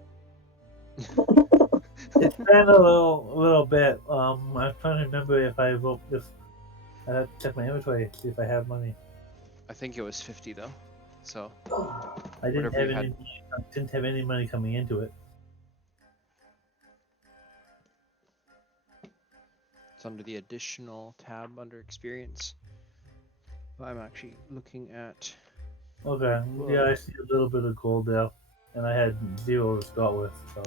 It's been a little bit. I'm trying to remember if I wrote this. I have to check my inventory to see if I have money. I think it was 50 though. So I didn't Whatever have you any. Didn't have any money coming into it. it's under the additional tab under experience. But I'm actually looking at. Okay. Yeah, I see a little bit of gold there, and I had 0 to start with. So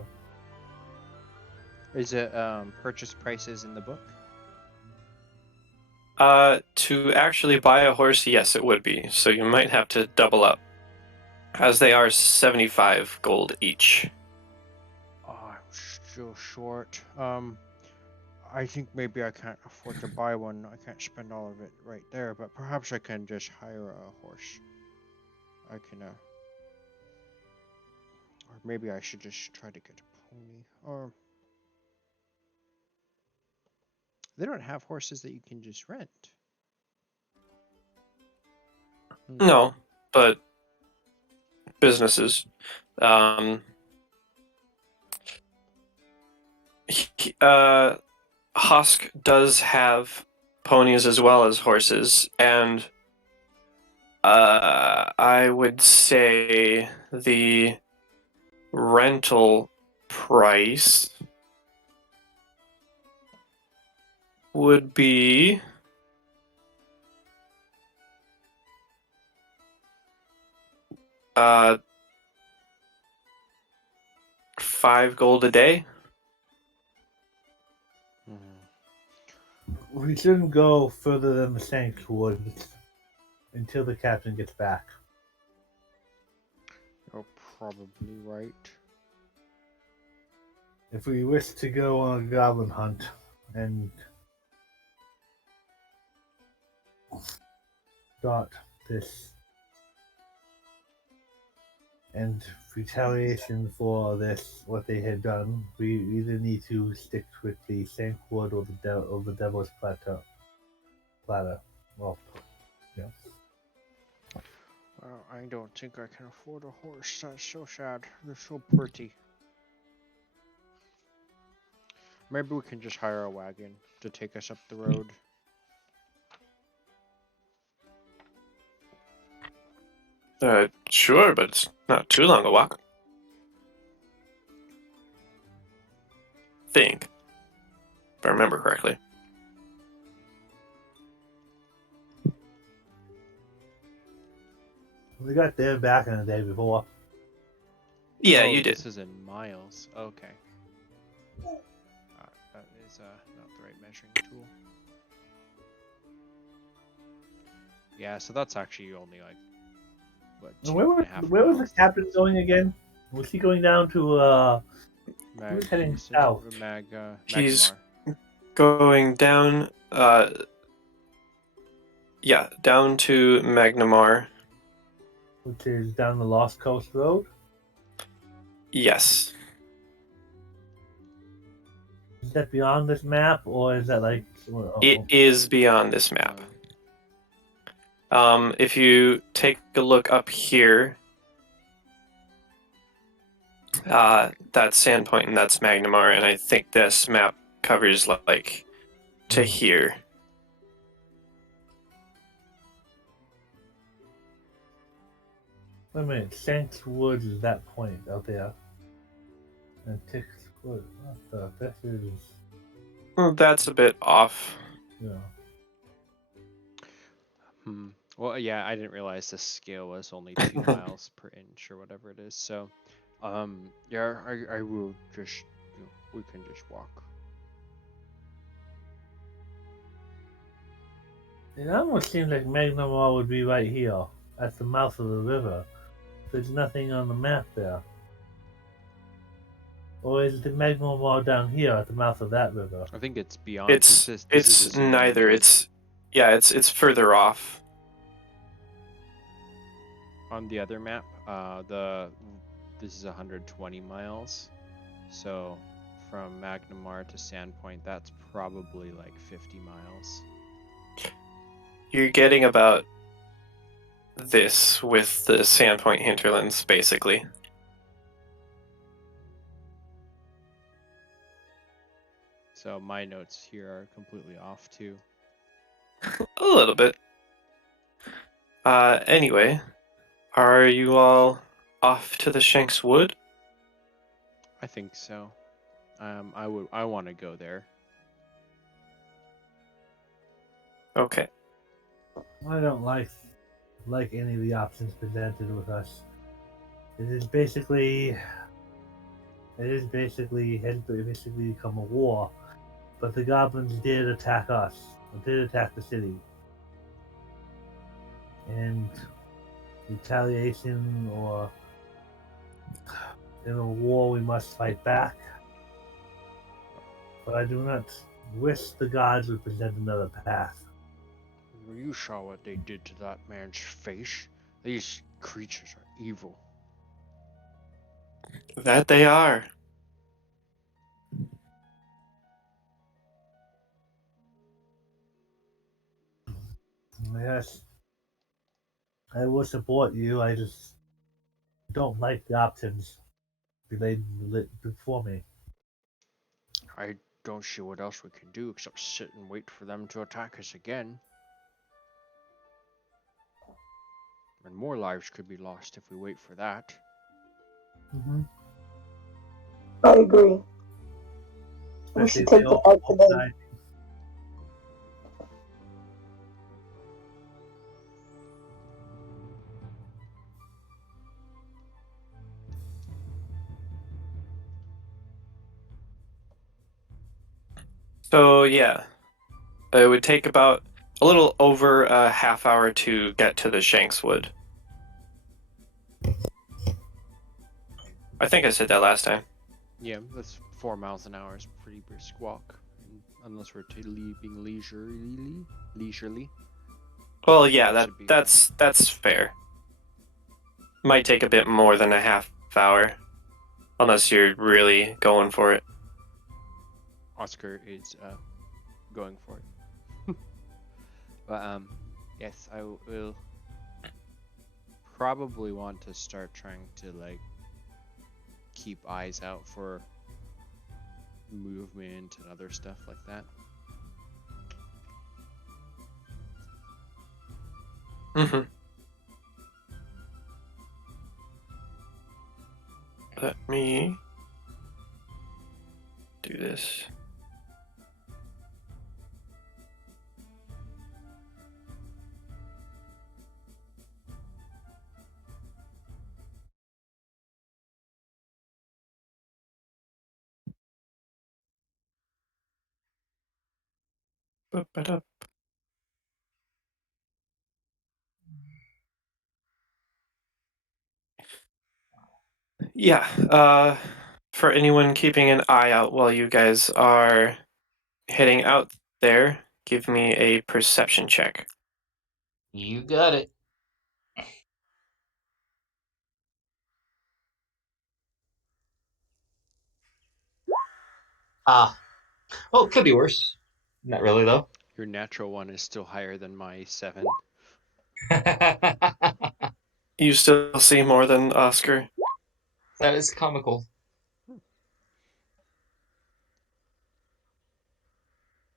Is it purchase prices in the book? To actually buy a horse, yes, it would be. So you might have to double up, as they are 75 gold each. Oh, I'm still short. I think maybe I can't afford to buy one. I can't spend all of it right there, but perhaps I can just hire a horse. I can, or maybe I should just try to get a pony. Or they don't have horses that you can just rent. No, but businesses. Husk does have ponies as well as horses, and I would say the rental price would be uh 5 gold a day. we shouldn't go further than the Shankswood until the captain gets back. You're probably right. If we wish to go on a goblin hunt and start this And retaliation for this, what they had done, we either need to stick with the Sankwood or the Devil's Plateau. Platter. Well, yeah. Well, I don't think I can afford a horse. That's so sad. They're so pretty. Maybe we can just hire a wagon to take us up the road. Sure, but it's not too long a walk. Think, if I remember correctly. We got there back in the day before. Yeah, Oh, you did. This is in miles. Okay. That is not the right measuring tool. Yeah, so that's actually only like what? And where was 2.5 where was the miles. captain going again? Was he going down to he was heading south. He's Magnamar. going down, yeah, down to Magnamar. Which is down the Lost Coast Road? Yes. Is that beyond this map, or is that like... It is beyond this map. If you take a look up here, that's Sandpoint and that's Magnamar, and I think this map covers like to here. Wait a minute, Shanks Woods is that point out there. And Tix Wood, what the... This is... Well, that's a bit off. Yeah. Well, yeah, I didn't realize the scale was only 2 miles per inch or whatever it is. So, yeah, I will just, we can just walk. It almost seems like Magnamar would be right here, at the mouth of the river. There's nothing on the map there. Or is the Magnamar down here at the mouth of that river? I think it's beyond. It's this it's is a neither. zone. It's further off. On the other map, this is 120 miles. So from Magnamar to Sandpoint, that's probably like 50 miles. You're getting about this with the Sandpoint hinterlands, basically. So my notes here are completely off too. A little bit. Anyway, are you all off to the Shanks Wood? I think so. I want to go there. Okay. I don't like any of the options presented with us. It is basically has basically become a war. But the goblins did attack us. Did attack the city. And retaliation or in a war we must fight back. But I do not wish the gods would present another path. You saw what they did to that man's face. These creatures are evil. That they are. Yes. I will support you. I just don't like the options laid before me. I don't see what else we can do except sit and wait for them to attack us again. And more lives could be lost if we wait for that. Mm-hmm. I agree. We should take the fight to them. So yeah, it would take about a little over a half hour to get to the Shanks Wood. I think I said that last time. Yeah, that's 4 miles an hour is a pretty brisk walk, unless we're being leisurely. Well, yeah, that's fair. Might take a bit more than a half hour, unless you're really going for it. Oscar is going for it. But yes, I will probably want to start trying to like keep eyes out for movement and other stuff like that. Mm-hmm. Let me do this. Ba-ba-da. Yeah, for anyone keeping an eye out while you guys are heading out there, give me a perception check. You got it. Ah. Well, it could be worse. Not really, though. Your natural one is still higher than my 7. That You still see more than Oscar. is comical.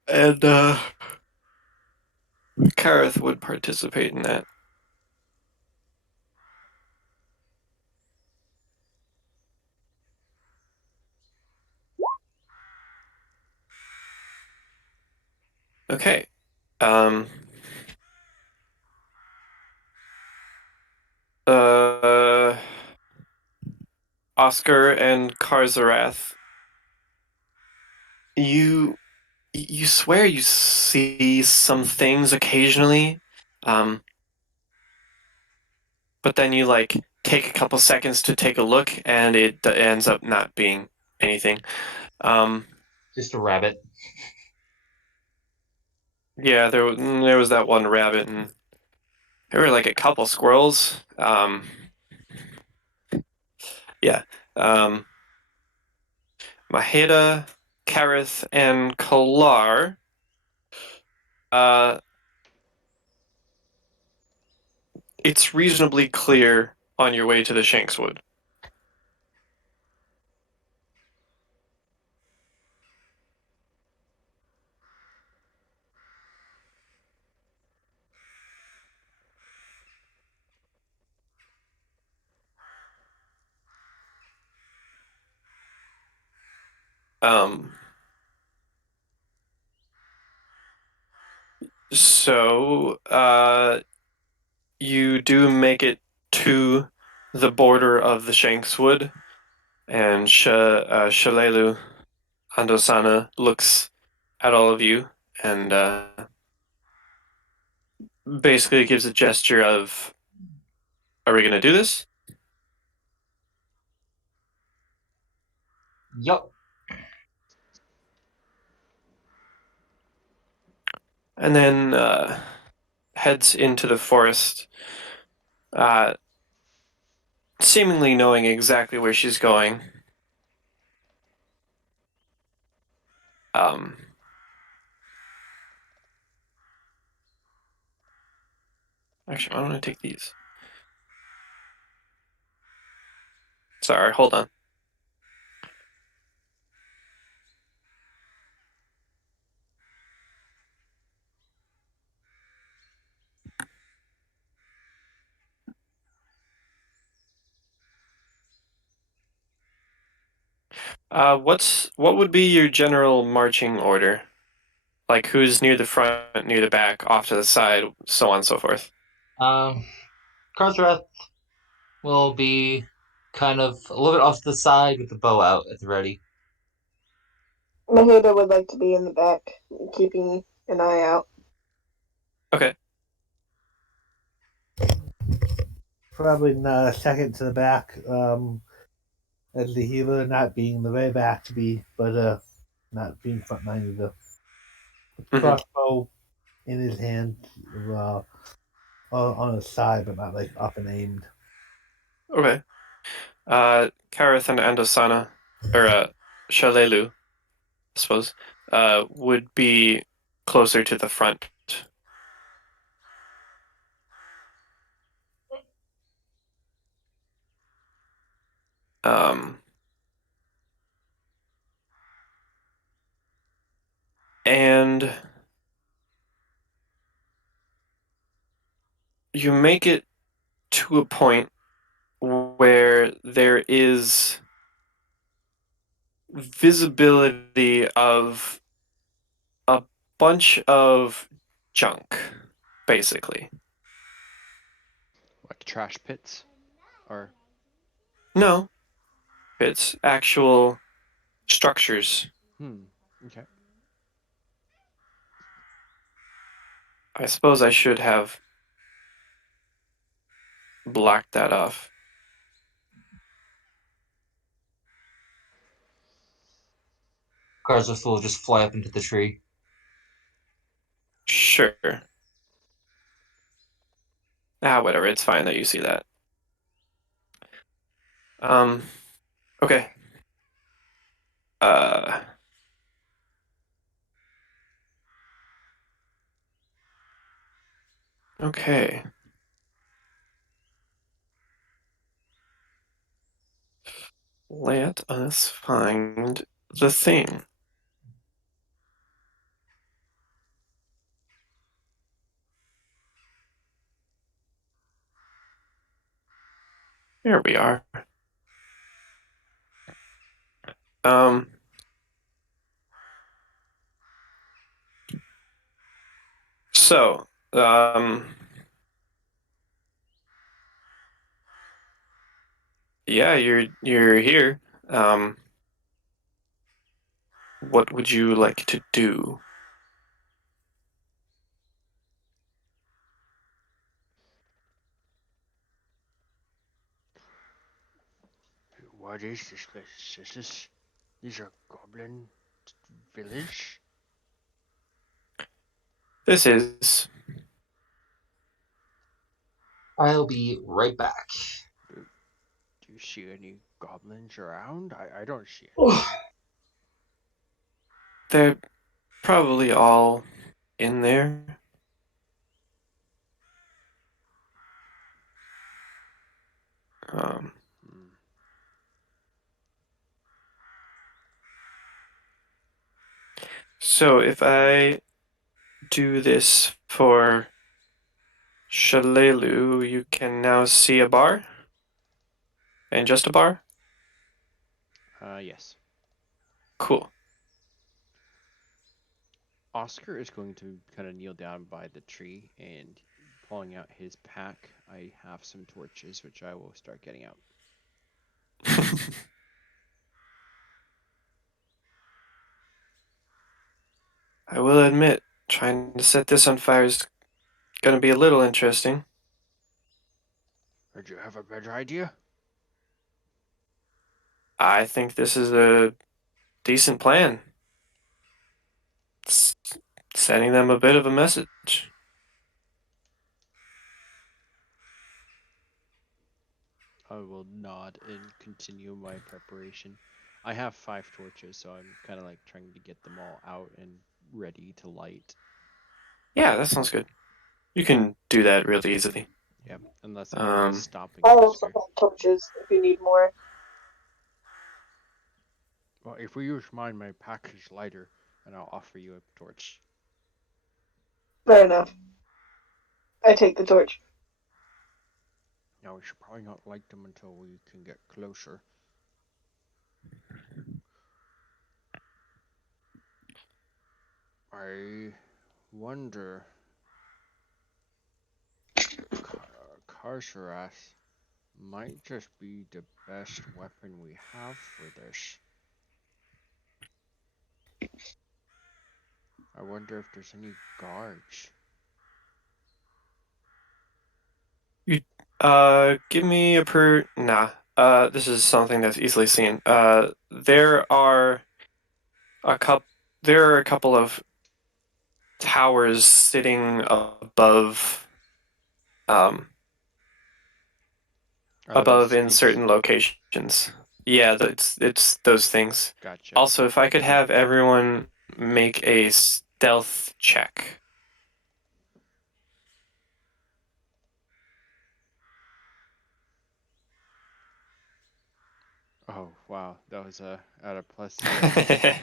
And, Kareth would participate in that. Okay. Uh, Oscar and Karzarath, you swear you see some things occasionally, um, but then you like take a couple seconds to take a look, and it ends up not being anything. Um, Just a rabbit. yeah, there was that one rabbit, and there were like a couple squirrels. Yeah. Um, Maheda, Kareth, and Kalar. It's reasonably clear on your way to the Shankswood. Um, so, you do make it to the border of the Shankswood, and Shalelu Andosana looks at all of you and basically gives a gesture of, "Are we going to do this?" Yup. And then heads into the forest, uh, seemingly knowing exactly where she's going. Um, actually, I want to take these. Sorry, hold on. What would be your general marching order? Like who's near the front, near the back, off to the side, so on and so forth. Karsrath will be kind of a little bit off to the side with the bow out at the ready. Maheda would like to be in the back, keeping an eye out. Okay. Probably not a second to the back. As the healer, not being the very back to be, but not being front minded. The Mhm. crossbow in his hand, on his side, but not like up and aimed. Okay. Kareth and Andosana, or Shalelu, I suppose, would be closer to the front. Um, and you make it to a point where there is visibility of a bunch of junk, basically. Like trash pits, or No, it's actual structures. Okay. I suppose I should have blocked that off. Karzith will just fly up into the tree. Sure. Whatever, it's fine that you see that. Okay. Uh, okay. Let us find the thing. Here we are. Um, so, yeah, you're here. What would you like to do? What is this place? Is a goblin village? This is. I'll be right back. Do you see any goblins around? I don't see any. They're probably all in there. Um, Hmm. so if I do this for Shalelu, you can now see a bar. And just a bar? Yes. Cool. Oscar is going to kind of kneel down by the tree and pulling out his pack. I have some torches, which I will start getting out. I will admit, trying to set this on fire is gonna be a little interesting. Or do you have a better idea? I think this is a decent plan. S- Sending them a bit of a message. I will nod and continue my preparation. I have 5 torches, so I'm kind of like trying to get them all out and ready to light. Yeah, that sounds good. You can do that really easily. Yep, unless I'm kind of Um, stopping I also Oscar. have torches if you need more. Well, if we use mine, my pack is lighter, and I'll offer you a torch. Fair enough. I take the torch. Now, we should probably not light them until we can get closer. I wonder... Karsharath might just be the best weapon we have for this. I wonder if there's any guards. give me a nah. This is something that's easily seen. There are a couple. There are a couple of towers sitting above, um, Are above those in these? certain locations. Yeah, it's those things. Gotcha. Also, if I could have everyone make a stealth check. Oh wow, that was at a +11.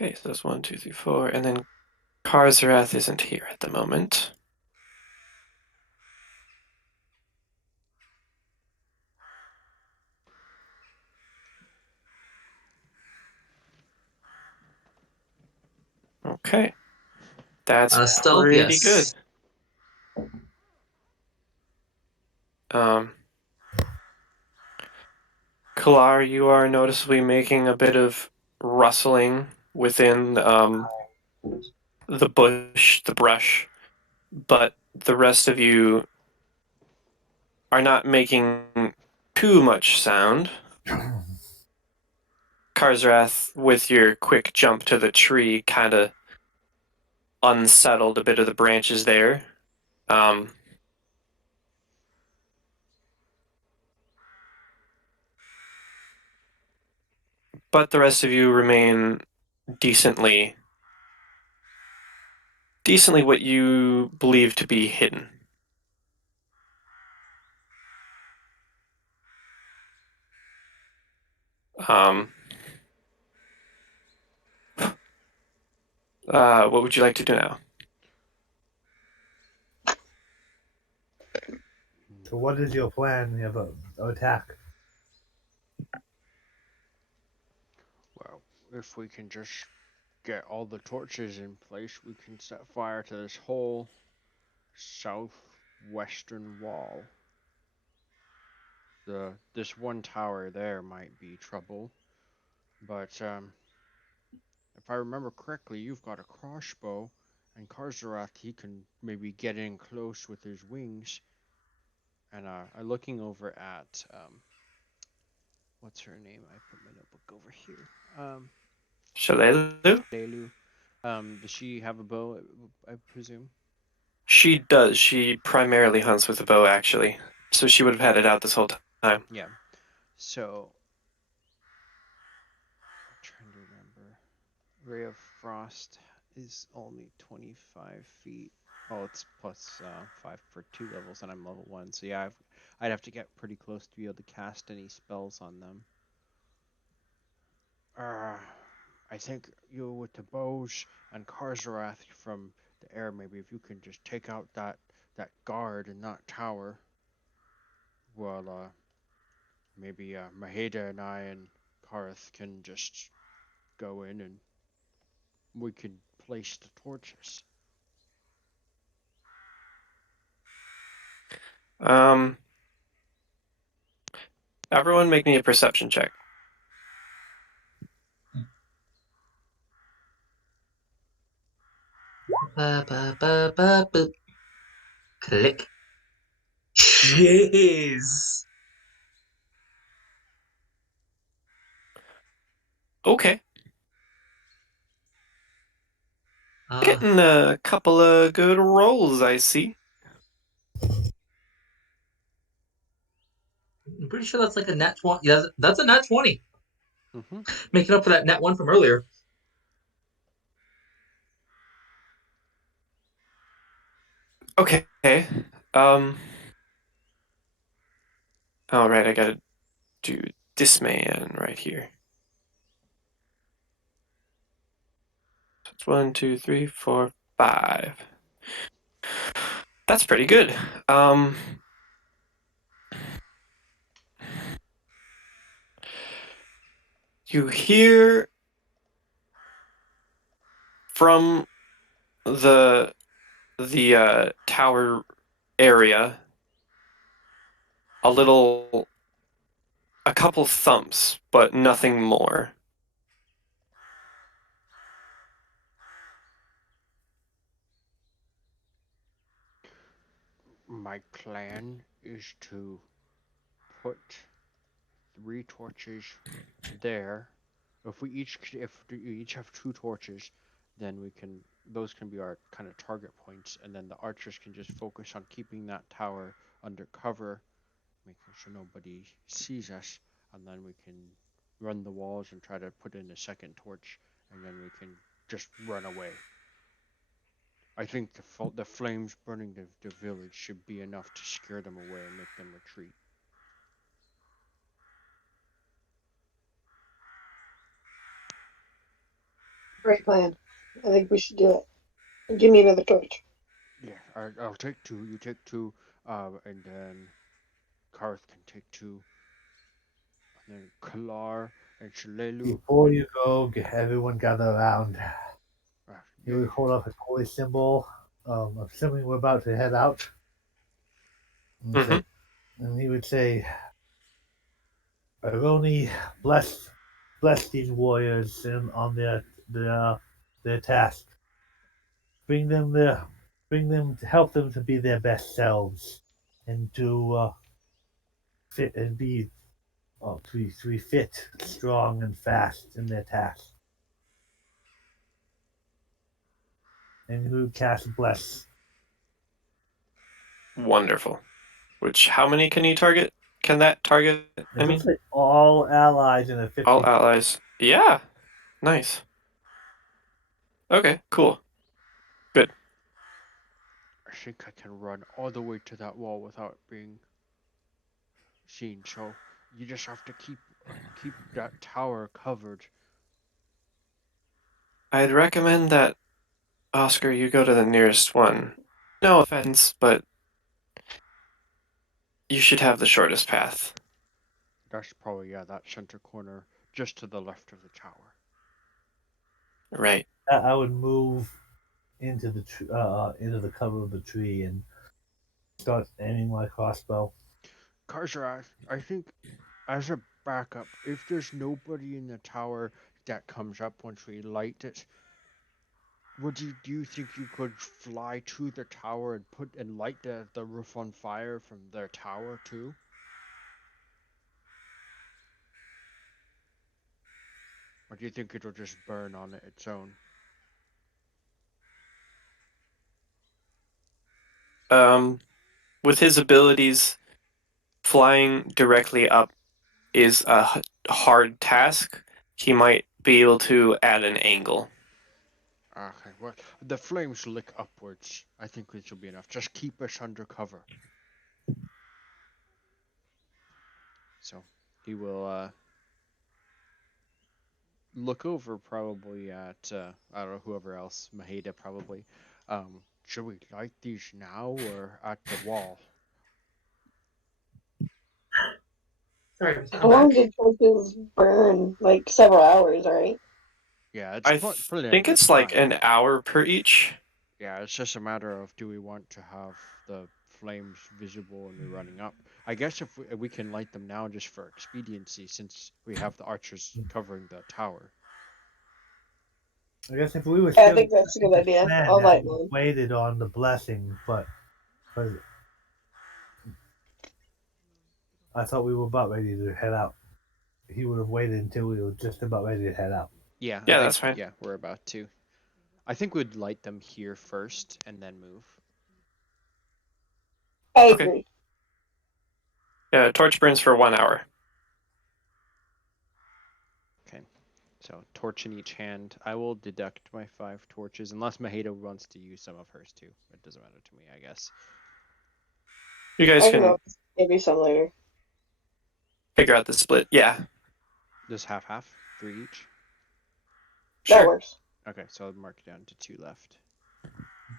Okay, so that's 1, 2, 3, 4, and then Karzarath isn't here at the moment. Okay, that's Stealth, pretty good. yes. Um, Kalar, you are noticeably making a bit of rustling within the brush, but the rest of you are not making too much sound. Karzrath, with your quick jump to the tree, kind of unsettled a bit of the branches there. Um, but the rest of you remain decently what you believe to be hidden. Um, what would you like to do now? So what is your plan of attack? Well, if we can just get all the torches in place, we can set fire to this whole southwestern wall. This one tower there might be trouble, but if I remember correctly, you've got a crossbow, and Karzarath, he can maybe get in close with his wings. And I'm looking over at what's her name? I put my notebook over here. Shalelu? Delu. Does she have a bow? I presume. She does. She primarily hunts with a bow, actually. So she would have had it out this whole time. Yeah. So, I'm trying to remember. Ray of Frost is only 25 feet. Oh, it's plus 5 for 2 levels, and I'm level 1. So yeah, I'd have to get pretty close to be able to cast any spells on them. I think you with the bows and Karzarath from the air, maybe if you can just take out that guard in that tower, well, maybe Maheda and I and Karth can just go in and we can place the torches. Um, everyone make me a perception check. Ba, ba, ba, ba, boop. Click. Yes. Okay. Uh, Getting a couple of good rolls, I see. I'm pretty sure that's like a nat 20. Yeah, that's a nat 20. Mm-hmm. Making up for that nat 1 from earlier. Okay. All right, I gotta do this man right here. It's 1, 2, 3, 4, 5. That's pretty good. You hear from the tower area a couple thumps, but nothing more. My plan is to put 3 torches there If we each have 2 torches, then those can be our kind of target points, and then the archers can just focus on keeping that tower under cover, making sure nobody sees us, and then we can run the walls and try to put in a second torch, and then we can just run away. I think the flames burning the village should be enough to scare them away and make them retreat. Great plan. I think we should do it. Give me another torch. Yeah, I'll take 2. You take 2, and then Karth can take 2, and then Kalar and Shalelu. Before you go, everyone gather around. He would Yeah, hold up his holy symbol, assuming we're about to head out. And he would say, Aroni, bless these warriors on their task. Bring them to help them to be their best selves, and to fit and be to be fit, strong, and fast in their task. And who cast bless. Wonderful. Which, how many can you target? Can that target? I mean, Like all allies in a 50. all allies. Yeah. Nice. Okay, cool. Good. I think I can run all the way to that wall without being seen. So you just have to keep that tower covered. I'd recommend that, Oscar, you go to the nearest one. No offense, but you should have the shortest path. That's probably that center corner just to the left of the tower. Right. I would move into the cover of the tree and start aiming my crossbow. Karzar, I think as a backup, if there's nobody in the tower that comes up once we light it, do you think you could fly to the tower and light the roof on fire from their tower too? Or do you think it'll just burn on its own? With his abilities, flying directly up is a hard task. He might be able to add an angle. Okay, well, the flames lick upwards. I think this will be enough. Just keep us under cover. So he will look over probably at I don't know, whoever else, Maheda probably. Should we light these now or at the wall? Sorry, How I'm long back. did torches burn? Like several hours, right? Yeah, it's I plenty think of it's like time. an hour per each. Yeah, it's just a matter of do we want to have the flames visible and we're running up. I guess if we can light them now just for expediency, since we have the archers covering the tower. I guess if we were Yeah, I still think that's a good idea. men, I'll I light would have one. waited on the blessing, but I thought we were about ready to head out. He would have waited until we were just about ready to head out. Yeah, Yeah, that's fine. Yeah, we're about to. I think we'd light them here first and then move. I Okay. agree. Yeah, torch burns for 1 hour. Okay. So torch in each hand. I will deduct my 5 torches unless Maheda wants to use some of hers too. It doesn't matter to me, I guess. You guys I can can maybe some later. figure out the split. Yeah. Just half, 3 each. That Sure. works. Okay, so I'll mark down to 2 left.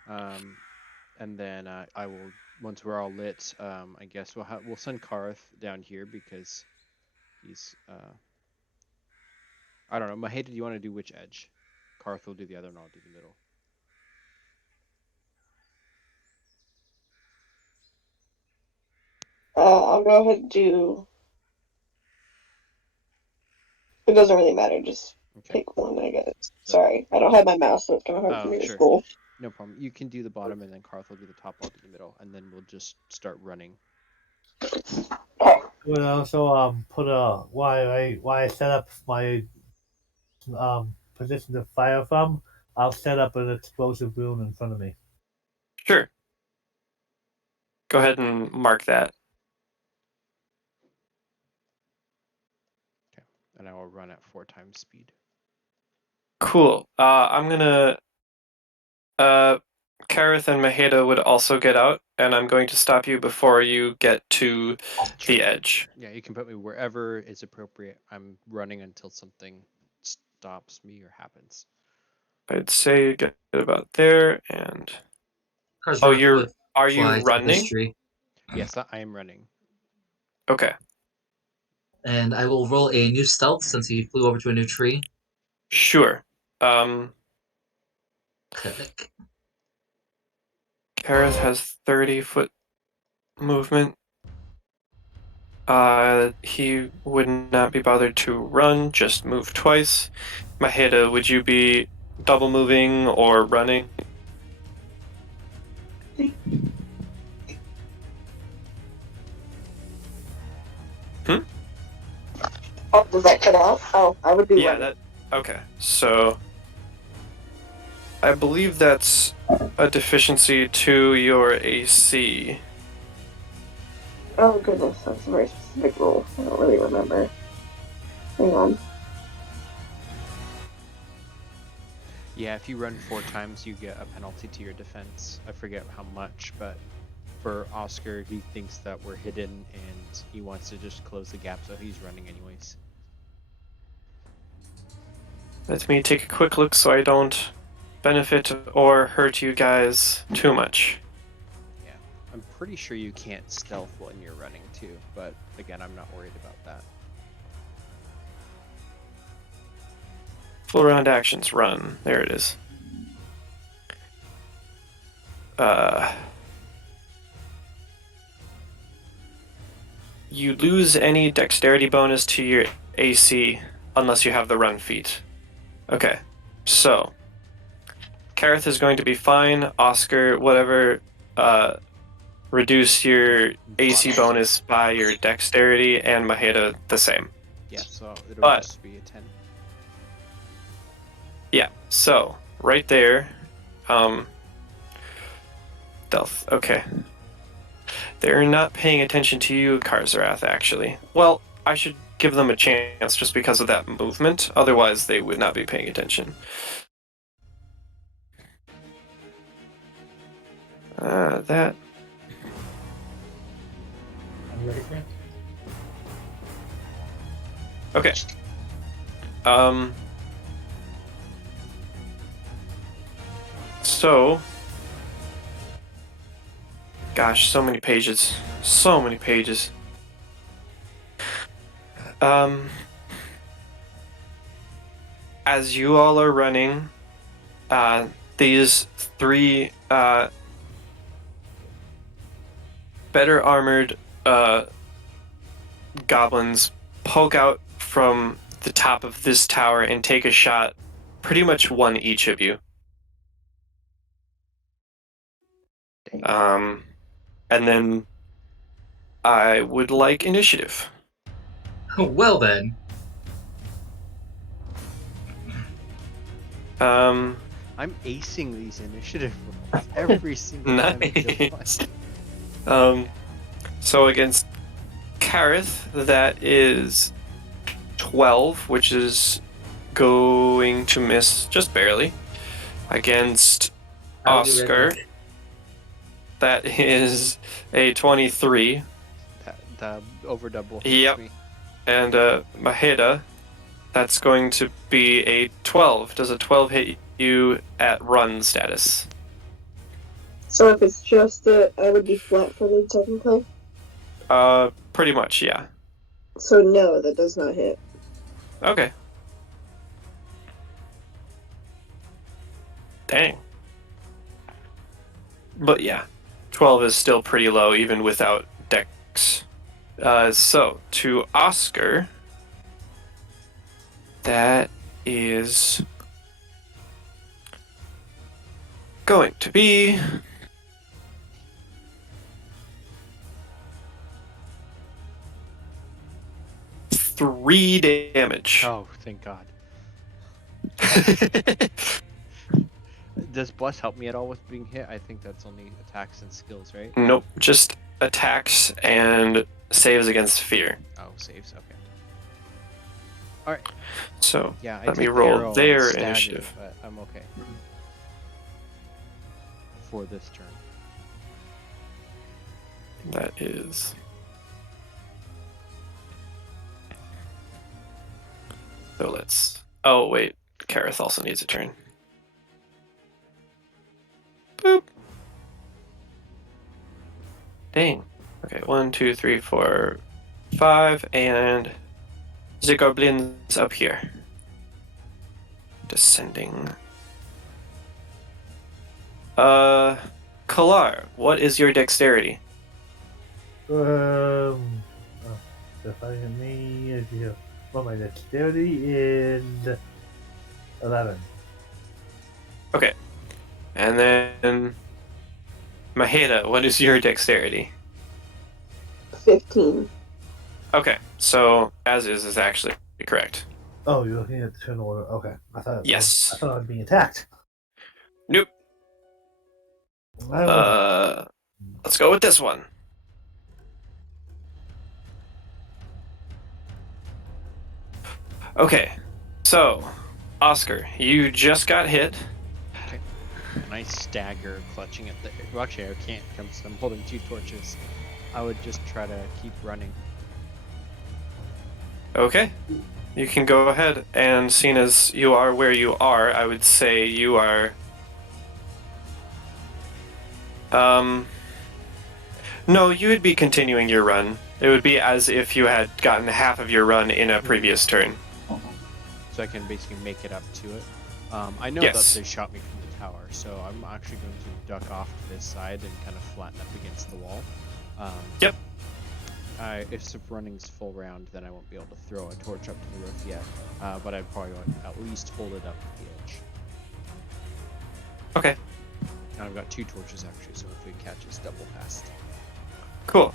And then I will, once we're all lit, I guess we'll send Karth down here because he's I don't know. Maheda, do you want to do which edge? Karth will do the other, and I'll do the middle. I'll go ahead and do. It doesn't really matter. Just pick one, I guess. Sorry, I don't have my mouse, so it's kind of hard for me to scroll. No problem. You can do the bottom, and then Karth will do the top. I'll do the middle, and then we'll just start running. We'll also put why I set up my position to fire from, I'll set up an explosive rune in front of me. Sure. Go ahead and mark that. Okay. And I will run at 4 times speed. Cool. I'm gonna. Kareth and Maheda would also get out, and I'm going to stop you before you get to the edge. Yeah, you can put me wherever is appropriate. I'm running until something stops me or happens. I'd say you get about there, and Karzareth would are you fly to this running? tree, Yes, I am running. Okay, and I will roll a new stealth since he flew over to a new tree. sure. Click. Kareth has 30-foot movement. He would not be bothered to run, just move twice. Maheda, would you be double moving or running? Oh, does that cut off? Oh, I would be Yeah, running. okay. So I believe that's a deficiency to your AC. Oh goodness, that's a very specific rule. I don't really remember. Hang on. Yeah, if you run 4 times, you get a penalty to your defense. I forget how much, but for Oscar, he thinks that we're hidden and he wants to just close the gap, so he's running anyways. Let me take a quick look so I don't benefit or hurt you guys too much. Yeah, I'm pretty sure you can't stealth when you're running too, but again, I'm not worried about that. Full round actions, run. There it is. You lose any dexterity bonus to your AC unless you have the run feat. Okay, so Kareth is going to be fine. Oscar, whatever, reduce your AC bonus by your dexterity, and Maheda the same. Yeah, so it'll But- just be a 10. Yeah, so right there, stealth. Okay. They're not paying attention to you, Karzarath, actually. Well, I should give them a chance just because of that movement. Otherwise, they would not be paying attention. That. I'm ready for it. Okay. So. Gosh, so many pages. So many pages. As you all are running, these 3 better armored goblins poke out from the top of this tower and take a shot, pretty much one each of you. And then I would like initiative. Well then, Um, I'm acing these initiative rolls every single time I kill nice. one. So against Kareth, that is 12, which is going to miss just barely. Against I'll be right Oscar, back. that is a 23. The overdouble hits Yep. me. And Maheda, that's going to be a 12. Does a 12 hit you at run status? So if it's just I would be flat-footed technically. Pretty much, yeah. So no, that does not hit. Okay. Dang. But yeah, 12 is still pretty low even without dex. So, to Oscar, that is going to be 3 damage. Oh, thank God. Does Bless help me at all with being hit? I think that's only attacks and skills, right? Nope, just attacks and saves against fear. Oh, saves. Okay. All right. So Yeah, I let me take the roll arrow their and stagger, initiative. but I'm okay for this turn. That is. So let's. Oh wait, Kareth also needs a turn. Boop. Dang. Okay, 1, 2, 3, 4, 5, and the goblins up here. Descending. Kalar, what is your dexterity? So if I can me, well, my dexterity is 11. Okay. And then Maheda, what is your dexterity? 15. Okay, so as is actually correct. Oh, you're looking at the turn order. Okay, I thought Yes. I thought I was being attacked. Nope. I will. Let's go with this one. Okay, so Oscar, you just got hit. Okay. And I stagger, clutching at the. Well, actually, I can't because I'm holding 2 torches. I would just try to keep running. Okay, you can go ahead, and seeing as you are where you are, I would say you are. No, you would be continuing your run. It would be as if you had gotten half of your run in a previous turn. So I can basically make it up to it. I know Yes. that they shot me from the tower, so I'm actually going to duck off to this side and kind of flatten up against the wall. Yep. If running's full round, then I won't be able to throw a torch up to the roof yet. But I'd probably want to at least hold it up at the edge. Okay, And I've got 2 torches actually, so if we catch us double fast. cool.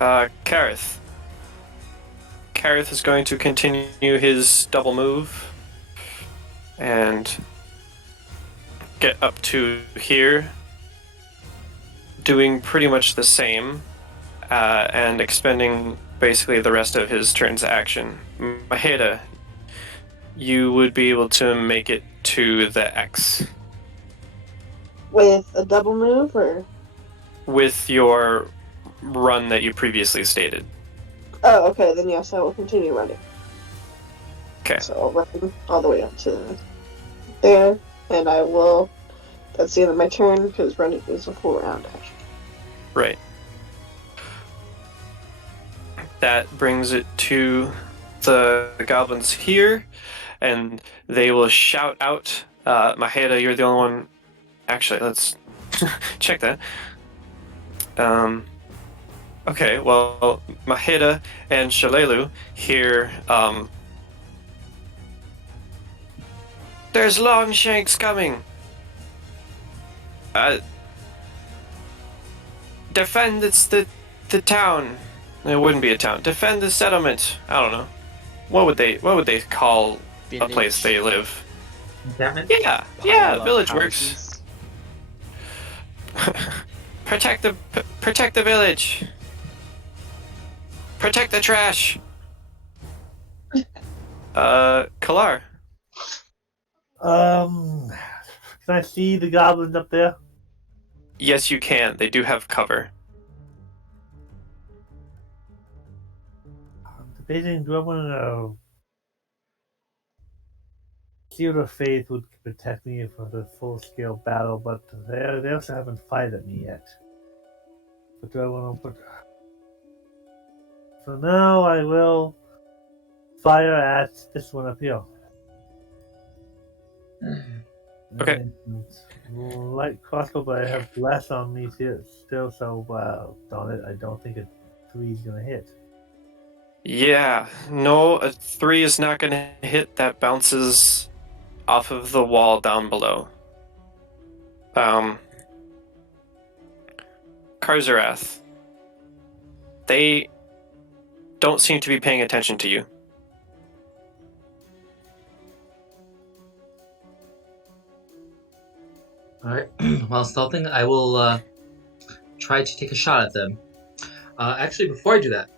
Kareth. Kareth is going to continue his double move and get up to here, doing pretty much the same, and expending basically the rest of his turn's action. Maheda, you would be able to make it to the X With a double move, or? with your run that you previously stated. Oh, okay, then yes, I will continue running. Okay. So I'll run all the way up to there, and I will. That's the end of my turn, because running is a full round action. Right. That brings it to the goblins here, and they will shout out. Maheda, you're the only one. Actually, let's check that. Okay, well, Maheda and Shalelu hear. There's Longshanks coming. Defend the town. It wouldn't be a town. Defend the settlement. I don't know. What would they call a place they live? Damn it. Yeah, Pile of village works. houses. Protect the village. Protect the trash. Kalar. Can I see the goblins up there? Yes, you can. They do have cover. I'm debating, do I want to Shield of Faith would protect me for the full-scale battle, but they also haven't fired at me yet. But do I want to put... So now I will fire at this one up here. Okay. And light crossbow, but I have less on me still, so darn it, I don't think a 3 is going to hit. Yeah, no, a 3 is not going to hit. That bounces off of the wall down below. Karzarath. They don't seem to be paying attention to you. Alright, while stealthing, I will try to take a shot at them. Actually, before I do that,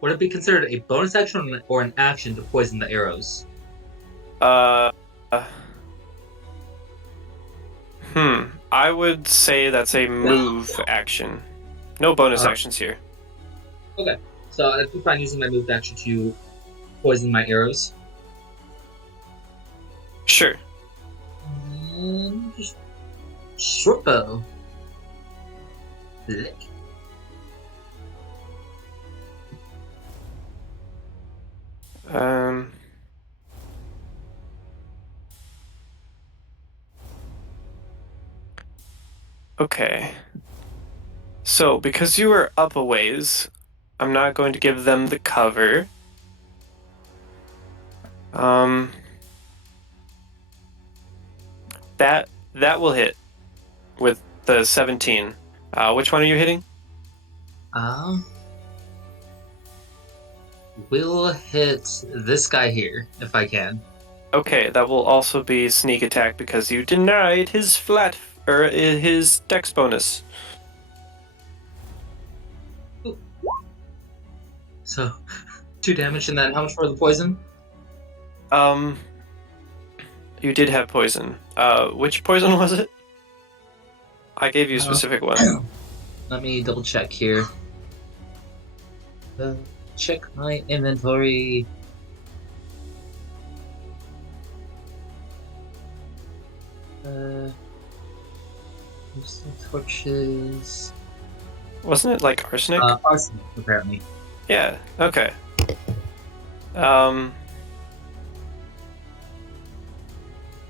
would it be considered a bonus action or an action to poison the arrows? Uh, I would say that's a move action. No bonus actions here. Okay, so I'd be fine using my move action to poison my arrows. Sure. Just short bow. Lick. Okay. So, because you were up a ways, I'm not going to give them the cover. That will hit with the 17. Which one are you hitting? We'll hit this guy here if I can. Okay, that will also be sneak attack because you denied his his dex bonus. So, 2 damage, and then how much for the poison? You did have poison. Which poison was it? I gave you a specific one. Let me double check here. Check my inventory. Torches. Wasn't it like arsenic? Arsenic, apparently. Yeah. Okay.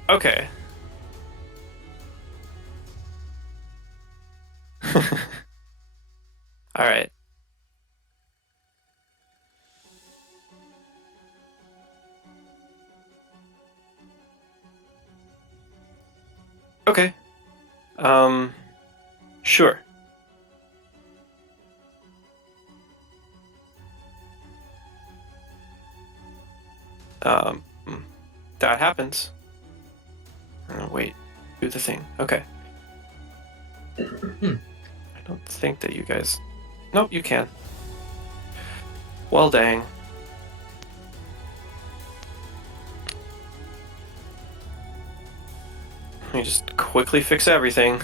Okay. All right. Okay. Sure. That happens. Wait, do the thing. Okay. I don't think that you guys... Nope, you can. Well, dang. Let me just quickly fix everything.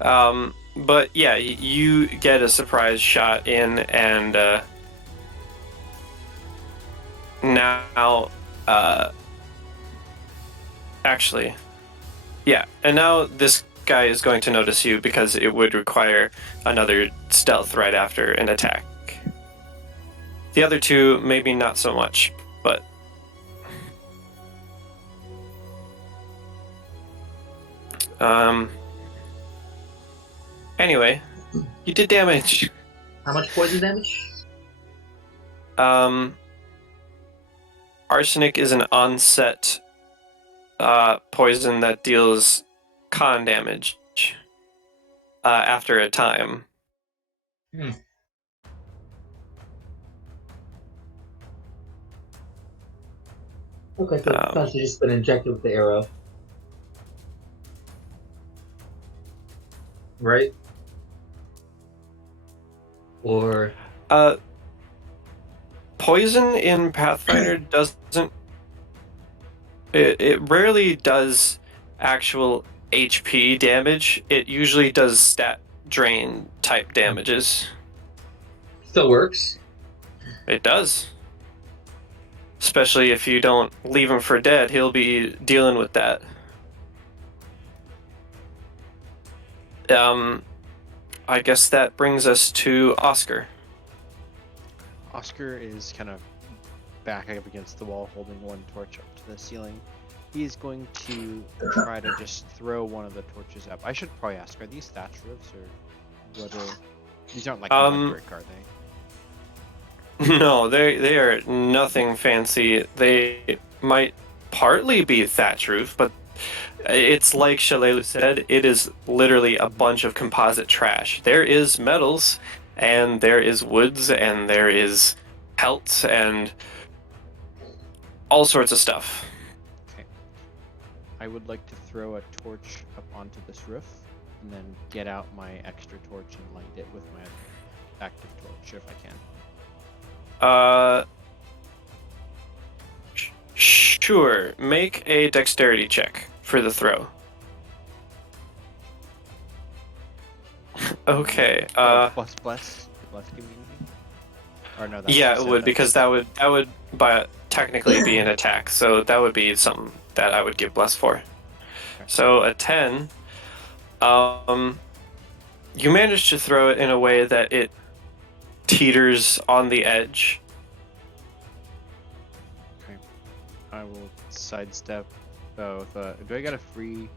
But yeah, you get a surprise shot in, and now, actually, yeah, and now this guy is going to notice you because it would require another stealth right after an attack. The other two, maybe not so much, but... Anyway, you did damage. How much poison damage? Arsenic is an onset poison that deals con damage after a time. Okay, so it's essentially just been injected with the arrow. Right? Or... Poison in Pathfinder doesn't... It rarely does actual HP damage. It usually does stat drain type damages. Still works? It does. Especially if you don't leave him for dead, he'll be dealing with that. I guess that brings us to Oscar. Oscar is kind of back up against the wall, holding one torch up to the ceiling. He's going to try to just throw one of the torches up. I should probably ask, are these thatch roofs or what are... These aren't like mud brick, are they? No, they are nothing fancy. They might partly be thatch roof, but it's like Shalelu said, it is literally a bunch of composite trash. There is metals, and there is woods, and there is pelts, and all sorts of stuff. Okay. I would like to throw a torch up onto this roof, and then get out my extra torch and light it with my active torch if I can. Sure. Make a dexterity check for the throw. Okay. Plus community. Or no, that's Yeah, you it said would that. because that would by technically be an attack. So that would be something that I would give bless for. Okay. So a 10. You manage to throw it in a way that it teeters on the edge. Okay. I will sidestep both. Do I get a free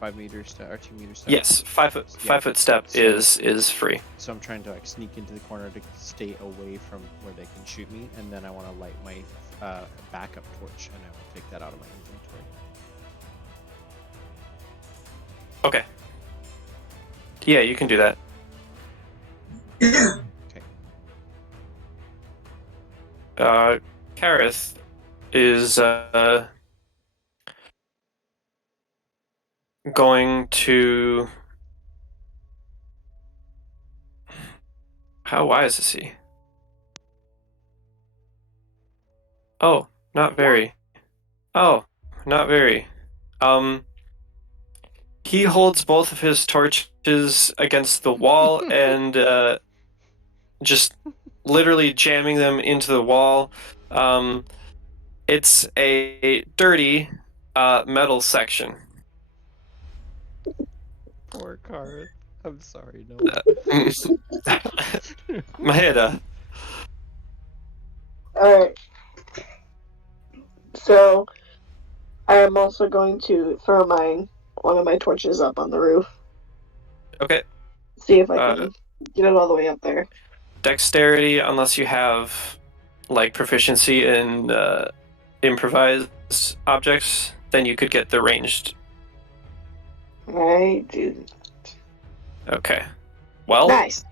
5 meters step or 2 meters step? Yes, 5-foot step So- is free. So I'm trying to like sneak into the corner to stay away from where they can shoot me, and then I want to light my backup torch, and I will take that out of my inventory. Okay. Yeah, you can do that. Okay. Kareth is going to. How wise is he? Oh, not very. Oh, not very. He holds both of his torches against the wall and just literally jamming them into the wall. It's a dirty metal section. Poor Karth. I'm sorry, no. Maheda. Alright. So, I am also going to throw one of my torches up on the roof. Okay. See if I can get it all the way up there. Dexterity, unless you have like proficiency in improvised objects, then you could get the ranged. I do. Okay. Well, Nice.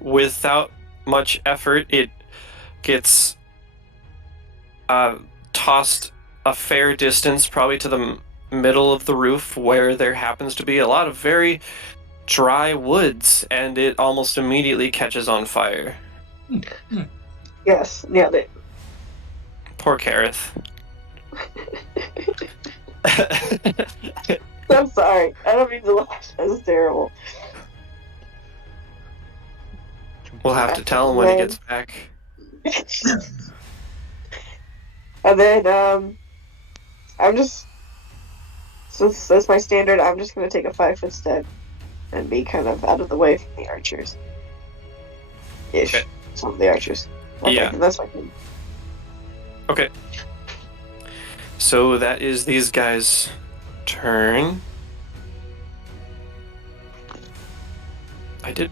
without much effort, it gets tossed a fair distance, probably to the middle of the roof, where there happens to be a lot of very dry woods, and it almost immediately catches on fire. Yes, nailed it. Poor Kareth. I'm sorry. I don't mean to laugh. That's terrible. We'll have to tell him when he gets back. And then, I'm just, since that's my standard, I'm just going to take a 5-foot step and be kind of out of the way from the archers. Ish. Okay. Some of the archers. Yeah. That's my thing. Okay. So that is these guys' turn. I did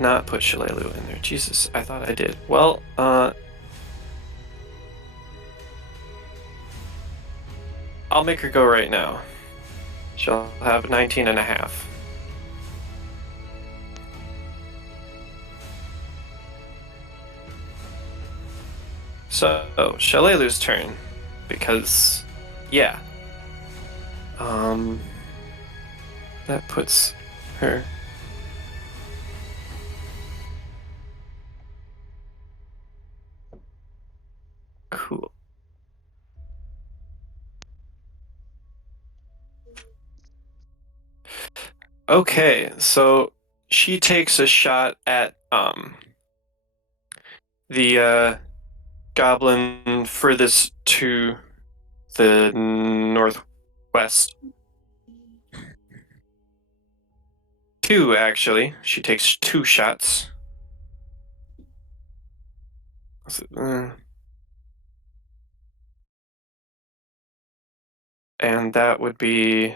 not put Shalelu in there. Jesus, I thought I did. Well, I'll make her go right now. She'll have 19 and a half. So, Shalelu's turn. Because, yeah. That puts her... Cool. Okay, so she takes a shot at the goblin furthest to the northwest. 2, actually. She takes 2 shots. And that would be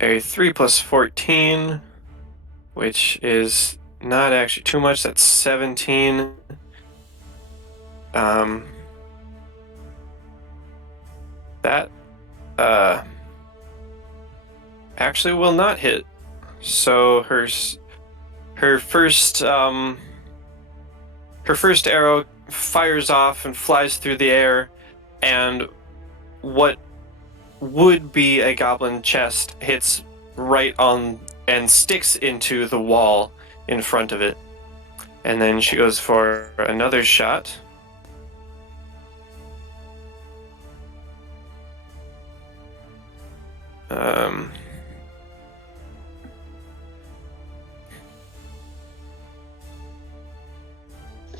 a 3 plus 14, which is not actually too much. That's 17. That actually will not hit. So her first arrow fires off and flies through the air, and what would be a goblin chest hits right on and sticks into the wall in front of it. And then she goes for another shot.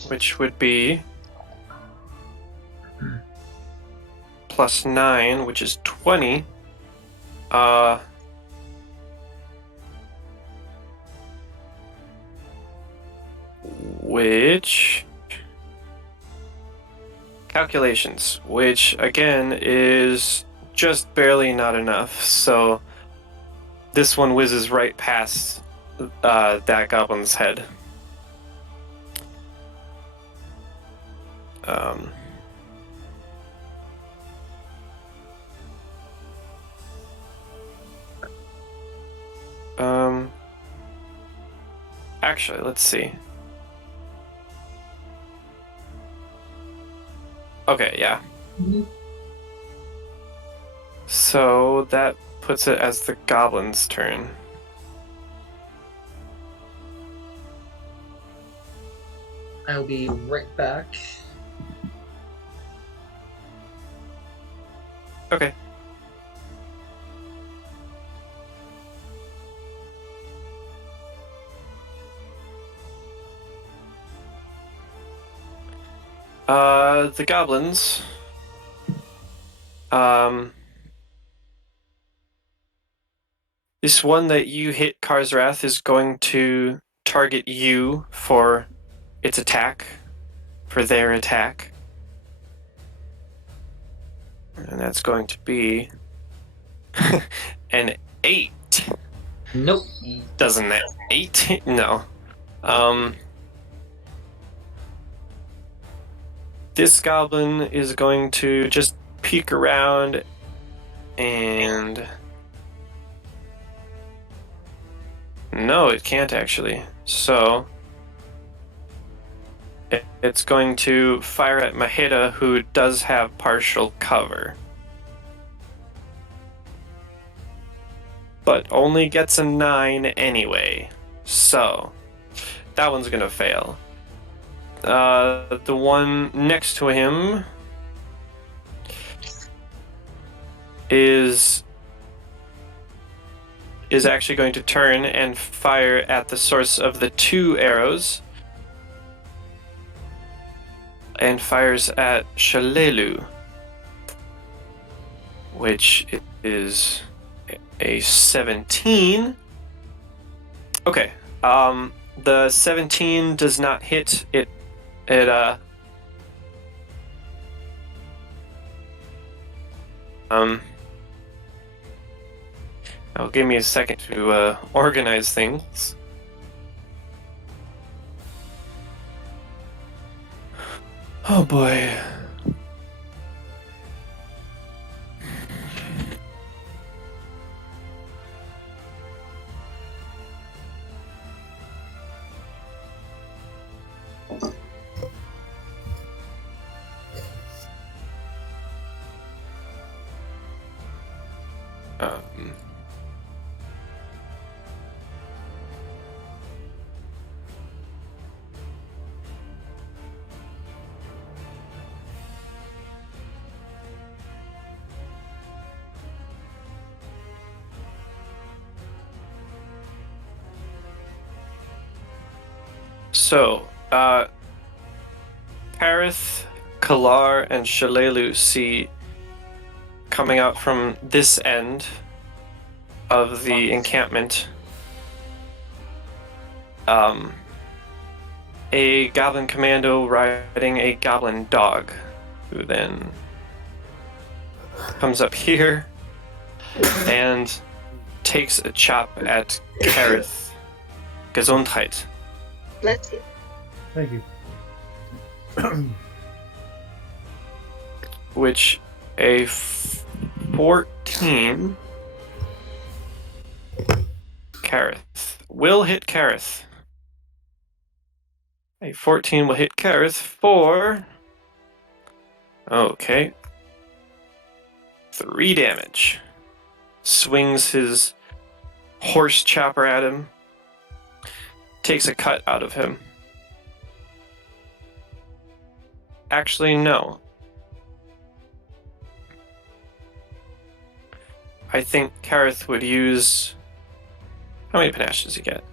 Which would be +9, which is 20. Which calculations, which again is just barely not enough. So this one whizzes right past that goblin's head. Actually, let's see. Okay, yeah. So that puts it as the goblin's turn. I'll be right back. Okay. The goblins. This one that you hit, Karsrath, is going to target you for its attack, for their attack. And that's going to be an 8. Nope. Doesn't that 8? No. This goblin is going to just peek around and... No, it can't actually. So it's going to fire at Maheda, who does have partial cover. But only gets a 9 anyway. So that one's going to fail. The one next to him is actually going to turn and fire at the source of the 2 arrows, and fires at Shalelu, which is a 17. Okay, the 17 does not hit. Now give me a second to organize things. Oh boy. So, Karith, Kalar, and Shalelu see coming out from this end of the encampment a goblin commando riding a goblin dog, who then comes up here and takes a chop at Karith. Gesundheit. Bless you. Thank you. Which a 14 Karith will hit Karith. A 14 will hit Kareth for... Okay. 3 damage. Swings his horse chopper at him. Takes a cut out of him. Actually, no. I think Kareth would use... How many panache does he get?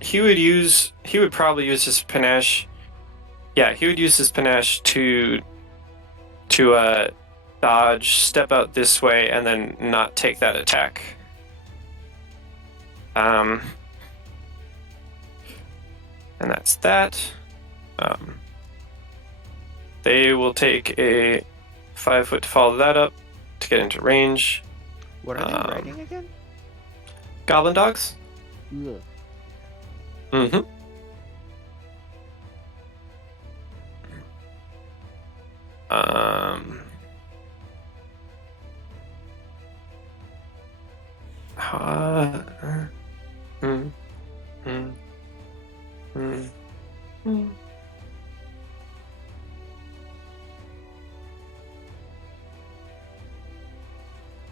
He would probably use his panache. Yeah, he would use his panache to dodge, step out this way, and then not take that attack. And that's that. They will take a 5 foot to follow that up to get into range. What are they riding again? Goblin dogs? Ugh. Mm-hmm.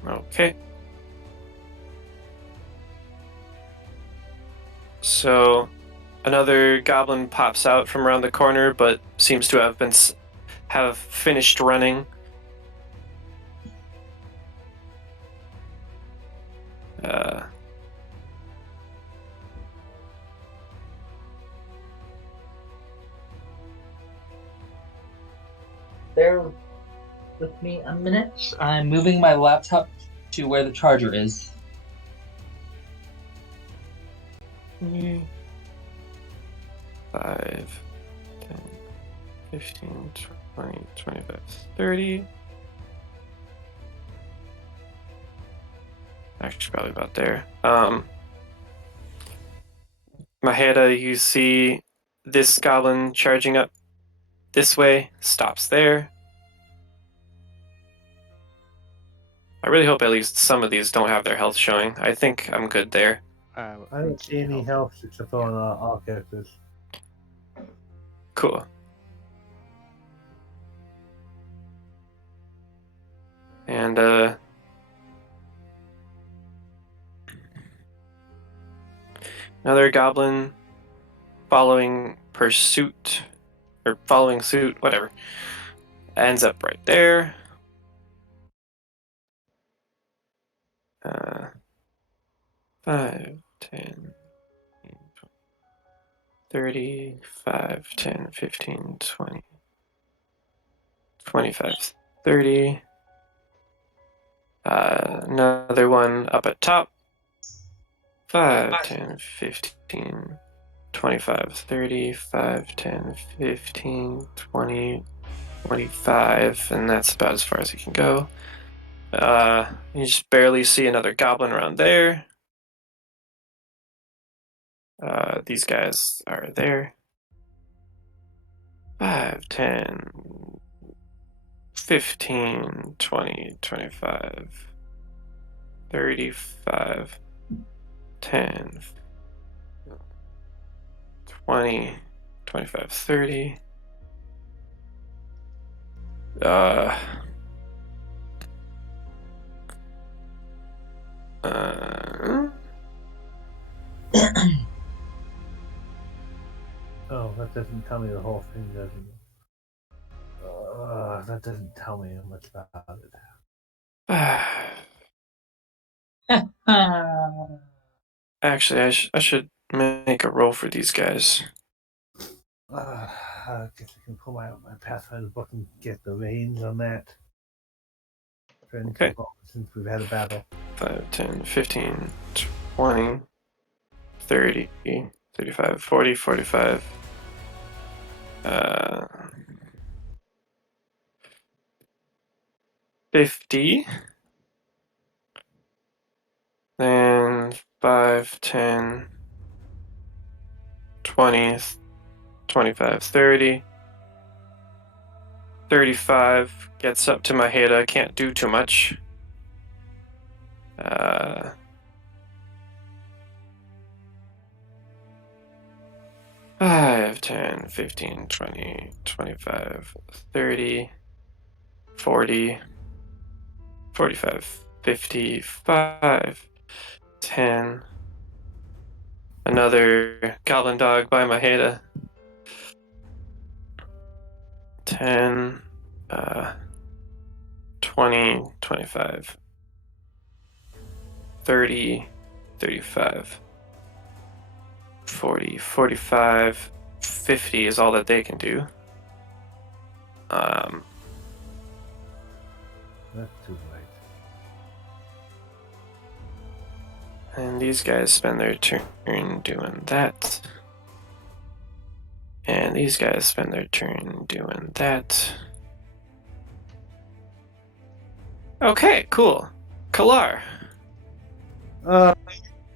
Okay. So, another goblin pops out from around the corner, but seems to have finished running. Bear with me a minute. I'm moving my laptop to where the charger is. 5, 10, 15, 20, 25, 30. Actually, probably about there. Maheda, you see this goblin charging up this way, stops there. I really hope at least some of these don't have their health showing. I think I'm good there. I don't see any health except on all characters. Cool. And another goblin following suit, whatever, ends up right there. 5, 10, 30, 5, 10, 15, 20, 25, 30. Another one up at top. 5, 10, 15, 25, 30, 5, 10, 15, 20, 25, and that's about as far as you can go. You just barely see another goblin around there. These guys are there. 5, 10, 15, 20, 25, 35, 10, 20, 25, 30. Oh, that doesn't tell me the whole thing, doesn't it? That doesn't tell me much about it. Actually, I should make a roll for these guys. I guess I can pull out my Pathfinder book and get the range on that. Okay. Since we've had a battle. 5, 10, 15, 20, 30, 35, 40, 45. 50. Then 5, 10, 20, 25, 30. 35 gets up to Maheda, can't do too much. 5, 10, 15, 20, 25, 30, 40, 45, 55, 10. Another goblin dog by Maheda. 10, 20, 25, 30, 35, 40, 45, 50 is all that they can do. That's too late. And these guys spend their turn doing that. And these guys spend their turn doing that. Okay, cool. Kalar.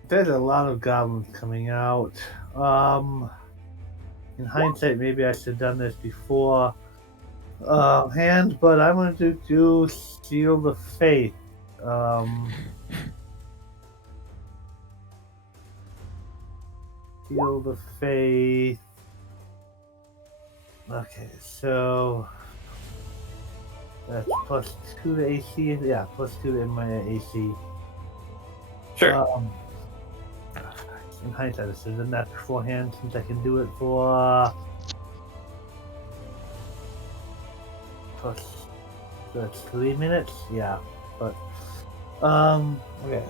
There's a lot of goblins coming out. In hindsight, maybe I should have done this before hand, but I'm going to do Shield of Faith. Shield of Faith. Okay, so that's plus 2 to AC. Yeah, plus 2 to my AC. Sure. In hindsight, I should have done that beforehand since I can do it for plus that's 3 minutes. Yeah, but okay.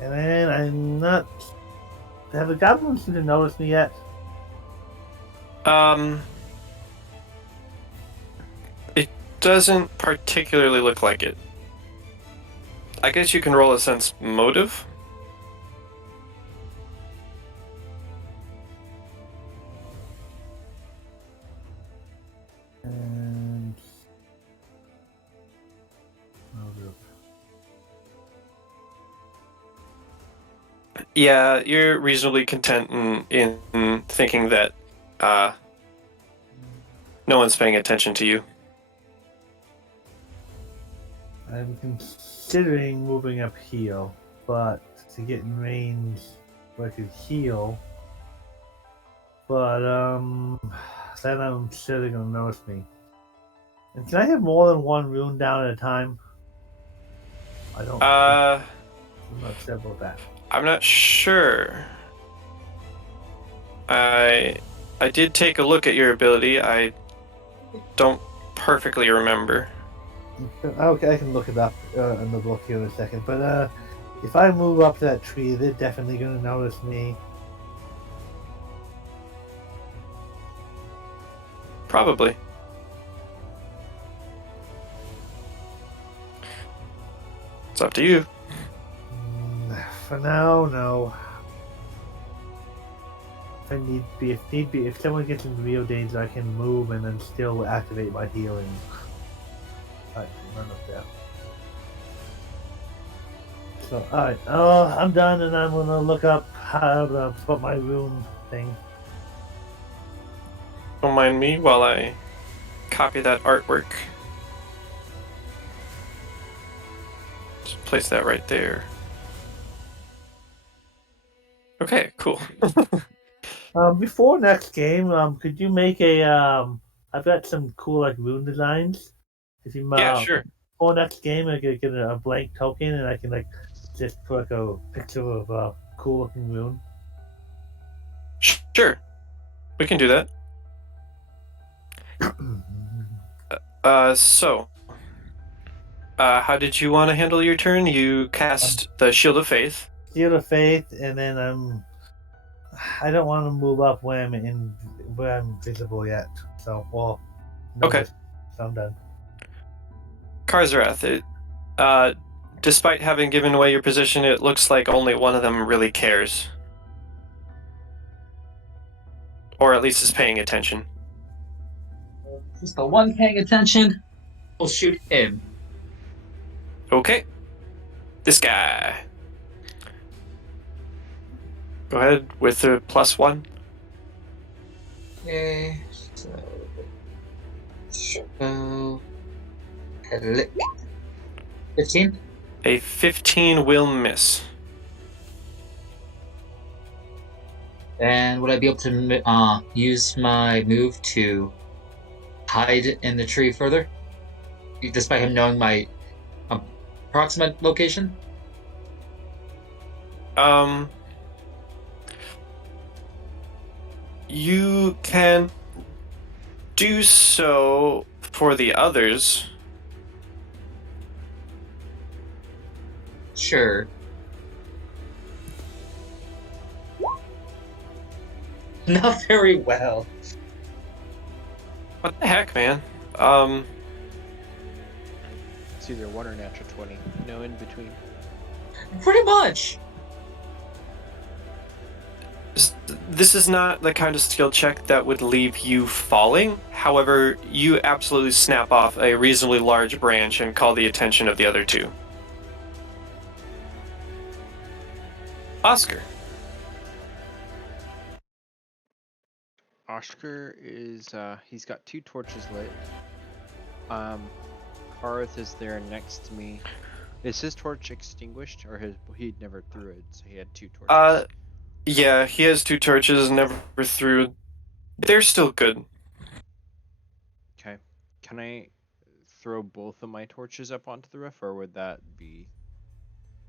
And then I'm not. Have the goblins even noticed me yet? It doesn't particularly look like it. I guess you can roll a sense motive. And motive. Yeah, you're reasonably content in thinking that no one's paying attention to you. I'm considering moving up heal, but to get in range where I could heal. But then I'm sure they're gonna notice me. And can I have more than one rune down at a time? I don't. I'm not sure about that. I'm not sure. I did take a look at your ability. I don't perfectly remember. Okay, I can look it up in the book here in a second. But if I move up that tree, they're definitely gonna notice me. Probably. It's up to you. For now, no. If someone gets in real danger, I can move and then still activate my healing. Alright, run up there. So, alright, I'm done, and I'm gonna look up how to put my rune thing. Don't mind me while I copy that artwork. Just place that right there. Okay, cool. Before next game, could you make a I've got some cool like rune designs. If you Yeah, sure. before next game, I could get a blank token, and I can like just put like a picture of a cool looking rune. Sure. We can do that. How did you want to handle your turn? You cast the Shield of Faith. Shield of Faith, and then I don't want to move up where I'm visible yet. So no Okay. So I'm done. Karzarath, despite having given away your position, it looks like only one of them really cares. Or at least is paying attention. Just the one paying attention, we'll shoot him. Okay. This guy. Go ahead with the +1. Okay, so 15. A 15 will miss. And would I be able to use my move to hide in the tree further, despite him knowing my approximate location? Um, you can do so for the others. Sure. Not very well. What the heck, man? It's either 1 or natural 20. No in between. Pretty much. This is not the kind of skill check that would leave you falling. However, you absolutely snap off a reasonably large branch and call the attention of the other two. Oscar. Oscar is he's got 2 torches lit. Karth is there next to me. Is his torch extinguished, or he never threw it, so he had 2 torches? Yeah, he has 2 torches, never threw. They're still good. Okay. Can I throw both of my torches up onto the roof, or would that be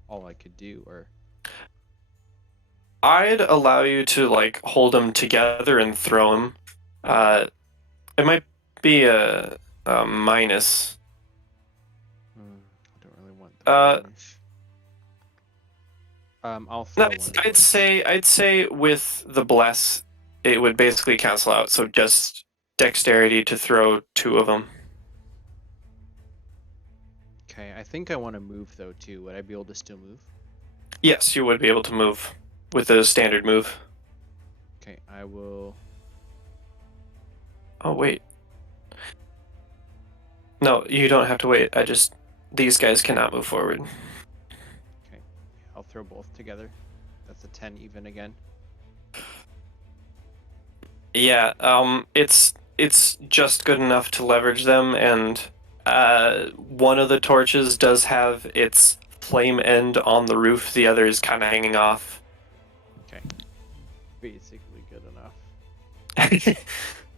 all I could do? Or I'd allow you to like hold them together and throw them. It might be a minus. I don't really want that. I'll throw No, one. I'd say with the bless, it would basically cancel out. So just dexterity to throw 2 of them. Okay, I think I want to move though too. Would I be able to still move? Yes, you would be able to move with a standard move. Okay, I will. Oh wait. No, you don't have to wait. These guys cannot move forward. Okay, I'll throw both together. That's a 10 even again. Yeah, it's just good enough to leverage them, and one of the torches does have its flame end on the roof. The other is kind of hanging off. Okay, basically good enough.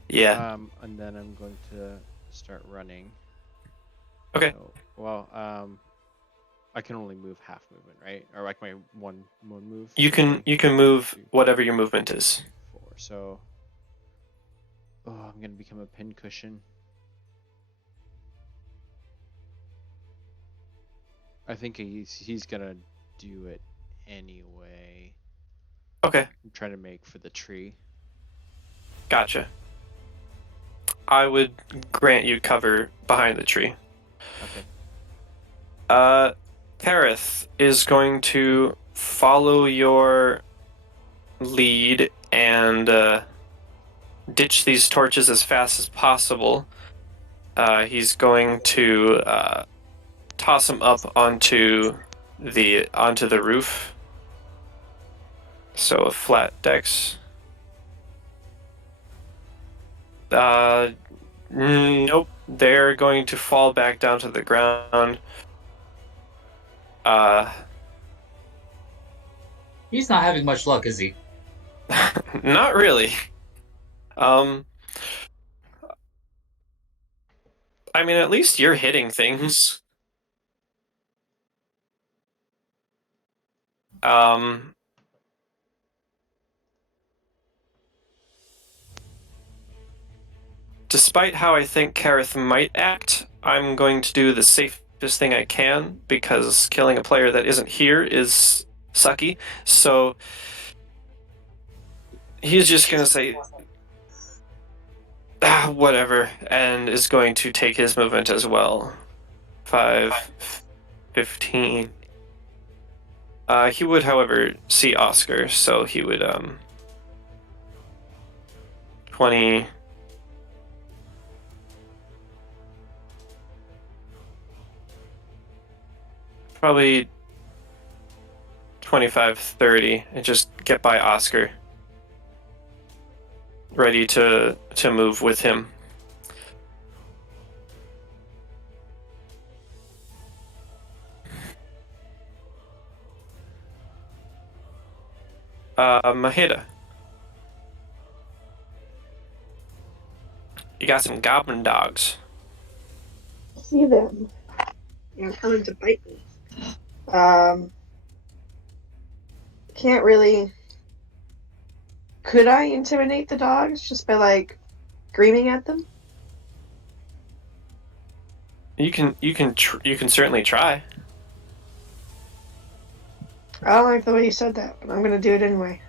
Yeah. And then I'm going to start running. Okay. So, well, I can only move half movement, right? Or like my one move. You can move whatever your movement is. 4. So, I'm gonna become a pincushion. I think he's gonna do it anyway. Okay. I'm trying to make for the tree. Gotcha. I would grant you cover behind the tree. Okay. Kareth is going to follow your lead and ditch these torches as fast as possible. He's going to toss them up onto the roof. So a flat dex. Nope. They're going to fall back down to the ground. He's not having much luck, is he? Not really. I mean, at least you're hitting things. Despite how I think Kareth might act, I'm going to do the safest thing I can, because killing a player that isn't here is sucky. So he's just going to say, whatever, and is going to take his movement as well. 5, 15. He would, however, see Oscar, so he would, 20... Probably 25, 30, and just get by Oscar. Ready to move with him. Maheda. You got some goblin dogs. See them. They're coming to bite me. Can't really. Could I intimidate the dogs just by like screaming at them? You can certainly try. I don't like the way you said that, but I'm gonna do it anyway.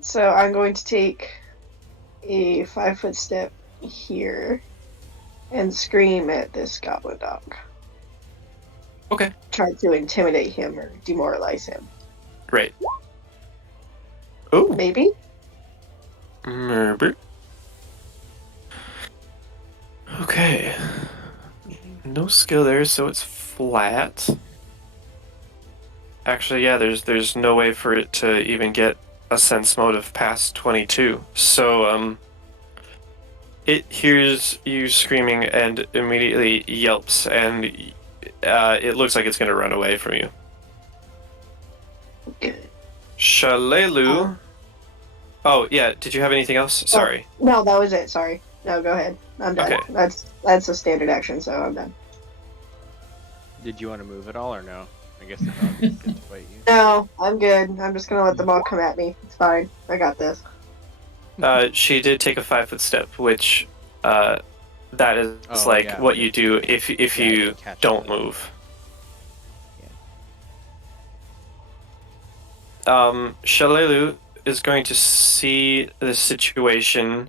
So I'm going to take a 5-foot step here and scream at this goblin dog. Okay. Try to intimidate him or demoralize him. Great. Oh. Maybe? Maybe. Okay. No skill there, so it's flat. Actually, yeah, there's no way for it to even get a sense motive past 22. So, it hears you screaming and immediately yelps, and it looks like it's going to run away from you. Okay. Shalelu. Oh, yeah, did you have anything else? Sorry. No, that was it. Sorry. No, go ahead. I'm done. Okay. That's a standard action, so I'm done. Did you want to move at all or no? I guess the dog didn't get to bite you. No, I'm good. I'm just gonna let them all come at me. It's fine. I got this. She did take a 5-foot step, which that is what you do if you don't move. Shalelu is going to see the situation.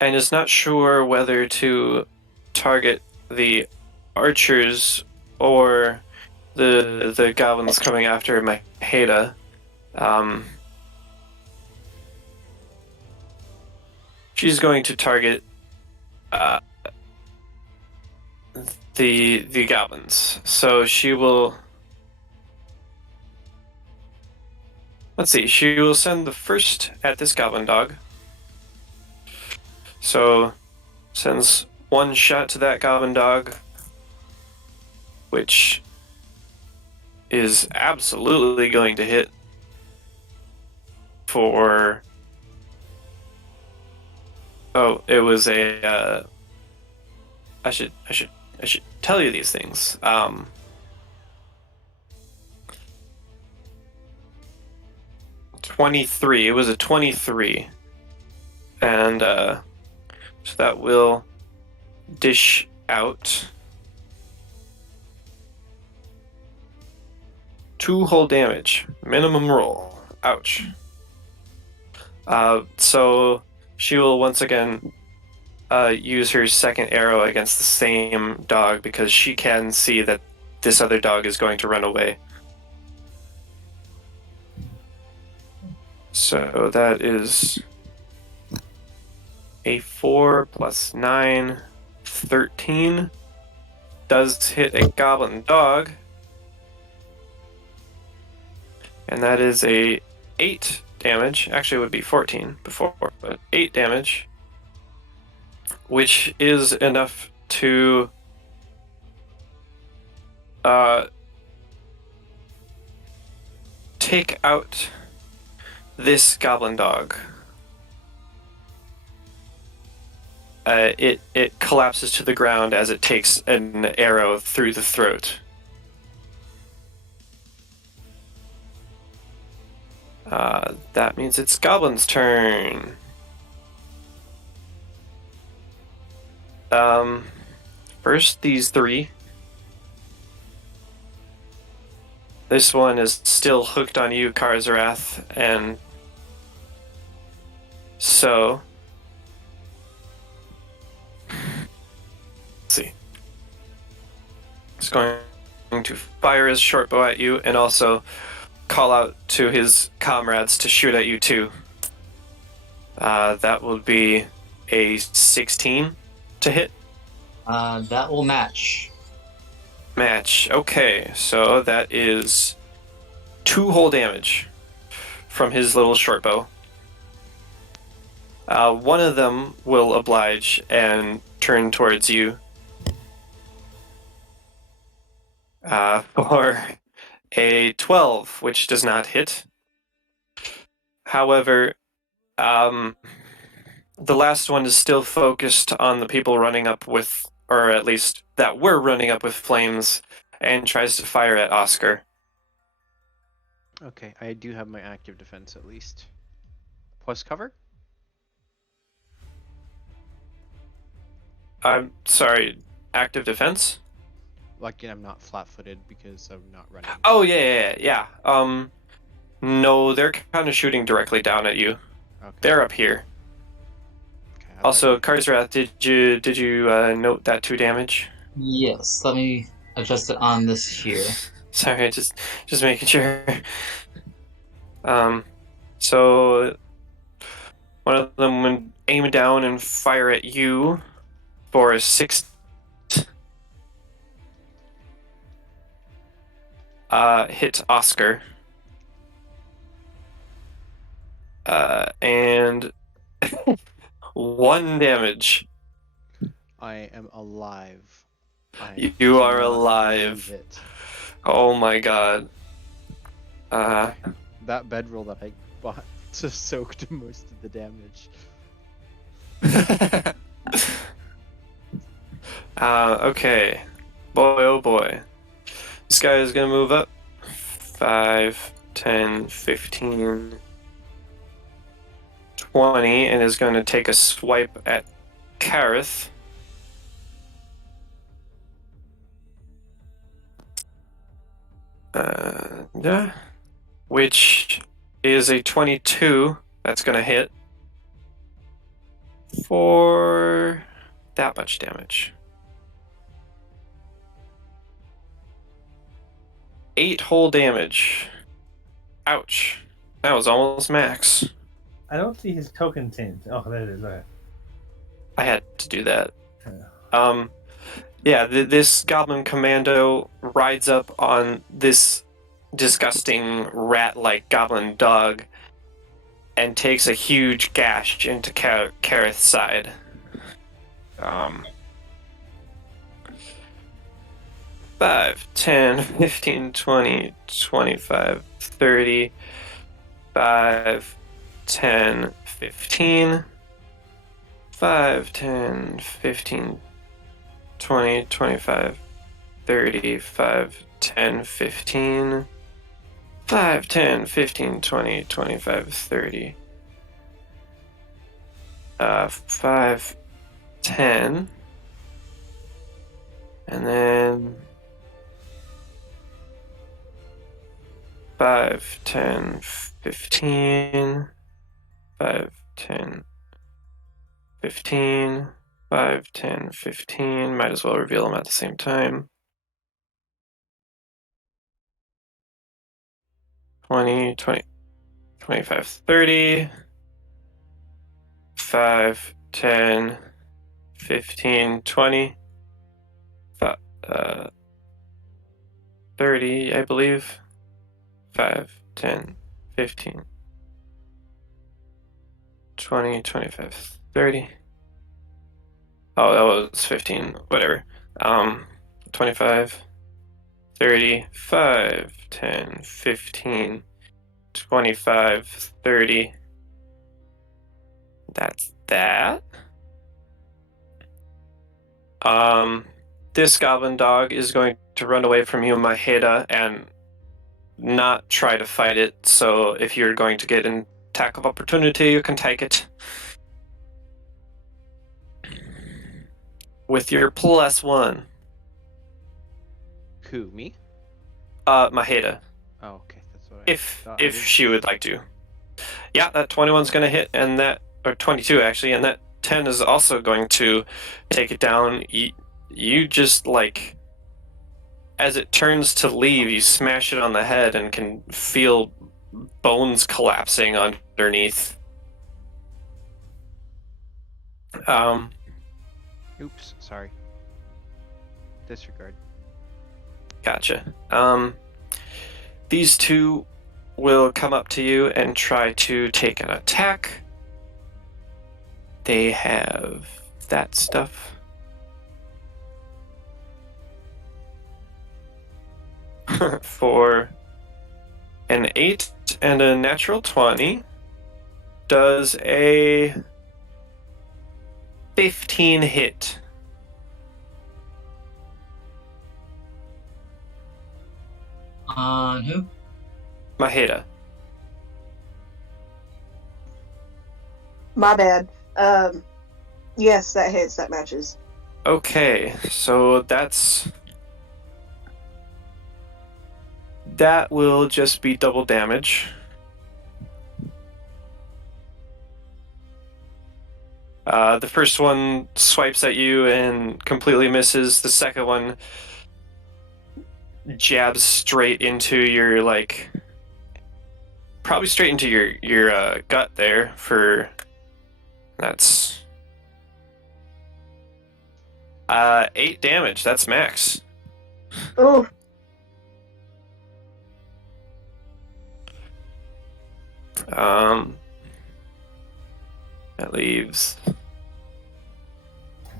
And is not sure whether to target the archers or the goblins coming after Maheda. She's going to target the goblins. So she will. Let's see. She will send the first at this goblin dog. So, sends one shot to that goblin dog, which is absolutely going to hit for. Oh, it was a. I should tell you these things. 23. It was a 23, and so that will dish out 2 whole damage. Minimum roll. Ouch. So she will once again use her second arrow against the same dog because she can see that this other dog is going to run away. So that is a 4 plus 9, 13. Does hit a goblin dog. And that is a 8 damage. Actually, it would be 14 before, but 8 damage. Which is enough to take out this goblin dog. It collapses to the ground as it takes an arrow through the throat. That means it's Goblin's turn. First, these 3. This one is still hooked on you, Karzarath, and so... Let's see. He's going to fire his short bow at you and also call out to his comrades to shoot at you too. That will be a 16 to hit. That will match. Match. Okay, so that is 2 whole damage from his little short bow. One of them will oblige and turn towards you. for a 12, which does not hit. However, the last one is still focused on the people running up with, or at least that were running up with flames, and tries to fire at Oscar. Okay, I do have my active defense at least. Plus cover? I'm sorry, active defense? Like, I'm not flat-footed because I'm not running. Oh, yeah. No, they're kind of shooting directly down at you. Okay. They're up here. Okay, I thought Also, you- Karsrath, did you note that 2 damage? Yes, let me adjust it on this here. Sorry, just making sure. So one of them would aim down and fire at you for a 6. Hit Oscar. And 1 damage. I am alive. You are cannot alive. believe it. Oh my god. That bedroll that I bought just soaked most of the damage. Okay. Boy, oh boy. This guy is gonna move up. 5, 10, 15, 20, and is going to take a swipe at Kareth. Yeah. Which is a 22. That's going to hit for that much damage. 8 whole damage. Ouch. That was almost max. I don't see his token change. Oh, there it is. Right. I had to do that. Yeah. Yeah, this goblin commando rides up on this disgusting rat-like goblin dog and takes a huge gash into Kareth's side. 5, 10, 15, 20, 25, 30, 5, 10, 15, 5, 10, 15, 20, 25, 30, 5, 10, 15, 5, 10, 15, 20, 25, 30, 5, 10, and then 5, 10, 15, 5, 10, 15, 5, 10, 15. Might as well reveal them at the same time. 20, 20, 25, 30, 5, 10, 15, 20, 30, I believe. 5, 10, 15, 20, 25, 30. Oh, that was 15, whatever. 25, 30, 5, 10, 15, 25, 30. That's that. This goblin dog is going to run away from you, Maheda, and not try to fight it. So if you're going to get an attack of opportunity, you can take it. With your +1. Who, me? Maheda. Oh, okay. That's what I If thought. I didn't she would like to. Yeah, that 21's going to hit, and that, or 22 actually, and that 10 is also going to take it down. You just, like, as it turns to leave, you smash it on the head and can feel bones collapsing underneath. Oops, sorry. Disregard. Gotcha. These two will come up to you and try to take an attack. They have that stuff. for an 8 and a natural 20. Does a 15 hit? On who? Maheda. My bad. Yes, that hits. That matches. Okay, so that will just be double damage. The first one swipes at you and completely misses. The second one jabs straight into your probably straight into your gut there. That's 8 damage. That's max. Oh, That leaves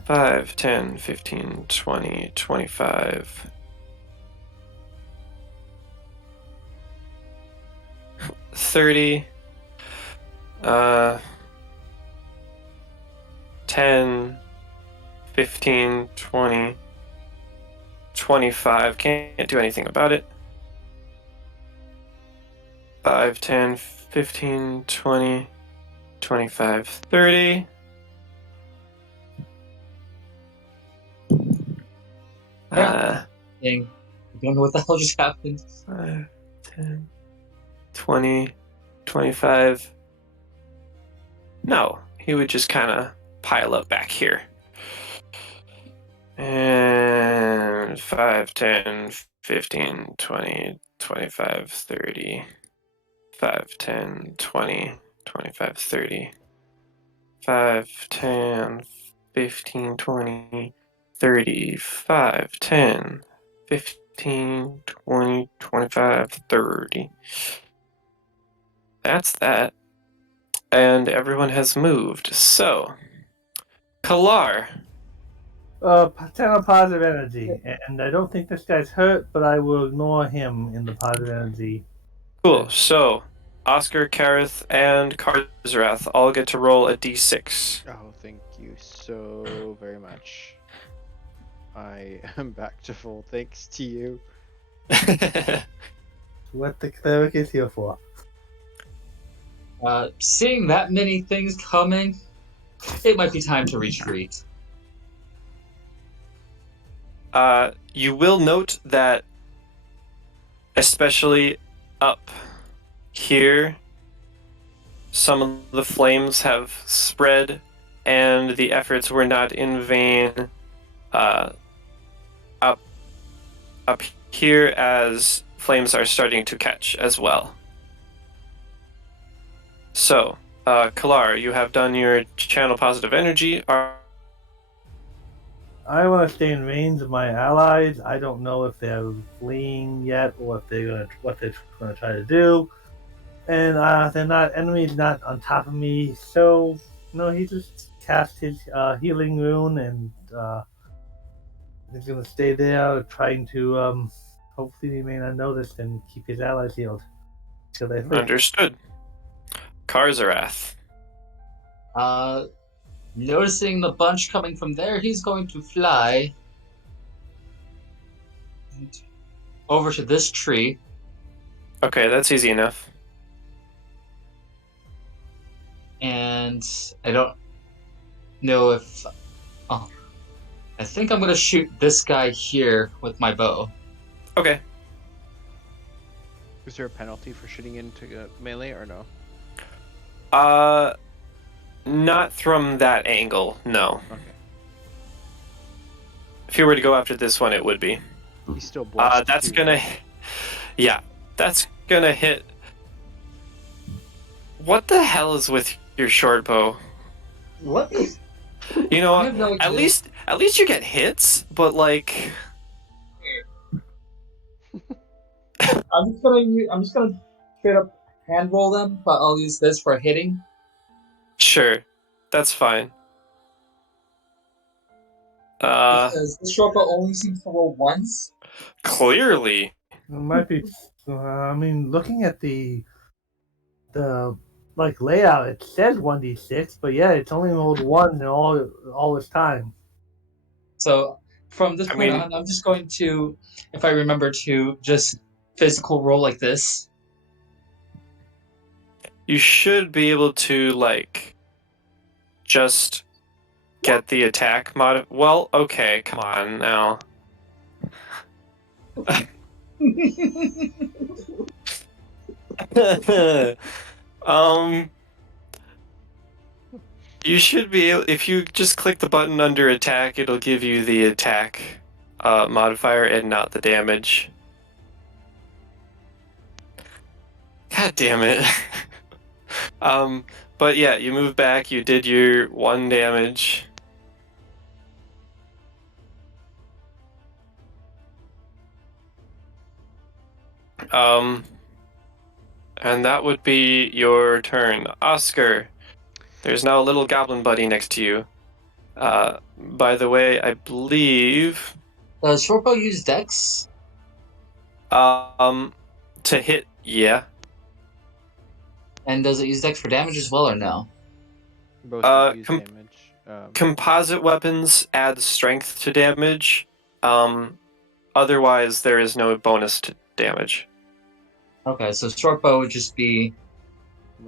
5, 10, 15, 20, 25. 30. 10, 15, 20, 25. Can't do anything about it. 5, 10, 15, 20, 25, 30. Thing. I don't know what the hell just happened. 5, 10, 20, 25. No, he would just kind of pile up back here. And 5, 10, 15, 20, 25, 30. 5, 10, 20, 25, 30. 5, 10, 15, 20, 30. 5, 10, 15, 20, 25, 30. That's that. And everyone has moved. So, Kalar. 10 of positive energy, and I don't think this guy's hurt, but I will ignore him in the positive energy. Cool. So, Oscar, Kareth, and Karzarath all get to roll a d6. Oh, thank you so very much. I am back to full thanks to you. What the cleric is here for. Seeing that many things coming, it might be time to retreat. You will note that, especially up here, some of the flames have spread, and the efforts were not in vain. Up here, as flames are starting to catch as well. So, Kalar, you have done your channel positive energy. I want to stay in range of my allies. I don't know if they're fleeing yet or if what they're gonna try to do. And they're not enemies, not on top of me. So no, he just cast his healing rune and he's gonna stay there, trying to hopefully remain unnoticed and keep his allies healed till they flee. Understood. Karzarath. Noticing the bunch coming from there, he's going to fly over to this tree. Okay, that's easy enough. And I don't know if... Oh, I think I'm going to shoot this guy here with my bow. Okay. Is there a penalty for shooting into melee or no? Not from that angle, no. Okay. If you were to go after this one, it would be. He's still blessed. That's too, gonna... right? Yeah, that's gonna hit... What the hell is with your short bow? What? You know, I have no at idea. least you get hits, but like... I'm just gonna straight up hand roll them, but I'll use this for hitting. Sure, that's fine. Because the short bow only seems to roll once. Clearly. It might be. I mean, looking at the like layout, it says 1d6, but yeah, it's only rolled one in all this time. So from this I point mean, on, I'm just going to, if I remember, to just physical roll like this. you should be able to, like, just get the attack mod. Well, okay, come on now. um, you should be able, if you just click the button under attack, it'll give you the attack modifier and not the damage. God damn it. But yeah, you move back, you did your 1 damage. And that would be your turn. Oscar, there's now a little goblin buddy next to you. By the way, I believe Does Shortbow use Dex? to hit, yeah. And does it use Dex for damage as well, or no? Both use com- damage. Composite weapons add strength to damage. Otherwise, there is no bonus to damage. Okay, so Shortbow would just be.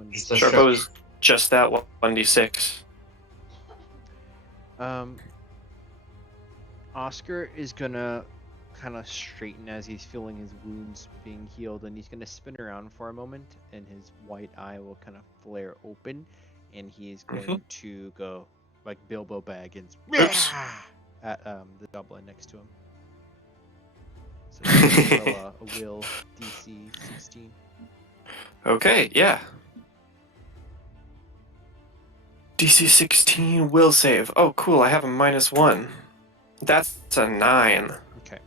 Just the Shortbow is just that 1d6. Oscar is gonna kind of straighten as he's feeling his wounds being healed, and he's gonna spin around for a moment, and his white eye will kind of flare open, and he is going to go like Bilbo Baggins at the goblin next to him. So roll a will DC 16. Okay, yeah. DC 16 will save. Oh, cool, I have a -1. That's a 9. Okay.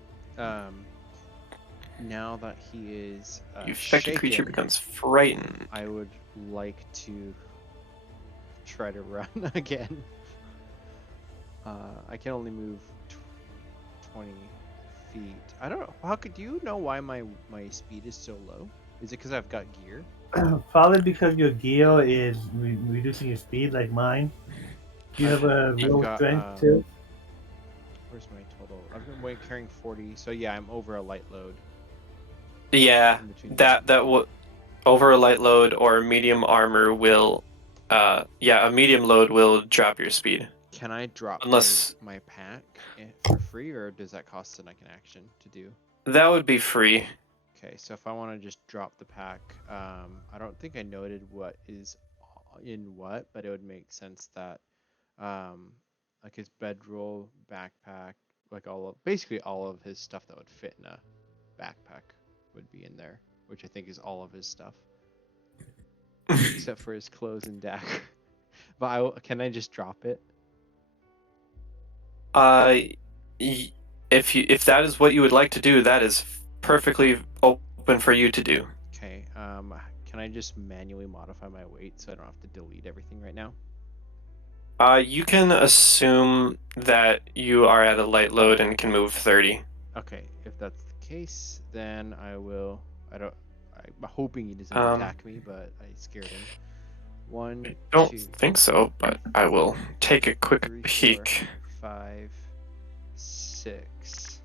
Now that he is The affected creature shaken, becomes frightened. I would like to try to run again. I can only move 20 feet. I don't know. How could you know why my speed is so low? Is it because I've got gear? Probably because your gear is reducing your speed, like mine. Do you have a real got, strength too? Where's my total? I've been carrying 40, so yeah, I'm over a light load. Yeah, in between that will over a light load or medium armor will, a medium load will drop your speed. Can I drop Unless my pack for free, or does that cost an action to do? that would be free. Okay, so if I want to just drop the pack, I don't think I noted what is in what, but it would make sense that, like his bedroll, backpack, like basically all of his stuff that would fit in a backpack would be in there, which I think is all of his stuff, except for his clothes and dagger. But can I just drop it? If that is what you would like to do, that is perfectly open for you to do. Okay. Can I just manually modify my weight so I don't have to delete everything right now? You can assume that you are at a light load and can move 30. Okay, if that's the case, then I will. I'm hoping he doesn't attack me, but I scared him. I don't think so, but I will take a quick 3, peek. 4, 5, 6.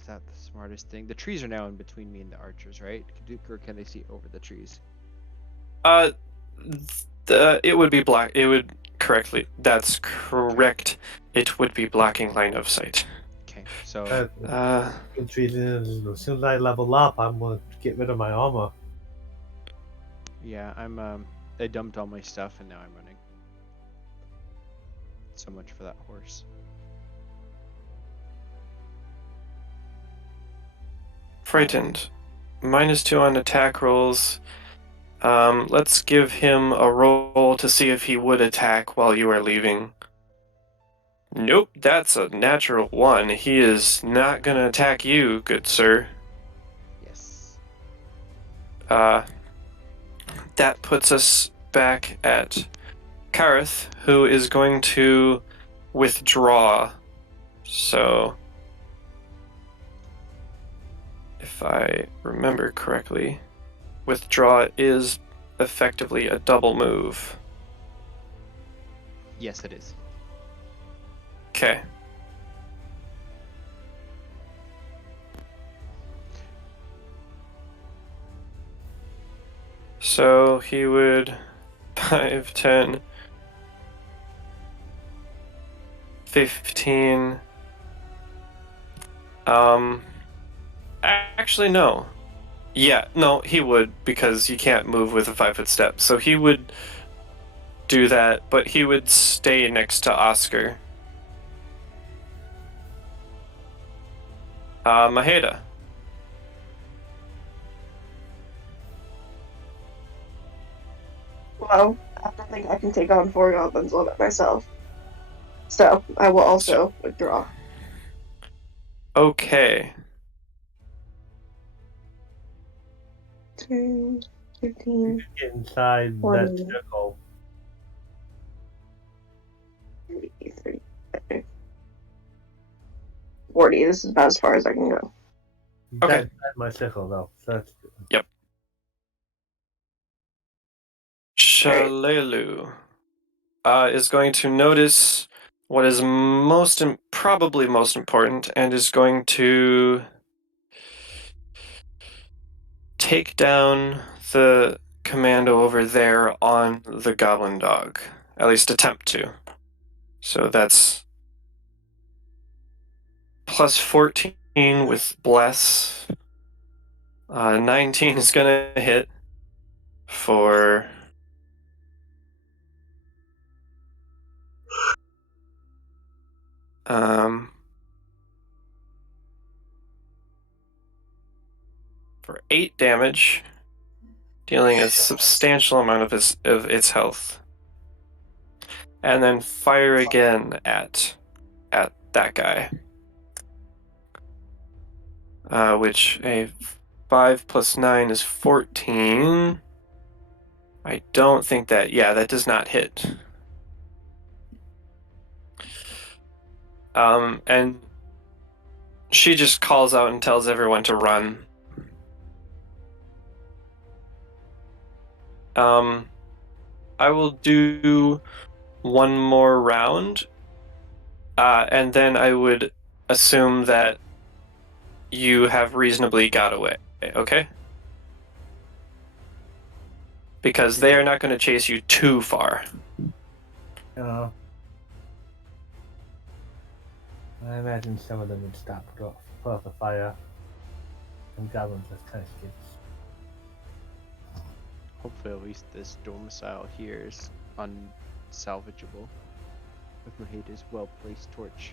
Is that the smartest thing? The trees are now in between me and the archers, right? Or can they see over the trees? It would be black. It would correctly. That's correct. It would be blocking line of sight. Okay, so as soon as I level up, I'm gonna get rid of my armor. yeah, I dumped all my stuff and now I'm running. So much for that horse. Frightened. -2 on attack rolls. Let's give him a roll to see if he would attack while you are leaving. Nope, that's a natural 1. He is not gonna attack you, good sir. Yes. That puts us back at Kareth, who is going to withdraw. So if I remember correctly, withdraw is effectively a double move. Yes, it is. Okay. So he would 5, 10, 15. Actually, no. Yeah, no, he would, because you can't move with a 5-foot step. So he would do that, but he would stay next to Oscar. Maheda. Well, I don't think I can take on 4 goblins all by myself. So I will also withdraw. Okay. 10, 15, Get inside that 20, circle. 30, 30, 40. This is about as far as I can go. Okay. That's my circle, though. So that's good. Shalelu is going to notice what is probably most important, and is going to take down the commando over there on the goblin dog. At least attempt to. So that's plus 14 with bless. 19 is gonna hit for for 8 damage, dealing a substantial amount of its health. And then fire again at that guy. Which a 5 plus 9 is 14. I don't think that, yeah, that does not hit. And she just calls out and tells everyone to run. I will do one more round, and then I would assume that you have reasonably got away, okay? Because they are not going to chase you too far. I imagine some of them would stop, put off the fire. And goblins just kind of skips. Hopefully, at least this domicile here is unsalvageable with Maheda's well-placed torch.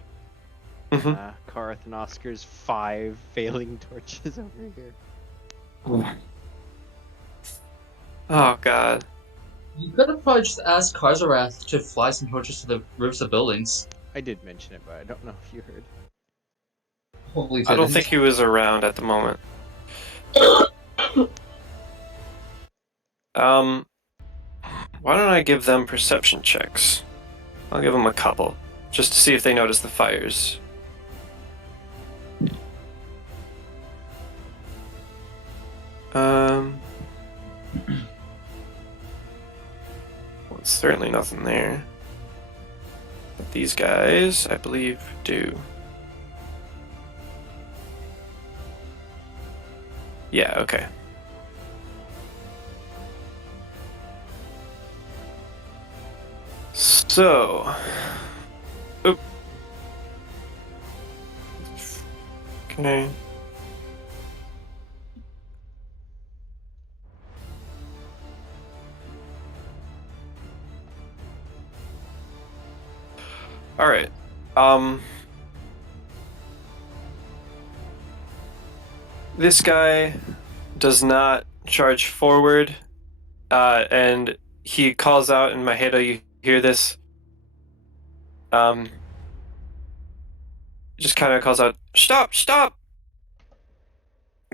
Mhm. Karth and Oscar's 5 failing torches over here. Oh god. You could have probably just asked Karzarath to fly some torches to the roofs of buildings. I did mention it, but I don't know if you heard. Hopefully, I don't think he was around at the moment. Why don't I give them perception checks? I'll give them a couple, just to see if they notice the fires. Well, it's certainly nothing there. But these guys, I believe, do. Yeah, okay. So... Oop. Okay. Alright. This guy does not charge forward, and he calls out in Maheda, you hear this? Just kind of calls out, "Stop! Stop!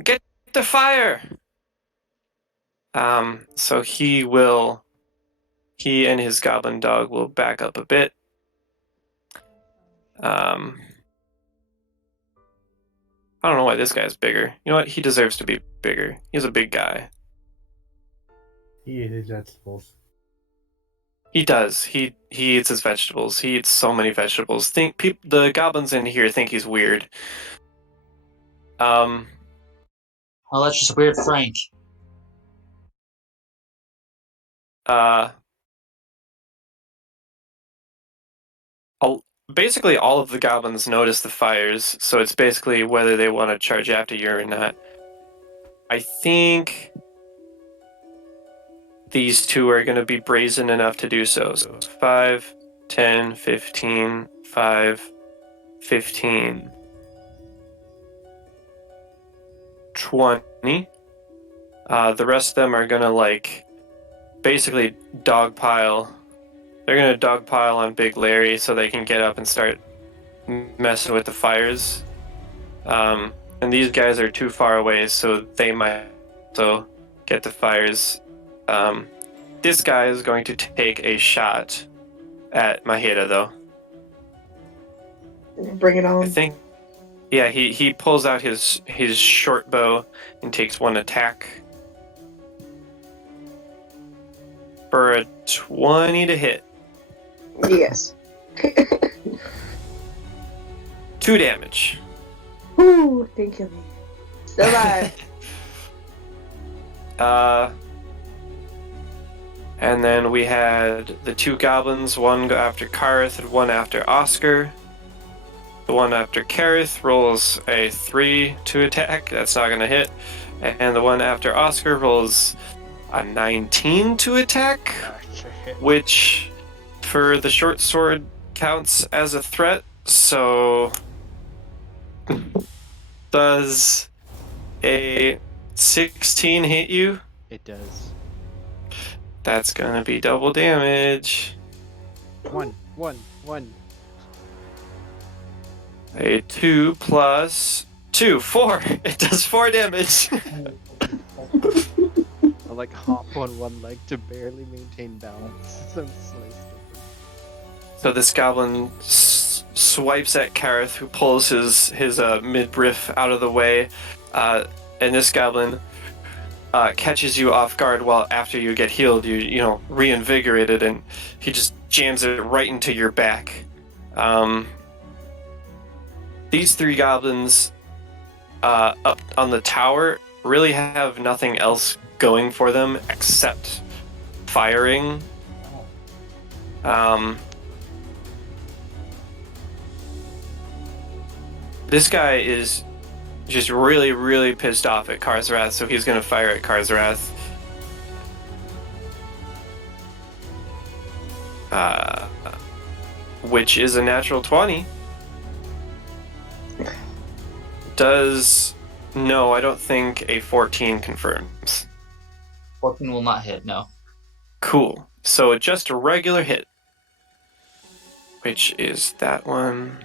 Get the fire!" So he and his goblin dog will back up a bit. I don't know why this guy's bigger. You know what? He deserves to be bigger. He's a big guy. He eats his vegetables. He does. He eats his vegetables. He eats so many vegetables. The goblins in here think he's weird. Oh, that's just weird, Frank. Basically all of the goblins notice the fires, so it's basically whether they want to charge after you or not. I think these two are going to be brazen enough to do so. So 5, 10, 15, 5, 15, 20. The rest of them are going to, like, basically dogpile. They're going to dogpile on Big Larry so they can get up and start messing with the fires. And these guys are too far away, so they might also get the fires. This guy is going to take a shot at Maheda, though. Bring it I on. think, yeah, he pulls out his short bow and takes one attack for a 20 to hit. Yes. 2 damage. Woo, thank you. Still alive. And then we had the 2 goblins, one go after Kareth and one after Oscar. The one after Kareth rolls a 3 to attack. That's not going to hit. And the one after Oscar rolls a 19 to attack, which for the short sword counts as a threat. So does a 16 hit you? It does. That's gonna be double damage. One. A 2 plus 2, 4. It does 4 damage. I like hop on one leg to barely maintain balance. So So this goblin swipes at Kareth, who pulls his midriff out of the way, and this goblin catches you off guard while after you get healed, you reinvigorated, and he just jams it right into your back. These 3 goblins up on the tower really have nothing else going for them except firing. This guy is just really, really pissed off at Karzarath, so he's going to fire at Karzarath. Which is a natural 20. No, I don't think a 14 confirms. 14 will not hit, no. Cool. So just a regular hit. Which is that one.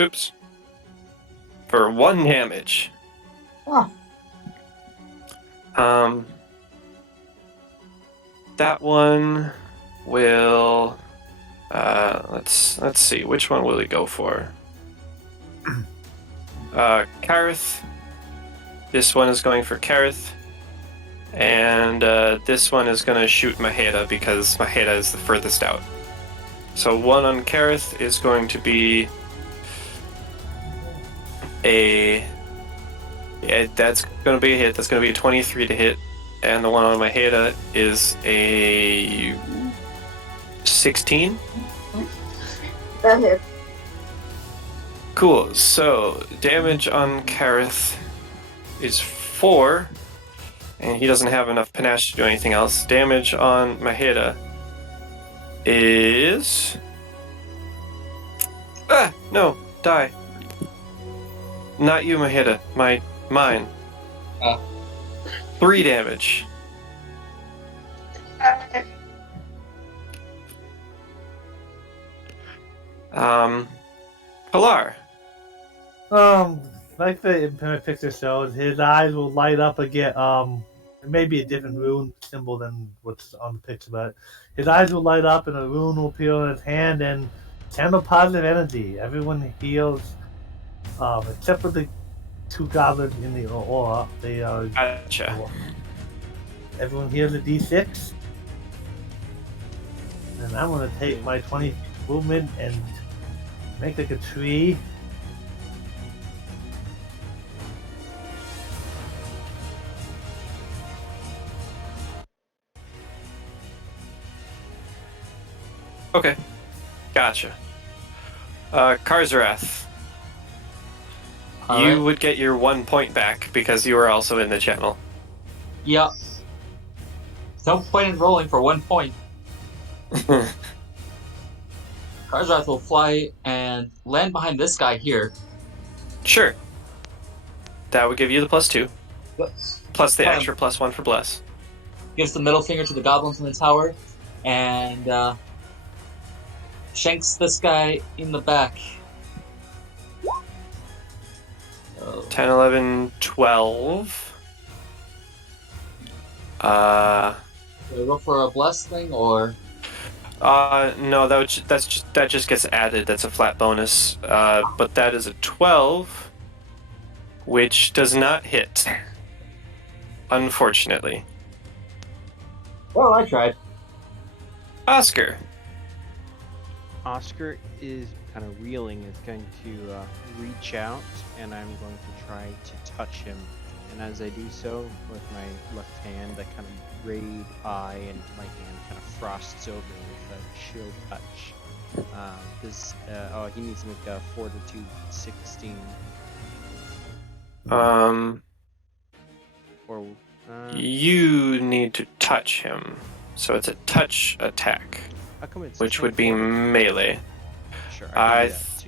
Oops. For 1 damage. Oh. That one will let's see, which one will he go for? Kareth. This one is going for Kareth. And this one is going to shoot Maheda because Maheda is the furthest out. So 1 on Kareth is going to be that's going to be a hit. That's going to be a 23 to hit. And the one on Maheda is a 16. That hit. Cool. So damage on Kareth is 4. And he doesn't have enough panache to do anything else. Damage on Maheda is... No, die. Not you, Maheda. Mine. 3 damage. Pilar. Like the picture shows, his eyes will light up again. It may be a different rune symbol than what's on the picture, but his eyes will light up and a rune will appear on his hand and channel positive energy. Everyone heals Except for the two goblins in the aura, they are. Gotcha. Everyone here's a D6. And I'm gonna take my 20 movement and make like a tree. Okay. Gotcha. Karzarath, you Alright. would get your 1 point back because you are also in the channel. Yep. No point in rolling for 1 point. Karzrath will fly and land behind this guy here. Sure. That would give you the +2. Yes. Plus the extra +1 for bless. Gives the middle finger to the goblins in the tower and shanks this guy in the back. 10, 11, 12. Do I go for a bless thing or? No, that just gets added. That's a flat bonus. But that is a 12, which does not hit. Unfortunately. Well, I tried. Oscar. Oscar is kind of reeling, is going to reach out, and I'm going to try to touch him. And as I do so, with my left hand, I kind of braid eye, and my hand kind of frosts over with a chill touch. He needs to make a Fortitude 16. You need to touch him. So it's a touch attack, How come it's which still would be Fortitude? melee. Sure, I can do that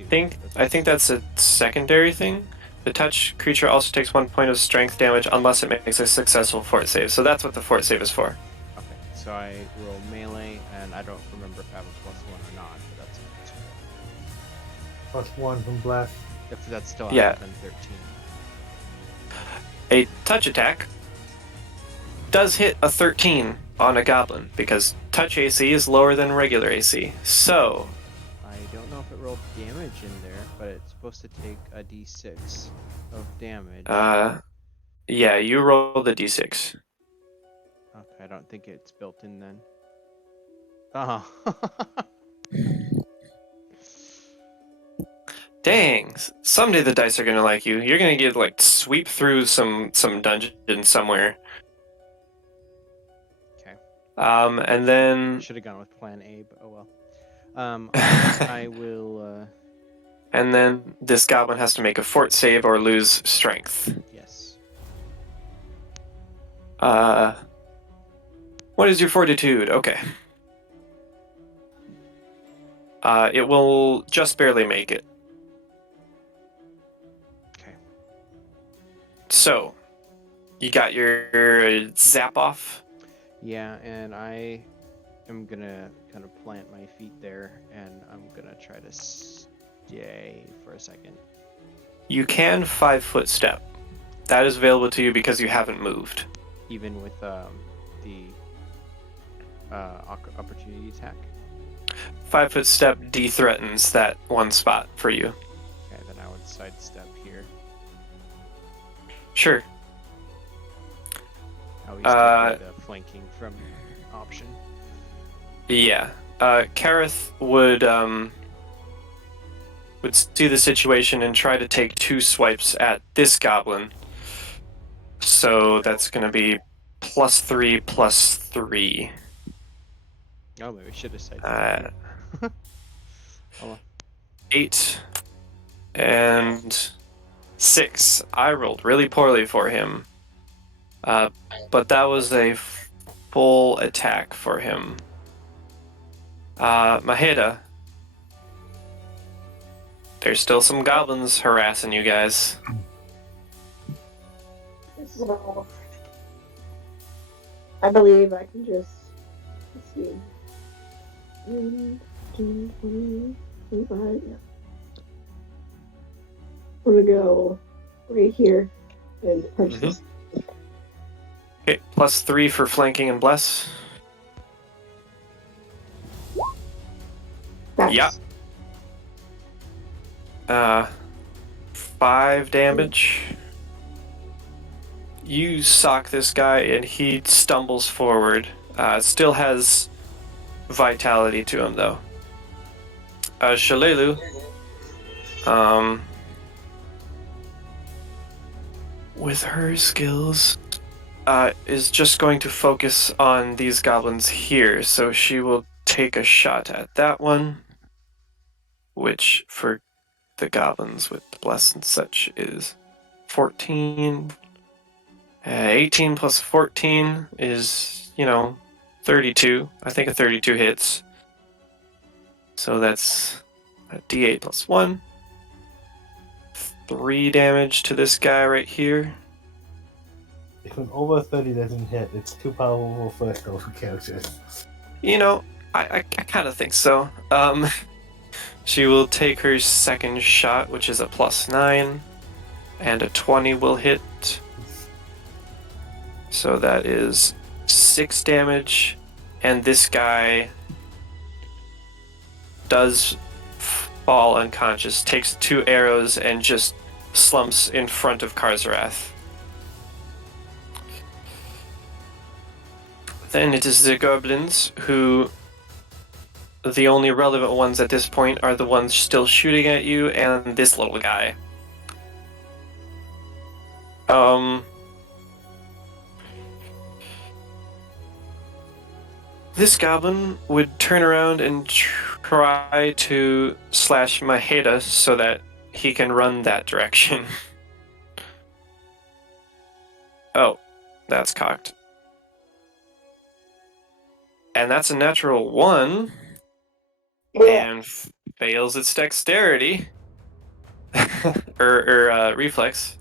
too. think that's a secondary thing. The touch creature also takes 1 point of strength damage unless it makes a successful fort save. So that's what the fort save is for. Okay, so I roll melee, and I don't remember if I have a +1 or not, but that's it. +1 from blast. If that's still Yeah. higher than 13. A touch attack does hit a 13 on a goblin because touch AC is lower than regular AC. So I don't know if it rolled damage in there, but it's supposed to take a d6 of damage. yeah, you roll the d6. Okay, I don't think it's built in then. Oh. Dang, someday the dice are gonna like you. You're gonna get like sweep through some dungeon somewhere. Okay. And then Should have gone with Plan A, but oh well. I will. and then this goblin has to make a fort save or lose strength. Yes. What is your fortitude? Okay. It will just barely make it. Okay. So, you got your zap off. Yeah, and I am gonna kind of plant my feet there, and I'm gonna try to stay for a second. You can 5-foot step. That is available to you because you haven't moved. Even with the opportunity attack. 5-foot step de-threatens that one spot for you. Okay, then I would sidestep here. Sure. I always take the flanking from option. Yeah. Kareth would see the situation and try to take 2 swipes at this goblin. So that's going to be +3 +3. Oh, maybe we should have sidestepped. 8 and 6. I rolled really poorly for him. But that was a full attack for him. Maheda. There's still some goblins harassing you guys. So, I believe I can just, let's see, 10, 20, 25, yeah. I'm gonna go right here and punch this. Okay, +3 for flanking and bless. That's Yeah. 5 damage. You sock this guy and he stumbles forward. Still has vitality to him though. Shalelu, with her skills, is just going to focus on these goblins here. So she will take a shot at that one, which for the goblins with the bless and such is 14. 18 plus 14 is, 32. I think a 32 hits. So that's a d8 plus 1. 3 damage to this guy right here. If an over 30 doesn't hit, it's too powerful for us to characters. I kind of think so. She will take her second shot, which is a plus 9, and a 20 will hit. So that is 6 damage, and this guy does fall unconscious, takes 2 arrows, and just slumps in front of Karzarath. Then it is the goblins, who the only relevant ones at this point are the ones still shooting at you and this little guy. This goblin would turn around and try to slash Maheda so that he can run that direction. Oh, that's cocked. And that's a natural 1. And fails its dexterity. or reflex.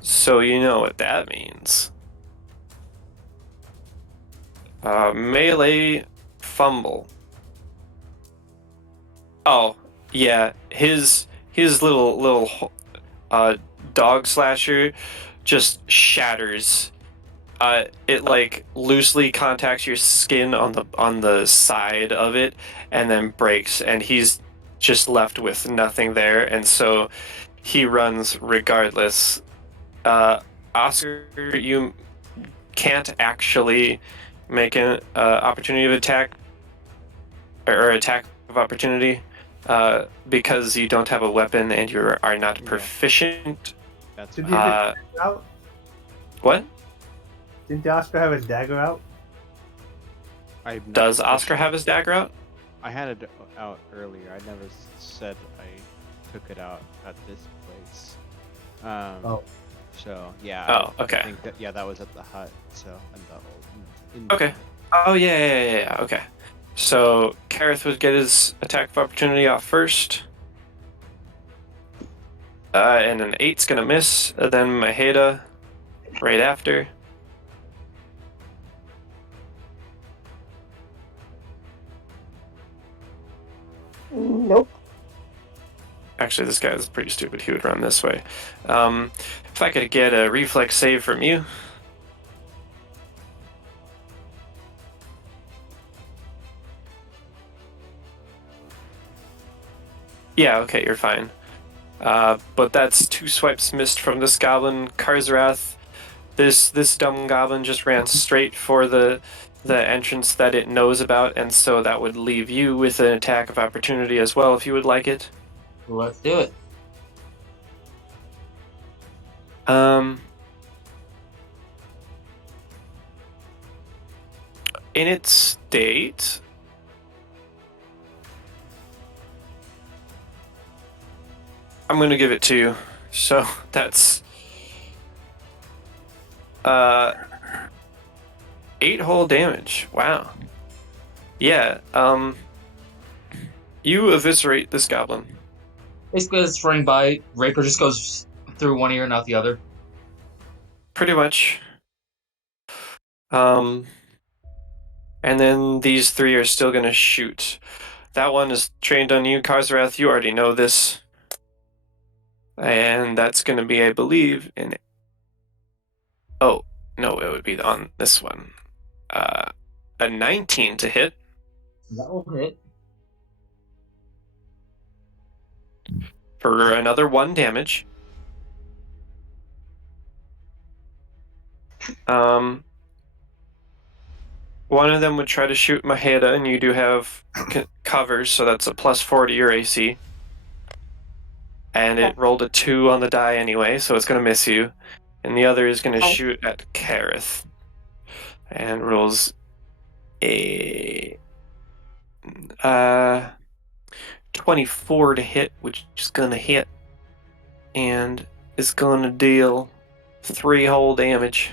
So you know what that means. Melee fumble. Oh, yeah. His little dog slasher just shatters. It like loosely contacts your skin on the side of it and then breaks, and he's just left with nothing there, and so he runs regardless. Oscar, you can't actually make an opportunity of attack or attack of opportunity because you don't have a weapon and you are not proficient. That's Did fine. you have his dagger out? What? Didn't Oscar have his dagger out? I'm not Does Oscar proficient. have his dagger out? I had it out earlier. I never said I took it out at this place. Oh. So yeah. Oh, okay. I think that was at the hut. So and Okay. Oh yeah. Okay. So Kareth would get his attack of opportunity off first. And an 8's gonna miss. And then Maheda right after. Nope. Actually, this guy is pretty stupid. He would run this way. If I could get a reflex save from you. Yeah, okay, you're fine. But that's 2 swipes missed from this goblin. Karzarath, this dumb goblin just ran straight for the entrance that it knows about, and so that would leave you with an attack of opportunity as well, if you would like it. Let's do it. In its state, I'm gonna give it to you. So that's 8 whole damage. Wow. Yeah. You eviscerate this goblin. Basically, it's running by. Rapier just goes through one ear and out the other. Pretty much. And then these 3 are still gonna shoot. That one is trained on you, Karzarath. You already know this. And that's gonna be, I believe, an... Oh, no, it would be on this one. A 19 to hit. That will hit. for another 1 damage. One of them would try to shoot Maheda, and you do have covers, so that's a +4 to your AC. And it rolled a 2 on the die anyway, so it's going to miss you. And the other is going to shoot at Kareth. And rolls a 24 to hit, which is going to hit. And is going to deal 3 whole damage.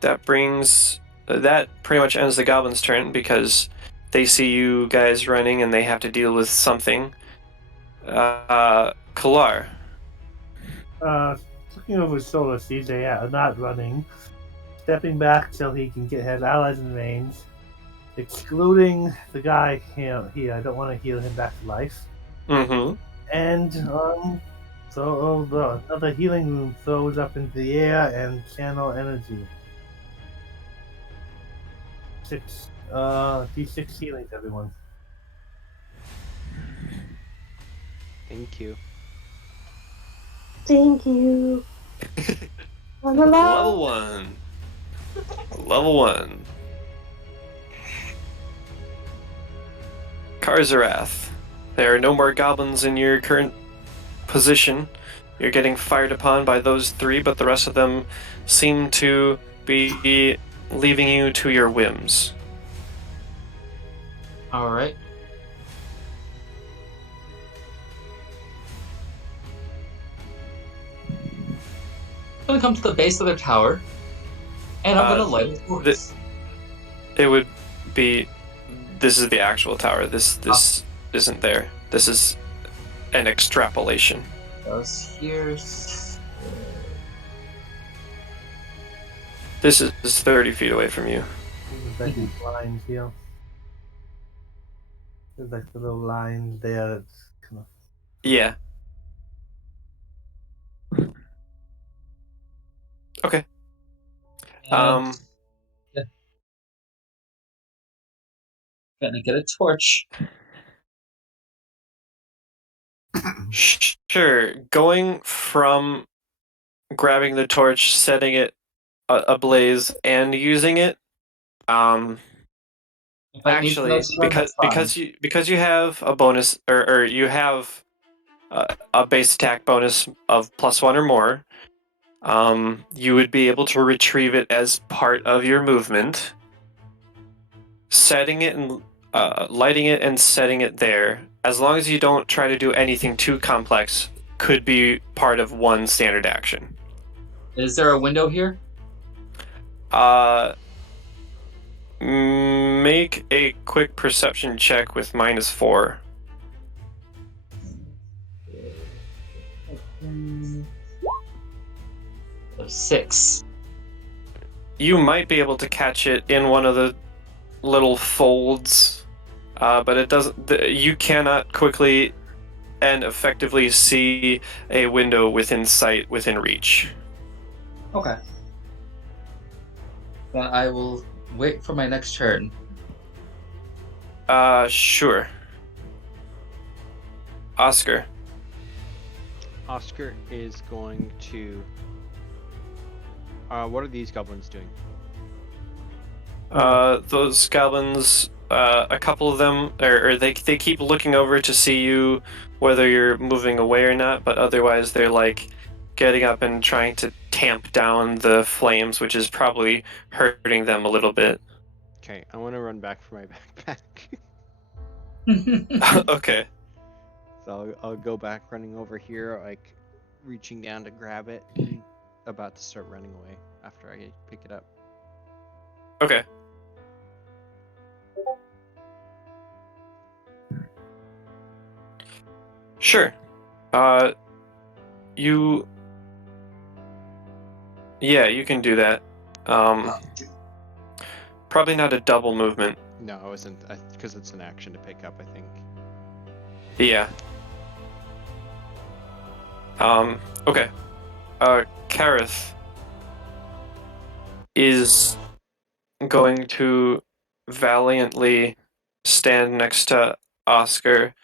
That pretty much ends the goblin's turn because they see you guys running and they have to deal with something. Kalar. Looking over his shoulder, sees they are not running. Stepping back till he can get his allies in range. Excluding the guy here. I don't want to heal him back to life. Mm-hmm. And so another healing room throws up into the air and channel energy. 6 D6 healings, everyone. Thank you. Thank you. I'm alive. Level 1. Karzarath. There are no more goblins in your current position. You're getting fired upon by those 3, but the rest of them seem to be leaving you to your whims. All right. I'm gonna come to the base of their tower, and I'm gonna light a torch. It would be. This is the actual tower. This isn't there. This is an extrapolation. Goes here. This is 30 feet away from you. There's like these lines here. There's like the little line there that's kind of. Yeah. Okay. Yeah. Gonna get a torch. Sure. Going from grabbing the torch, setting it ablaze, and using it. Actually, because you have a bonus, or you have a base attack bonus of +1 or more, you would be able to retrieve it as part of your movement. Setting it and lighting it and setting it there, as long as you don't try to do anything too complex, could be part of one standard action. Is there a window here? Make a quick perception check with -4. 6. You might be able to catch it in one of the little folds, but it doesn't. You cannot quickly and effectively see a window within sight, within reach. Okay. Then I will wait for my next turn. Sure. Oscar. Oscar is going to. What are these goblins doing? Those goblins, a couple of them, or they keep looking over to see you, whether you're moving away or not, but otherwise they're like getting up and trying to tamp down the flames, which is probably hurting them a little bit. Okay, I want to run back for my backpack. Okay. So I'll go back running over here, like reaching down to grab it, and about to start running away after I pick it up. Okay. Sure. You can do that. Probably not a double movement. No, I wasn't, because it's an action to pick up, I think. Yeah. Okay. Kareth is going to valiantly stand next to Oscar.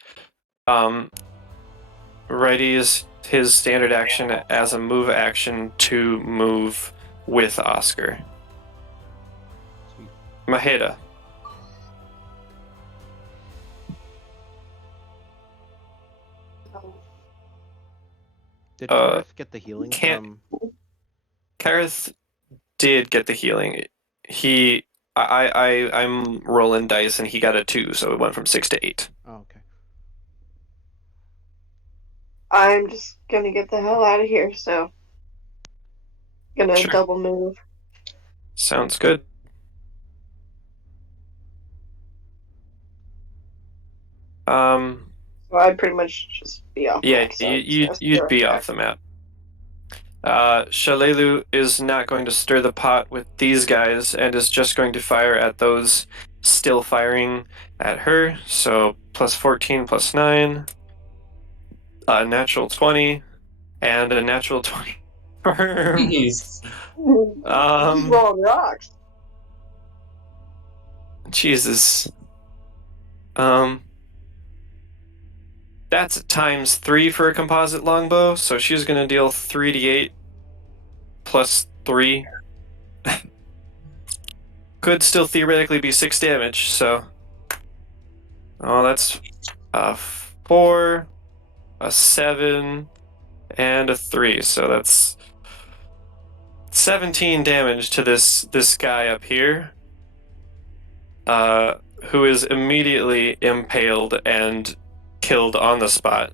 Readies his standard action as a move action to move with Oscar. Sweet. Maheda. Did Uh, Karth get the healing can't- from? Kareth did get the healing. I'm rolling dice and he got a 2, so it went from 6 to 8. Oh, okay. I'm just gonna get the hell out of here, so gonna Sure. double move. Sounds good. So I'd pretty much just be off. Yeah, next, so you'd be off the map. Shalelu is not going to stir the pot with these guys and is just going to fire at those still firing at her. So plus 14 plus 9, a natural 20, and a natural 20 for her. Jeez. He's rolling rocks. Jesus. That's times 3 for a composite longbow, so she's gonna deal 3d8 plus 3. Could still theoretically be 6 damage, so. Oh, that's a 4, a 7, and a 3, so that's 17 damage to this guy up here. Who is immediately impaled and killed on the spot.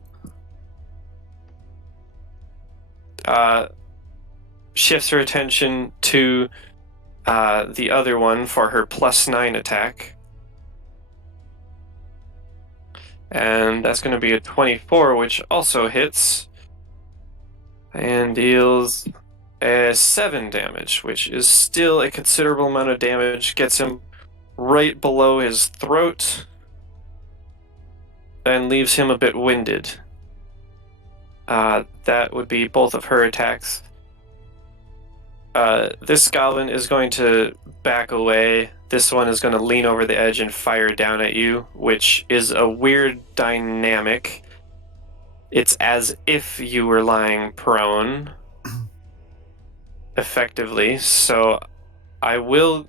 Shifts her attention to the other one for her plus 9 attack. And that's going to be a 24, which also hits. And deals 7 damage, which is still a considerable amount of damage. Gets him right below his throat. And leaves him a bit winded. That would be both of her attacks. This goblin is going to back away. This one is going to lean over the edge and fire down at you, which is a weird dynamic. It's as if you were lying prone, effectively. So I will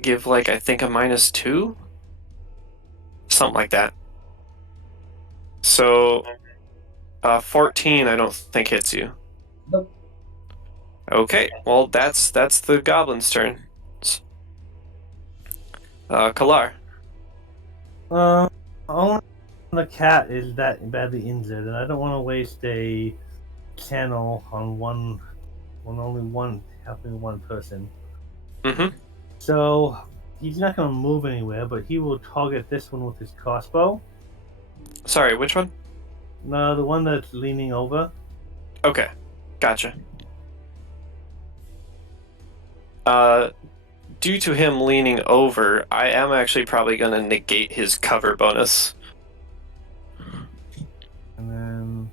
give, I think a -2? Something like that. So 14 I don't think hits you. Nope. Okay, well that's the goblin's turn. Kalar. Only the cat is that badly injured, and I don't want to waste a channel on only one helping one person. Mm-hmm. So he's not going to move anywhere, but he will target this one with his crossbow. Sorry, which one? No, the one that's leaning over. Okay, gotcha. Due to him leaning over, I am actually probably going to negate his cover bonus. And then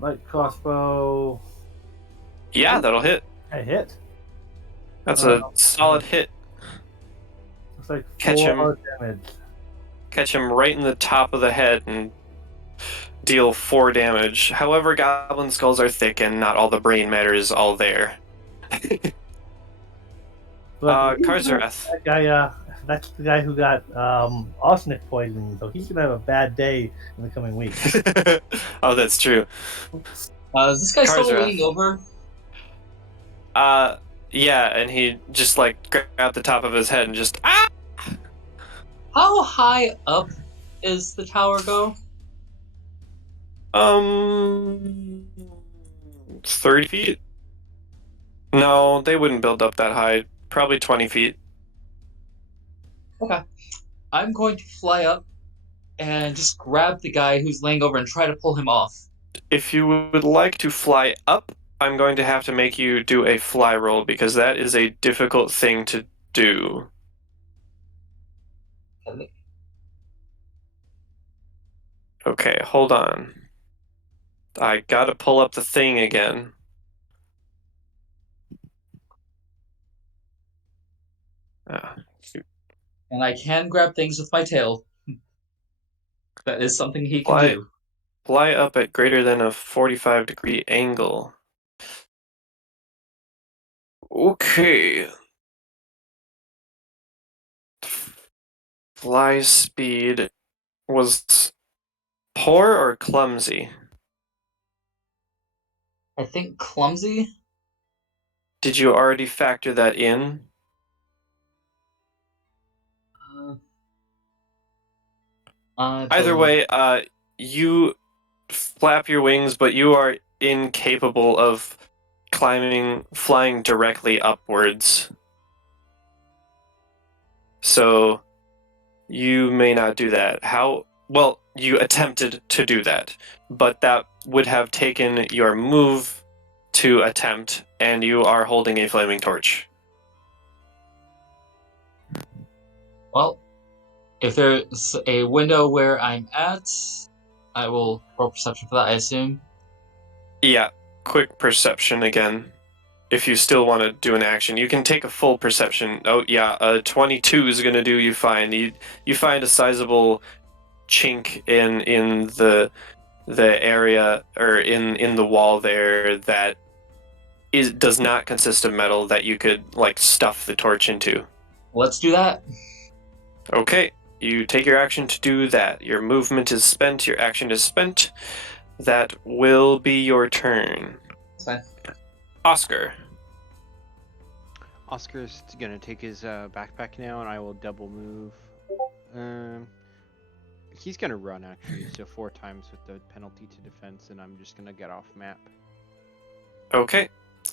light crossbow. Yeah, that'll hit. I hit. That's a solid hit. It's like Catch 4 him. damage. Catch him right in the top of the head and deal 4 damage. However, goblin skulls are thick and not all the brain matter is all there. Karzarath. That guy, that's the guy who got arsenic poisoning, so he's gonna have a bad day in the coming weeks. Oh, that's true. Is this guy still Karzarath. leaning over? Yeah, and he just grabbed the top of his head and just ah! How high up is the tower go? 30 feet? No, they wouldn't build up that high. Probably 20 feet. Okay. I'm going to fly up and just grab the guy who's laying over and try to pull him off. If you would like to fly up, I'm going to have to make you do a fly roll because that is a difficult thing to do. Okay, hold on. I gotta pull up the thing again. And I can grab things with my tail. That is something he can Fly, do. fly up at greater than a 45-degree angle. Okay. Fly speed was poor or clumsy? I think clumsy. Did you already factor that in? Either way, you flap your wings, but you are incapable of flying directly upwards. So you may not do that. Well, you attempted to do that, but that would have taken your move to attempt, and you are holding a flaming torch. Well, if there's a window where I'm at, I will roll perception for that, I assume. Yeah, quick perception again. If you still want to do an action, you can take a full perception. Oh yeah, a 22 is gonna do you fine. You find a sizable chink in the area or in the wall there that does not consist of metal that you could like stuff the torch into. Let's do that. Okay, you take your action to do that. Your movement is spent. Your action is spent. That will be your turn. That's fine. Oscar. Oscar's gonna take his backpack now, and I will double move. He's gonna run actually, so 4 times with the penalty to defense, and I'm just gonna get off map. Okay.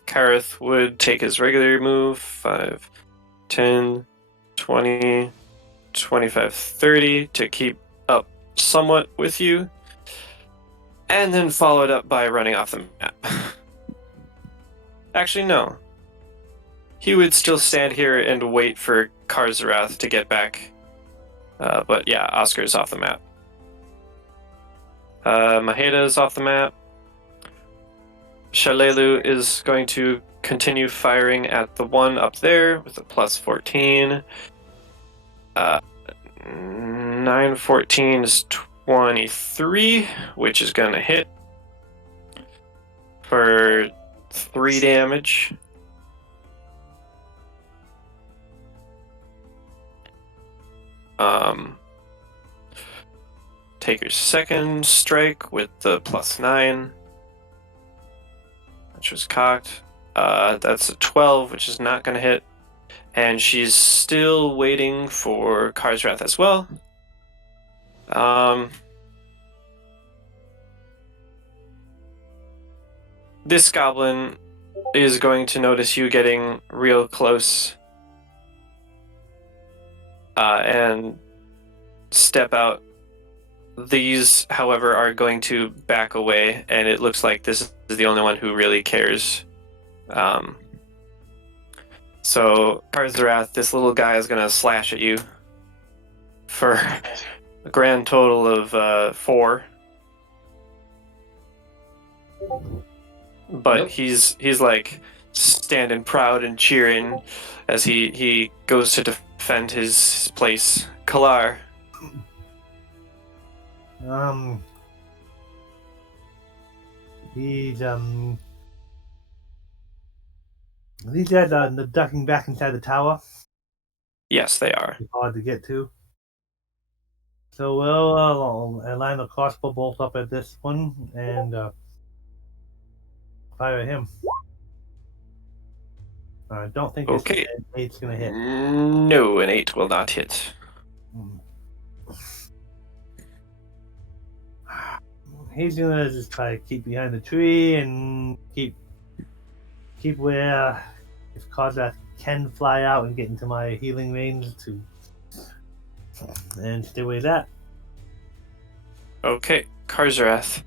Kareth would take his regular move 5, 10, 20, 25, 30 to keep up somewhat with you. And then followed up by running off the map. Actually, no. He would still stand here and wait for Karzarath to get back. But yeah, Oscar's off the map. Maheda is off the map. Shalelu is going to continue firing at the one up there with a plus 14. 914 is 23, which is going to hit for 3 damage. Take your second strike with the plus 9, which was cocked. That's a 12, which is not going to hit. And she's still waiting for Karzrath as well. This goblin is going to notice you getting real close and step out. These, however, are going to back away, and it looks like this is the only one who really cares. So, Karzarath, this little guy is going to slash at you for a grand total of 4. But Yep. he's like standing proud and cheering as he goes to defend his place. Kalar. These guys are ducking back inside the tower. Yes, they are. It's hard to get to. So we'll line a crossbow bolt up at this one and fire at him. I don't think Okay. An 8's gonna hit. No, an 8 will not hit. He's gonna just try to keep behind the tree and keep where if Karzrath can fly out and get into my healing range and stay with that. Okay, Karzarath.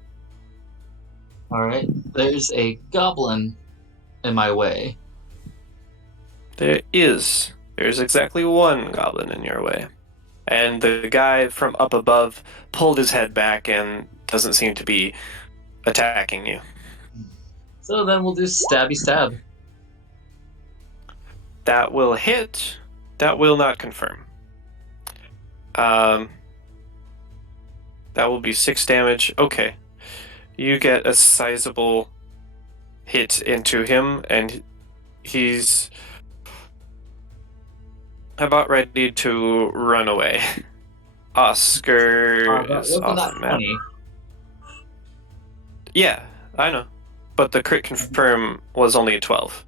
Alright. There's a goblin in my way. There's exactly one goblin in your way. And the guy from up above pulled his head back and doesn't seem to be attacking you. So then we'll do stabby stab. That will hit. That will not confirm. That will be 6 damage. Okay. You get a sizable hit into him, and he's about ready to run away. Oscar That is wasn't off that the map. 20. Yeah, I know. But the crit confirm was only a 12.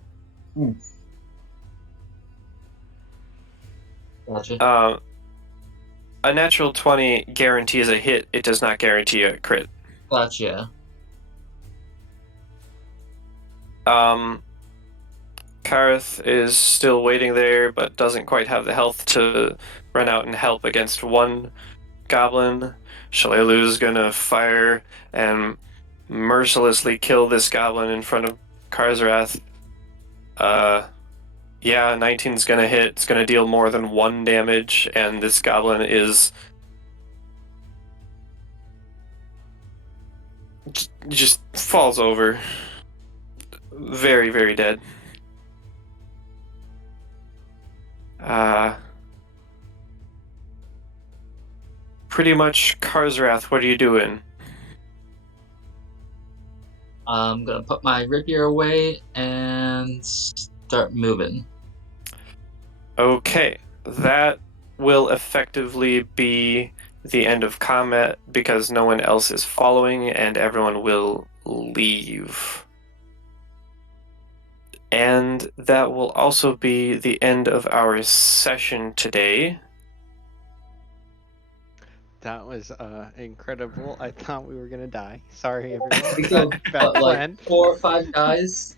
Gotcha. A natural 20 guarantees a hit. It does not guarantee a crit. Gotcha. Karth is still waiting there, but doesn't quite have the health to run out and help against one goblin. Shalalu's gonna fire and mercilessly kill this goblin in front of Karzarath. Yeah, 19's gonna hit. It's gonna deal more than 1 damage, and this goblin is just falls over. Very, very dead. Pretty much Karzarath, what are you doing? I'm gonna put my rapier away and start moving. Okay, that will effectively be the end of combat because no one else is following and everyone will leave. And that will also be the end of our session today. That was incredible. I thought we were gonna die. Sorry, everyone. We killed Bad like plan. 4 or 5 guys.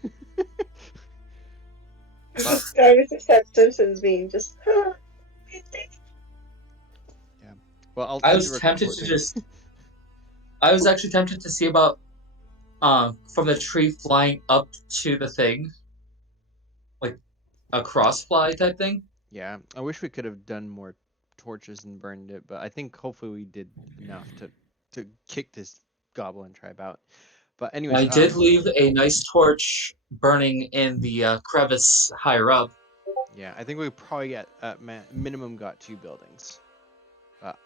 Well, I was just that Simpsons being just. well, I'll I see was the tempted to recording. just. I was actually tempted to see about from the tree flying up to the thing, like a cross fly type thing. Yeah, I wish we could have done more torches and burned it, but I think hopefully we did enough to kick this goblin tribe out. But anyways, I did leave a nice torch burning in the crevice higher up. yeah, I think we probably got minimum got 2 buildings.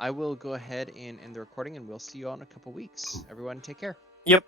I will go ahead and end the recording, and we'll see you all in a couple weeks. Everyone, take care. Yep.